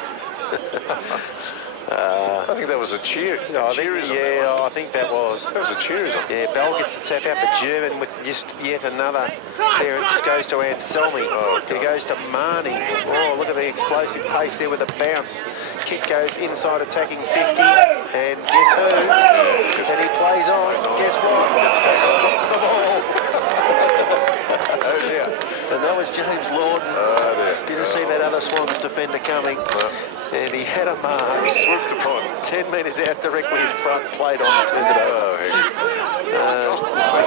I think that was a cheerism. I think that was. That was a cheerism. Yeah, Bell gets the tap out, but German with just yet another clearance goes to Anselmi. He goes to Marnie. Oh, look at the explosive pace there with a bounce. Kick goes inside attacking 50, and guess who? And he plays on. Guess what? Gets taken on top of the ball. Oh dear. And that was James Lawton. Oh dear. Didn't see that other Swans defender coming. And he had a mark. Swooped upon. 10 metres out directly in front, played on and turned it over. The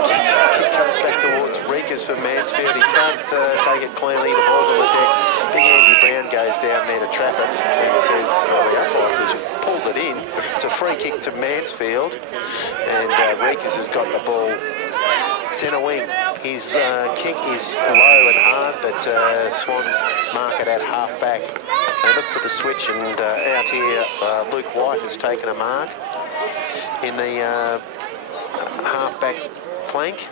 kick comes back towards Reekers for Mansfield. He can't take it cleanly. The ball's on the deck. Big Andy Brown goes down there to trap it and says, the umpire says you've pulled it in. It's a free kick to Mansfield. And Reekers has got the ball centre wing. His kick is low and hard, but Swans mark it at half-back. They look for the switch, and out here, Luke White has taken a mark in the half-back flank.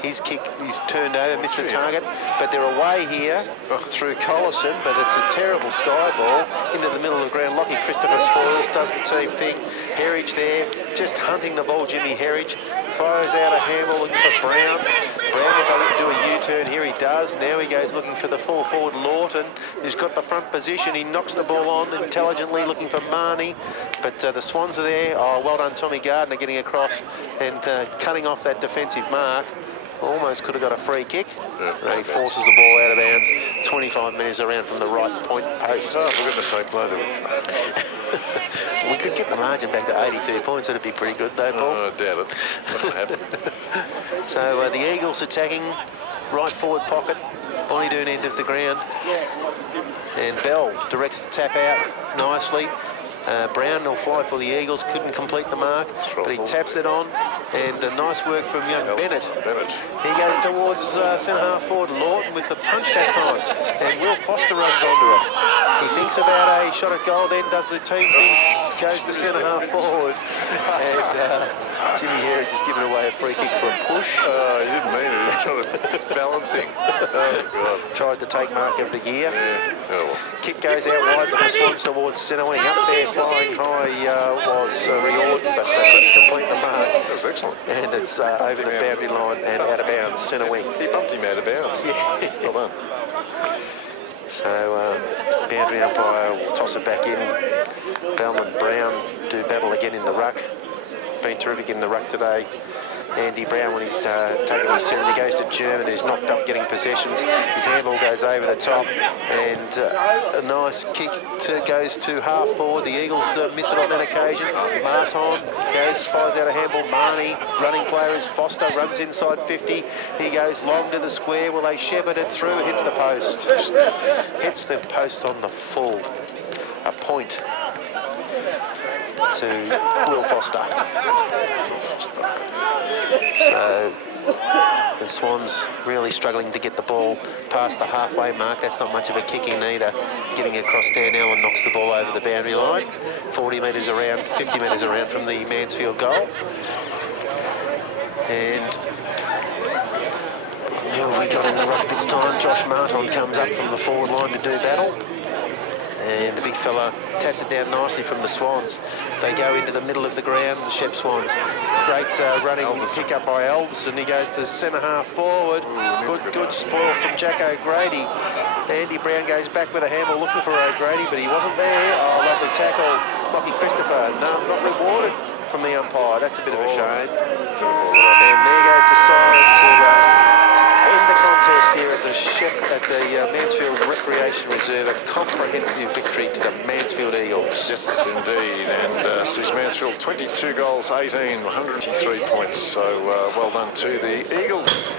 His kick is turned over, missed the target, but they're away here through Collison, but it's a terrible sky ball into the middle of the ground. Lockie Christopher spoils, does the team thing. Herridge there, just hunting the ball, Jimmy Herridge. Fires out a handball looking for Brown. Brown will do a U-turn, here he does. Now he goes looking for the full forward Lawton, who's got the front position. He knocks the ball on intelligently, looking for Marnie, but the Swans are there. Oh, well done Tommy Gardner getting across and cutting off that defensive mark. Almost could have got a free kick. Yeah, he forces the ball out of bounds. 25 metres around from the right point post. Oh, for goodness sake, blow them. We could get the margin back to 82 points. It'd be pretty good, though, Paul. Oh, I doubt it. Not going to happen. So the Eagles attacking right forward pocket, Bonnie-Doon end of the ground. And Bell directs the tap out nicely. Brown will fly for the Eagles, couldn't complete the mark, but he taps it on, and nice work from young Bennett. He goes towards centre-half forward Lawton with the punch that time, and Will Foster runs onto it. He thinks about a shot at goal, then does the team thing, goes to centre-half forward, and Jimmy Herridge just giving away a free kick for a push. He didn't mean it, he was just balancing. Oh, God. Tried to take mark of the year. Yeah. Oh, well. Kick goes out wide from the Swans towards centre wing. Up there flying high was Riordan, but they couldn't complete the mark. That was excellent. And it's over the boundary line and out of bounds, centre wing. He bumped him out of bounds. Yeah. Well done. So boundary umpire will toss it back in. Bell and Brown do battle again in the ruck. Been terrific in the ruck today. Andy Brown, when he's taken his turn, he goes to German, who's knocked up getting possessions. His handball goes over the top, and a nice kick goes to half forward. The Eagles miss it on that occasion. Marton goes, fires out a handball. Marnie, running player is Foster, runs inside 50. He goes long to the square. Will they shepherd it through? Hits the post. Hits the post on the full. A point to Will Foster. So the Swans really struggling to get the ball past the halfway mark. That's not much of a kicking either. Getting across there now and knocks the ball over the boundary line. 40 metres around, 50 metres around from the Mansfield goal. And who have we got in the ruck this time? Josh Marton comes up from the forward line to do battle. And the big fella taps it down nicely from the Swans. They go into the middle of the ground, the Shepp Swans. Great running pick up by Alderson. He goes to centre-half forward. Good spoil from Jack O'Grady. Andy Brown goes back with a handball looking for O'Grady, but he wasn't there. Oh, lovely tackle. Lockie Christopher, no, not rewarded from the umpire. That's a bit of a shame. And there goes the sign to end the contest here at the Shepp, at the Mansfield Recreation Reserve. A comprehensive victory to the Mansfield Eagles. Yes, indeed. And sees Mansfield 22 goals, 18, 103 points. So well done to the Eagles.